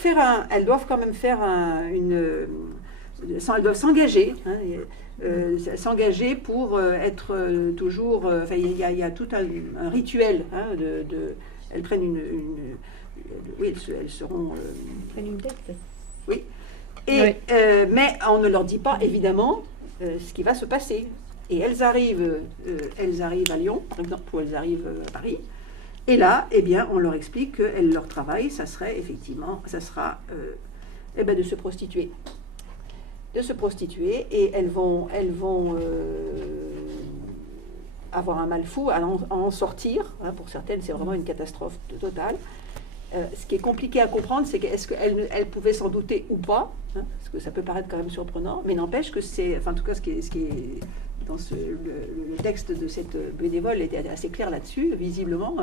quand même faire elles doivent s'engager, hein, s'engager pour être toujours. Il y a tout un rituel. Hein, elles prennent oui, elles seront. Prennent une dette. Oui. Mais on ne leur dit pas évidemment ce qui va se passer. Et elles arrivent à Lyon, par exemple, ou elles arrivent à Paris. Et là, eh bien, on leur explique que leur travail, ça sera de se prostituer. De se prostituer, et elles vont avoir un mal fou à en sortir. Hein, pour certaines, c'est vraiment une catastrophe totale. Ce qui est compliqué à comprendre, c'est est-ce qu'elles pouvaient s'en douter ou pas, hein, parce que ça peut paraître quand même surprenant, mais n'empêche que en tout cas, ce qui est dans le texte de cette bénévole était assez clair là-dessus. Visiblement,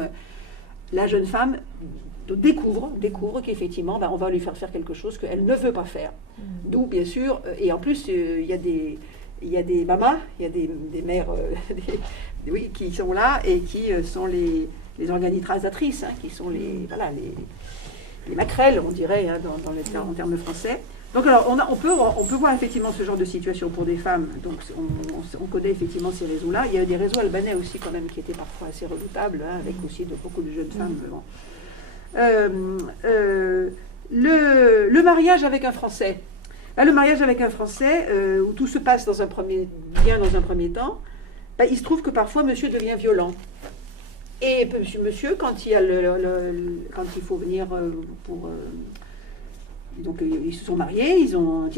la jeune femme découvre qu'effectivement, on va lui faire quelque chose qu'elle ne veut pas faire. D'où, bien sûr, et en plus, il y a des mamas, il y a des mères qui sont là et qui sont les organisatrices, hein, qui sont les maquerelles, on dirait, hein, en termes français. Donc alors, on peut voir effectivement ce genre de situation pour des femmes. Donc on connaît effectivement ces réseaux-là. Il y a des réseaux albanais aussi quand même qui étaient parfois assez redoutables, hein, avec aussi beaucoup de jeunes femmes. Bon. Le mariage avec un Français. Là, le mariage avec un Français, où tout se passe dans un premier temps, il se trouve que parfois monsieur devient violent. Et monsieur, quand il faut venir pour... donc ils se sont mariés,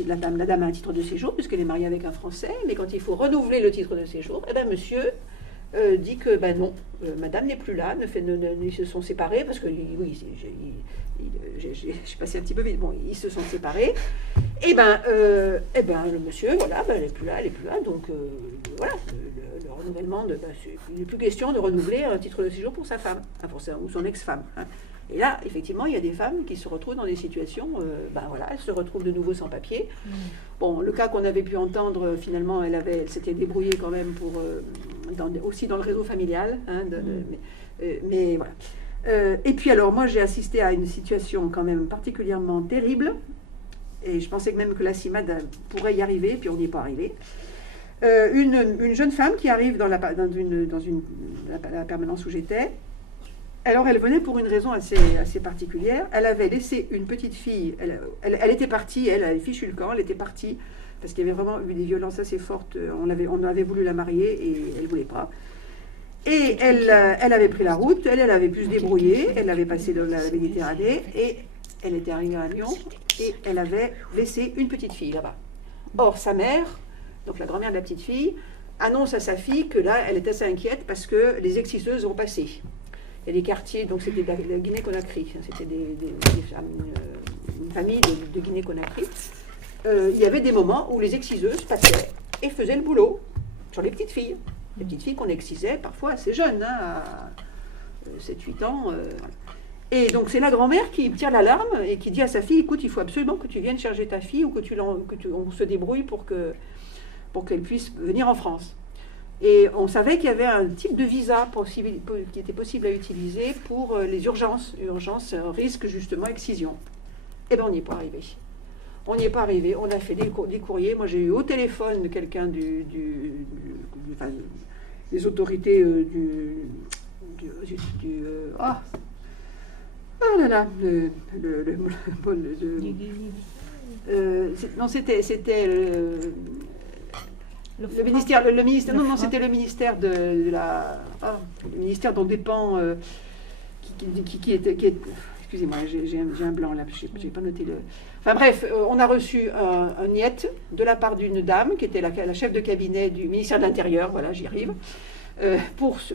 la dame a un titre de séjour puisqu'elle est mariée avec un Français, mais quand il faut renouveler le titre de séjour, monsieur dit que non, madame n'est plus là, ils se sont séparés parce que oui, j'ai passé un petit peu vite, bon, ils se sont séparés, et le monsieur, voilà, elle n'est plus là, donc voilà, le renouvellement, il n'est plus question de renouveler un titre de séjour pour sa femme, ou son ex-femme. Hein. Et là, effectivement, il y a des femmes qui se retrouvent dans des situations, elles se retrouvent de nouveau sans papier. Bon, le cas qu'on avait pu entendre, finalement, elle s'était débrouillée quand même aussi dans le réseau familial, hein, mais voilà. Et puis alors, moi, j'ai assisté à une situation quand même particulièrement terrible, et je pensais même que la CIMAD pourrait y arriver, puis on n'y est pas arrivé. Une jeune femme qui arrive dans la permanence où j'étais. Alors, elle venait pour une raison assez particulière. Elle avait laissé une petite fille. Elle était partie, elle avait fichu le camp, elle était partie, parce qu'il y avait vraiment eu des violences assez fortes. On avait voulu la marier et elle ne voulait pas. Et elle avait pris la route, elle avait pu se débrouiller, elle avait passé dans la Méditerranée, et elle était arrivée à Lyon, et elle avait laissé une petite fille là-bas. Or, sa mère, donc la grand-mère de la petite fille, annonce à sa fille que là, elle est assez inquiète parce que les exciseuses vont passer. Il y a des quartiers, donc c'était de la Guinée-Conakry, c'était une famille de Guinée-Conakry. Il y avait des moments où les exciseuses passaient et faisaient le boulot sur les petites filles. Les petites filles qu'on excisait parfois assez jeunes, hein, à 7-8 ans. Voilà. Et donc c'est la grand-mère qui tire l'alarme et qui dit à sa fille, écoute, il faut absolument que tu viennes chercher ta fille ou on se débrouille pour qu'elle puisse venir en France. Et on savait qu'il y avait un type de visa qui était possible à utiliser pour les urgences risque justement excision. Eh bien, on n'y est pas arrivé. On n'y est pas arrivé. On a fait des courriers. Moi, j'ai eu au téléphone quelqu'un des autorités c'était le ministère, non, c'était le ministère le ministère dont dépend, qui est, excusez-moi, j'ai un blanc là, je n'ai pas noté le... Enfin bref, on a reçu un niet de la part d'une dame qui était la chef de cabinet du ministère de l'Intérieur, voilà, j'y arrive,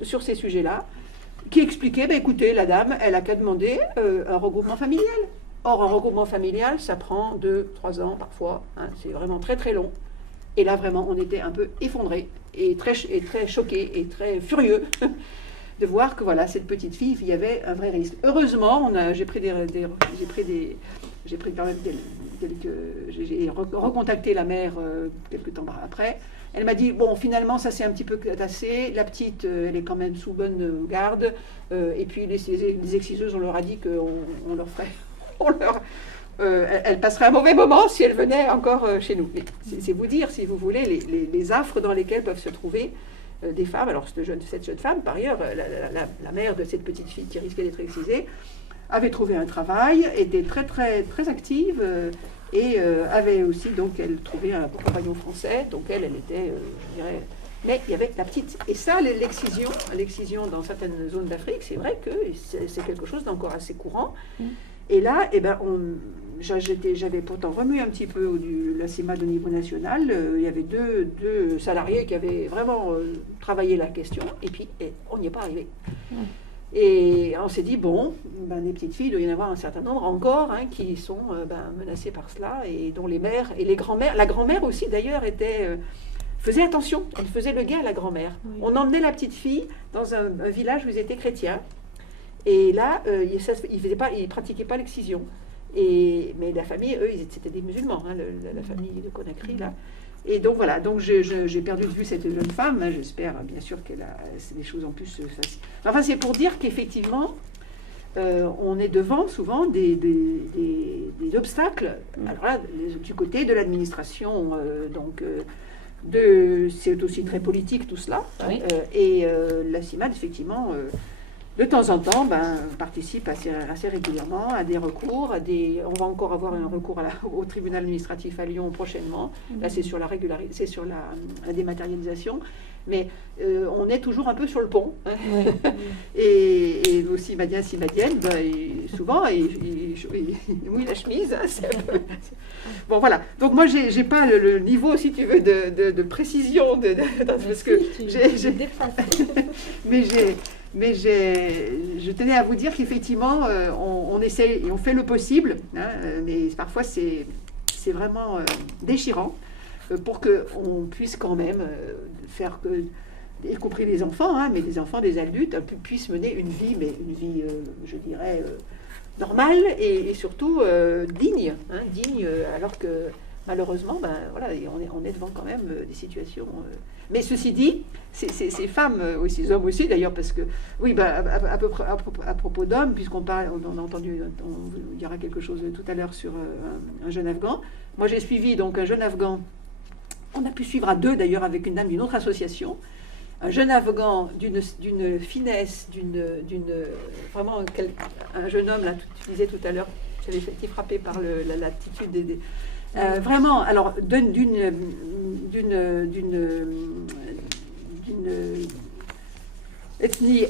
sur ces sujets-là, qui expliquait, écoutez, la dame, elle a qu'à demander un regroupement familial. Or, un regroupement familial, ça prend 2-3 ans parfois, hein, c'est vraiment très très long. Et là, vraiment, on était un peu effondrés et très choqués et très furieux de voir que voilà, cette petite fille, il y avait un vrai risque. Heureusement, j'ai recontacté la mère quelques temps après. Elle m'a dit, bon, finalement, ça s'est un petit peu tassé. La petite, elle est quand même sous bonne garde. Et puis, les exciseuses, on leur a dit qu'on leur ferait... elle passerait un mauvais moment si elle venait encore chez nous. C'est vous dire, si vous voulez, les affres dans lesquelles peuvent se trouver des femmes. Alors, cette jeune femme, par ailleurs, la mère de cette petite fille qui risquait d'être excisée, avait trouvé un travail, était très, très, très active et avait aussi, donc, elle trouvait un compagnon français. Donc, elle était, je dirais... Mais il y avait la petite. Et ça, l'excision dans certaines zones d'Afrique, c'est vrai que c'est quelque chose d'encore assez courant. Et là, eh ben, j'avais pourtant remué un petit peu la CIMAD au niveau national. Il y avait deux salariés qui avaient vraiment travaillé la question, et puis on n'y est pas arrivé. Et on s'est dit, bon, ben, les petites filles, il doit y en avoir un certain nombre encore hein, qui sont menacées par cela, et dont les mères et les grands-mères, la grand-mère aussi d'ailleurs faisait attention, elle faisait le guet à la grand-mère. Oui. On emmenait la petite fille dans un village où ils étaient chrétiens. Et là, ils ne pratiquaient pas l'excision. Mais la famille, eux, c'était des musulmans, hein, la famille de Conakry, là. Et donc voilà, donc j'ai perdu de vue cette jeune femme. Hein, j'espère bien sûr qu'elle a des choses en plus faciles. Enfin, c'est pour dire qu'effectivement, on est devant souvent des obstacles. Alors là, du côté de l'administration, c'est aussi très politique tout cela. Oui. Et la CIMAD, effectivement... de temps en temps, participe assez régulièrement à des recours. On va encore avoir un recours au tribunal administratif à Lyon prochainement. Là, c'est sur c'est sur la dématérialisation. Mais on est toujours un peu sur le pont. Hein. Oui. et aussi, Simadienne, souvent, il mouille la chemise. Hein, bon, voilà. Donc, moi, j'ai pas le niveau, si tu veux, de précision. Parce que mais je tenais à vous dire qu'effectivement, on essaie et on fait le possible, hein, mais parfois c'est vraiment déchirant pour qu'on puisse quand même faire que, y compris les enfants, hein, mais les enfants, des adultes, puissent mener une vie, je dirais, normale et surtout digne, hein, alors que malheureusement, voilà, on est devant quand même des situations... Mais ceci dit, ces femmes, ou ces hommes aussi d'ailleurs, parce que, oui, à propos d'hommes, puisqu'on parle, on a entendu, il y aura quelque chose tout à l'heure sur un jeune Afghan. Moi, j'ai suivi donc un jeune Afghan, on a pu suivre à deux d'ailleurs avec une dame d'une autre association, un jeune Afghan d'une finesse, vraiment un jeune homme, là, tu disais tout à l'heure, j'avais été frappé par l'attitude vraiment, alors d'une ethnie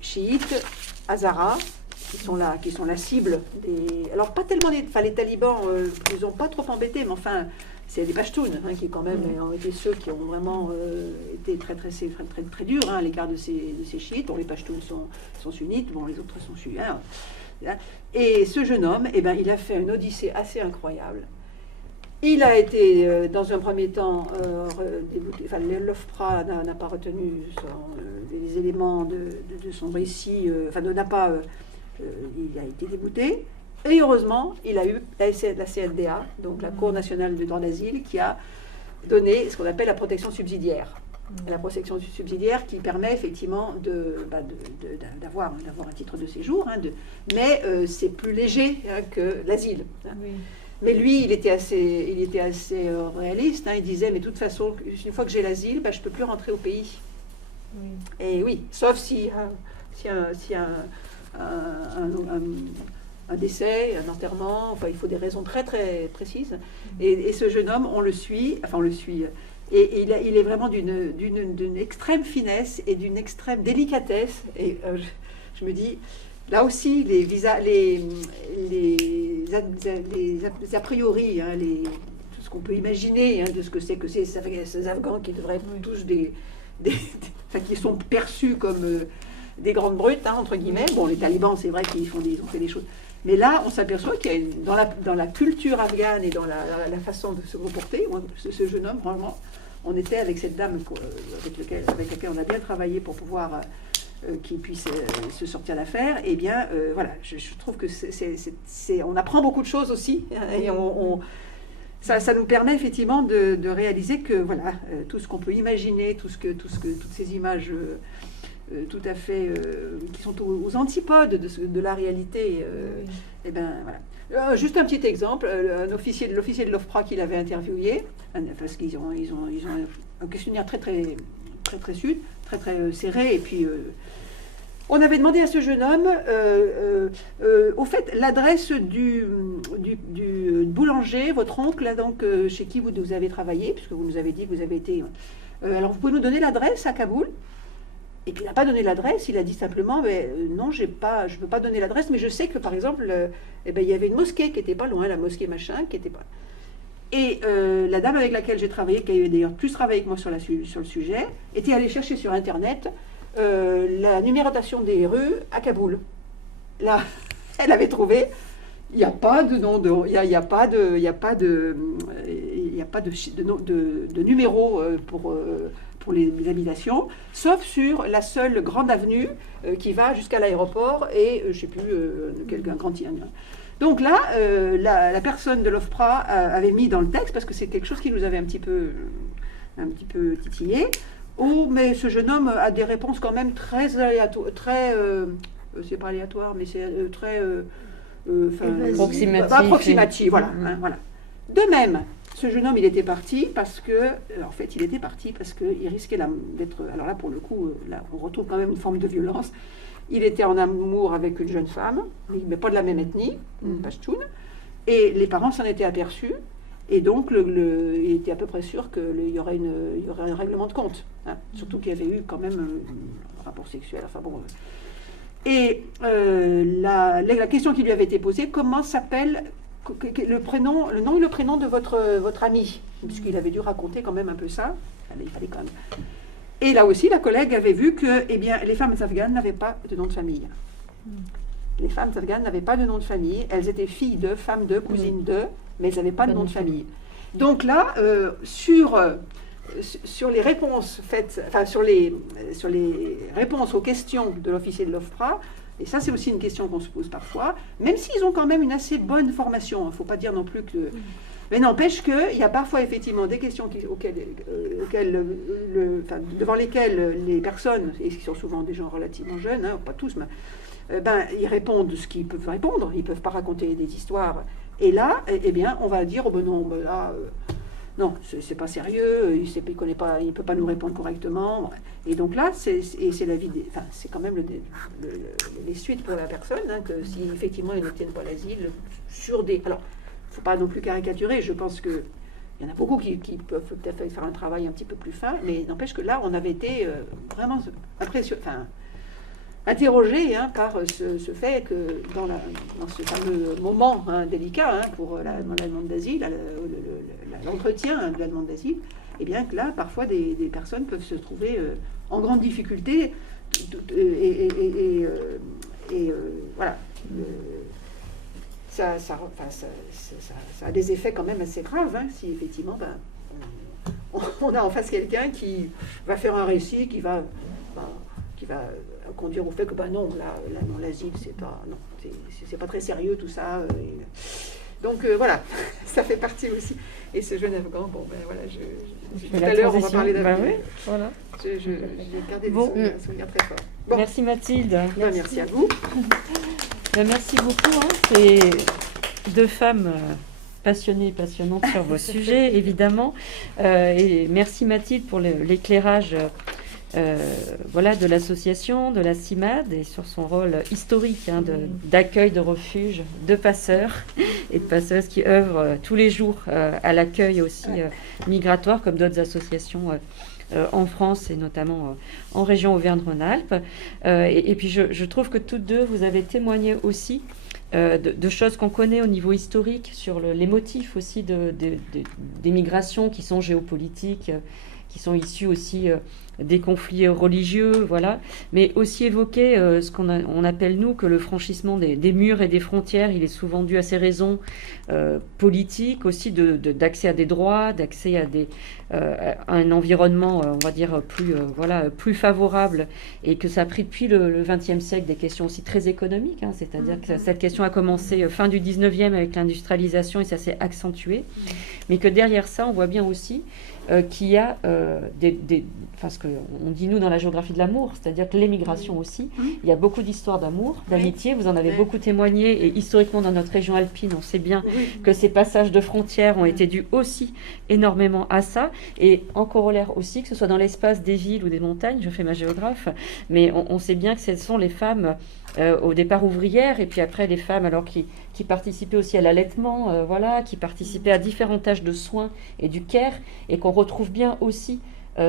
chiite, Hazara, qui sont la cible des. Alors pas tellement les talibans, ils n'ont pas trop embêté, mais enfin c'est les Pashtuns hein, qui quand même ont été ceux qui ont vraiment été très durs hein, à l'égard de ces chiites. Bon, les Pashtuns sont sunnites, bon les autres sont chiites. Et ce jeune homme, il a fait une odyssée assez incroyable. Il a été, dans un premier temps, l'OFPRA n'a pas retenu les éléments de son récit, il a été débouté. Et heureusement, il a eu la CNDA, donc la Cour nationale du droit d'asile, qui a donné ce qu'on appelle la protection subsidiaire. La protection subsidiaire qui permet effectivement d'avoir un titre de séjour, hein, mais c'est plus léger hein, que l'asile. Hein. Oui. Mais lui, il était assez réaliste. Hein, il disait, mais de toute façon, une fois que j'ai l'asile, je ne peux plus rentrer au pays. Oui. Et oui, sauf si un décès, un enterrement, enfin, il faut des raisons très très précises. Et ce jeune homme, on le suit. Et il est vraiment d'une extrême finesse et d'une extrême délicatesse. Et je me dis, là aussi, les a priori, hein, tout ce qu'on peut imaginer hein, de ce que c'est que ces Afghans qui devraient être tous qui sont perçus comme des grandes brutes, hein, entre guillemets. Bon, les talibans, c'est vrai qu'ils ont fait des choses. Mais là, on s'aperçoit qu'il y a dans la culture afghane et dans la façon de se comporter, ce jeune homme, vraiment, on était avec cette dame avec laquelle on a bien travaillé pour pouvoir qu'il puisse se sortir d'affaire. Eh bien, voilà, je trouve que on apprend beaucoup de choses aussi, et ça nous permet effectivement de réaliser que voilà, tout ce qu'on peut imaginer, toutes ces images tout à fait qui sont aux antipodes de la réalité. Et ben voilà. Juste un petit exemple, l'officier de l'OFPRA qui l'avait interviewé, parce qu'ils ont un questionnaire très serré, et puis on avait demandé à ce jeune homme, au fait, l'adresse du boulanger, votre oncle, là, donc, chez qui vous avez travaillé, puisque vous nous avez dit que vous avez été... alors, vous pouvez nous donner l'adresse à Kaboul? Et puis, il n'a pas donné l'adresse, il a dit simplement, non, je ne peux pas donner l'adresse, mais je sais que, par exemple, il y avait une mosquée qui n'était pas loin, la mosquée machin, qui n'était pas... Et la dame avec laquelle j'ai travaillé, qui avait d'ailleurs plus travaillé que moi sur le sujet, était allée chercher sur Internet la numérotation des rues à Kaboul. Là, elle avait trouvé, il n'y a pas de nom de numéro pour les habitations, sauf sur la seule grande avenue qui va jusqu'à l'aéroport et je ne sais plus un grand. Donc là, la personne de l'OFPRA avait mis dans le texte, parce que c'est quelque chose qui nous avait un petit peu titillé. Oh, mais ce jeune homme a des réponses quand même très aléatoires, c'est pas aléatoire, mais c'est très approximatif, voilà, hein, voilà. De même, ce jeune homme, il était parti parce que, il risquait d'être, alors là pour le coup, là on retrouve quand même une forme de violence. Il était en amour avec une jeune femme, mais pas de la même ethnie, une Pashtun, et les parents s'en étaient aperçus. Et donc, il était à peu près sûr qu'il y aurait un règlement de compte. Hein. Surtout qu'il y avait eu quand même un rapport sexuel. Enfin bon. Et la question qui lui avait été posée, comment s'appelle le nom et le prénom de votre ami? Puisqu'il avait dû raconter quand même un peu ça. Il fallait quand même. Et là aussi, la collègue avait vu que les femmes afghanes n'avaient pas de nom de famille. Les femmes afghanes n'avaient pas de nom de famille. Elles étaient filles de, femmes de, cousines de, mais elles n'avaient pas de nom de famille. Donc là, sur les réponses faites, enfin sur les réponses aux questions de l'officier de l'OFPRA, et ça c'est aussi une question qu'on se pose parfois, même s'ils ont quand même une assez bonne formation, il ne faut pas dire non plus que... Mais n'empêche qu'il y a parfois effectivement des questions devant lesquelles les personnes, et qui sont souvent des gens relativement jeunes, hein, pas tous, mais ils répondent ce qu'ils peuvent répondre, ils ne peuvent pas raconter des histoires. Et là, eh bien, on va dire, oh ben non, non, c'est pas sérieux, il connaît pas, il peut pas nous répondre correctement. Et donc là, c'est la vie, c'est quand même les suites pour la personne, hein, que si effectivement ils n'obtiennent pas l'asile sur des, alors, faut pas non plus caricaturer. Je pense que il y en a beaucoup qui peuvent peut-être faire un travail un petit peu plus fin, mais n'empêche que là, on avait été vraiment interrogé par ce fait que dans ce fameux moment délicat pour la demande d'asile, l'entretien de la demande d'asile, et bien que là, parfois, des personnes peuvent se trouver en grande difficulté voilà. Ça a des effets quand même assez graves, hein, si effectivement on a en face quelqu'un qui va faire un récit qui va conduire au fait que non, l'asile c'est pas très sérieux tout ça. Donc voilà, ça fait partie aussi. Et ce jeune Afghan, voilà, tout à l'heure on va parler d'avenir. Voilà. J'ai gardé des souvenirs très forts. Bon. Merci Mathilde. Merci à vous. Merci beaucoup. Hein. C'est deux femmes passionnées et passionnantes sur vos sujets, évidemment. Et merci Mathilde pour l'éclairage de l'association, de la CIMAD, et sur son rôle historique d'accueil de refuge de passeurs et de passeuses qui œuvrent tous les jours à l'accueil aussi migratoire, comme d'autres associations en France et notamment en région Auvergne-Rhône-Alpes. Et puis je trouve que toutes deux, vous avez témoigné aussi de choses qu'on connaît au niveau historique sur les motifs aussi des migrations qui sont géopolitiques qui sont issus aussi des conflits religieux, voilà, mais aussi évoquer ce on appelle, nous, que le franchissement des murs et des frontières, il est souvent dû à ces raisons politiques, aussi d'accès à des droits, d'accès à un environnement, on va dire, plus favorable, et que ça a pris depuis le XXe siècle des questions aussi très économiques, hein, c'est-à-dire que cette question a commencé fin du XIXe avec l'industrialisation et ça s'est accentué, mais que derrière ça, on voit bien aussi qu'il y a ce qu'on dit nous dans la géographie de l'amour, c'est-à-dire que l'émigration aussi, il y a beaucoup d'histoires d'amour, d'amitié, vous en avez beaucoup témoigné, et historiquement dans notre région alpine, on sait bien que ces passages de frontières ont été dus aussi énormément à ça, et en corollaire aussi, que ce soit dans l'espace des villes ou des montagnes, je fais ma géographe, mais on sait bien que ce sont les femmes au départ ouvrières, et puis après les femmes alors qui participaient aussi à l'allaitement, qui participaient à différents tâches de soins et du care, et qu'on retrouve bien aussi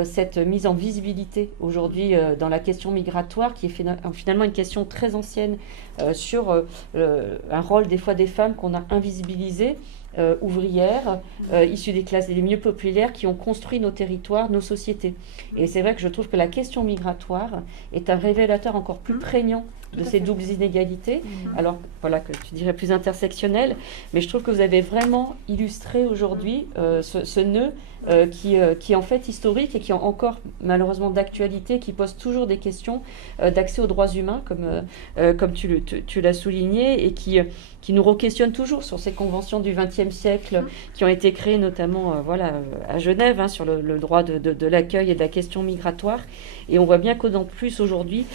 cette mise en visibilité aujourd'hui dans la question migratoire, qui est finalement une question très ancienne sur un rôle des fois des femmes qu'on a invisibilisé, ouvrières, issues des classes les mieux populaires, qui ont construit nos territoires, nos sociétés. Et c'est vrai que je trouve que la question migratoire est un révélateur encore plus prégnant de ces doubles inégalités, alors voilà, que tu dirais plus intersectionnelles, mais je trouve que vous avez vraiment illustré aujourd'hui ce nœud qui est en fait historique et qui est encore malheureusement d'actualité, qui pose toujours des questions d'accès aux droits humains, comme tu l'as souligné, et qui nous re-questionne toujours sur ces conventions du XXe siècle qui ont été créées notamment à Genève, hein, sur le droit de l'accueil et de la question migratoire. Et on voit bien qu'en plus aujourd'hui,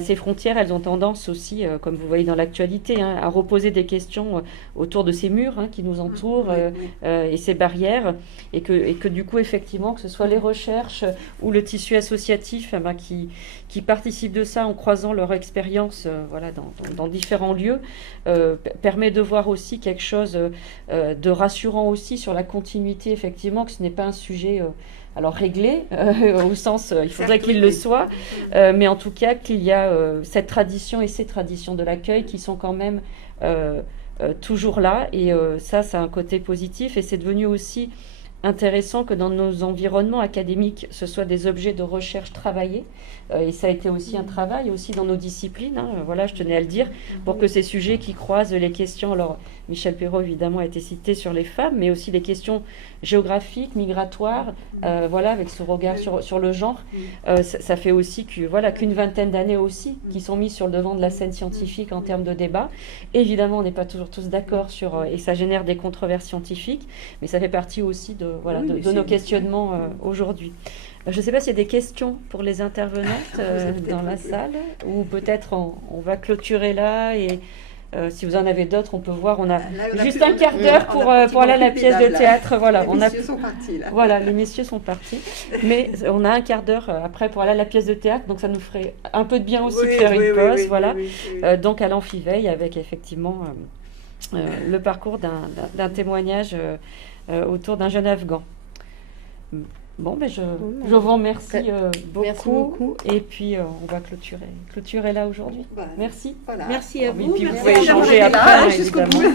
ces frontières, elles ont tendance aussi, comme vous voyez dans l'actualité, hein, à reposer des questions autour de ces murs, hein, qui nous entourent, et ces barrières, et que du coup, effectivement, que ce soit les recherches ou le tissu associatif qui participent de ça en croisant leur expérience dans différents lieux, permet de voir aussi quelque chose de rassurant aussi sur la continuité, effectivement, que ce n'est pas un sujet alors réglé, au sens, il faudrait qu'il le soit, mais en tout cas qu'il y a cette tradition et ces traditions de l'accueil qui sont quand même toujours là, et ça a un côté positif, et c'est devenu aussi intéressant que dans nos environnements académiques, ce soit des objets de recherche travaillés, et ça a été aussi un travail aussi dans nos disciplines, hein, je tenais à le dire, pour que ces sujets qui croisent les questions, alors Michel Perrault évidemment a été cité sur les femmes, mais aussi les questions géographiques, migratoires, avec ce regard sur le genre, ça fait aussi qu'une vingtaine d'années aussi qui sont mises sur le devant de la scène scientifique en termes de débat. Évidemment, on n'est pas toujours tous d'accord et ça génère des controverses scientifiques, mais ça fait partie aussi de nos questionnements aujourd'hui. Je ne sais pas s'il y a des questions pour les intervenantes dans la salle, ou peut-être on va clôturer là, et si vous en avez d'autres, on peut voir. On a juste un quart d'heure pour aller à la pièce de théâtre. Voilà, les messieurs sont partis là. Voilà, les messieurs sont partis. Mais on a un quart d'heure après pour aller à la pièce de théâtre, donc ça nous ferait un peu de bien aussi de faire une pause. Donc à l'Amphiveille, avec effectivement le parcours d'un témoignage autour d'un jeune Afghan. Bon, je vous remercie beaucoup. Merci beaucoup. Et puis, on va clôturer là aujourd'hui. Merci. Merci à vous. Et puis, vous pouvez échanger après, jusqu'au bout.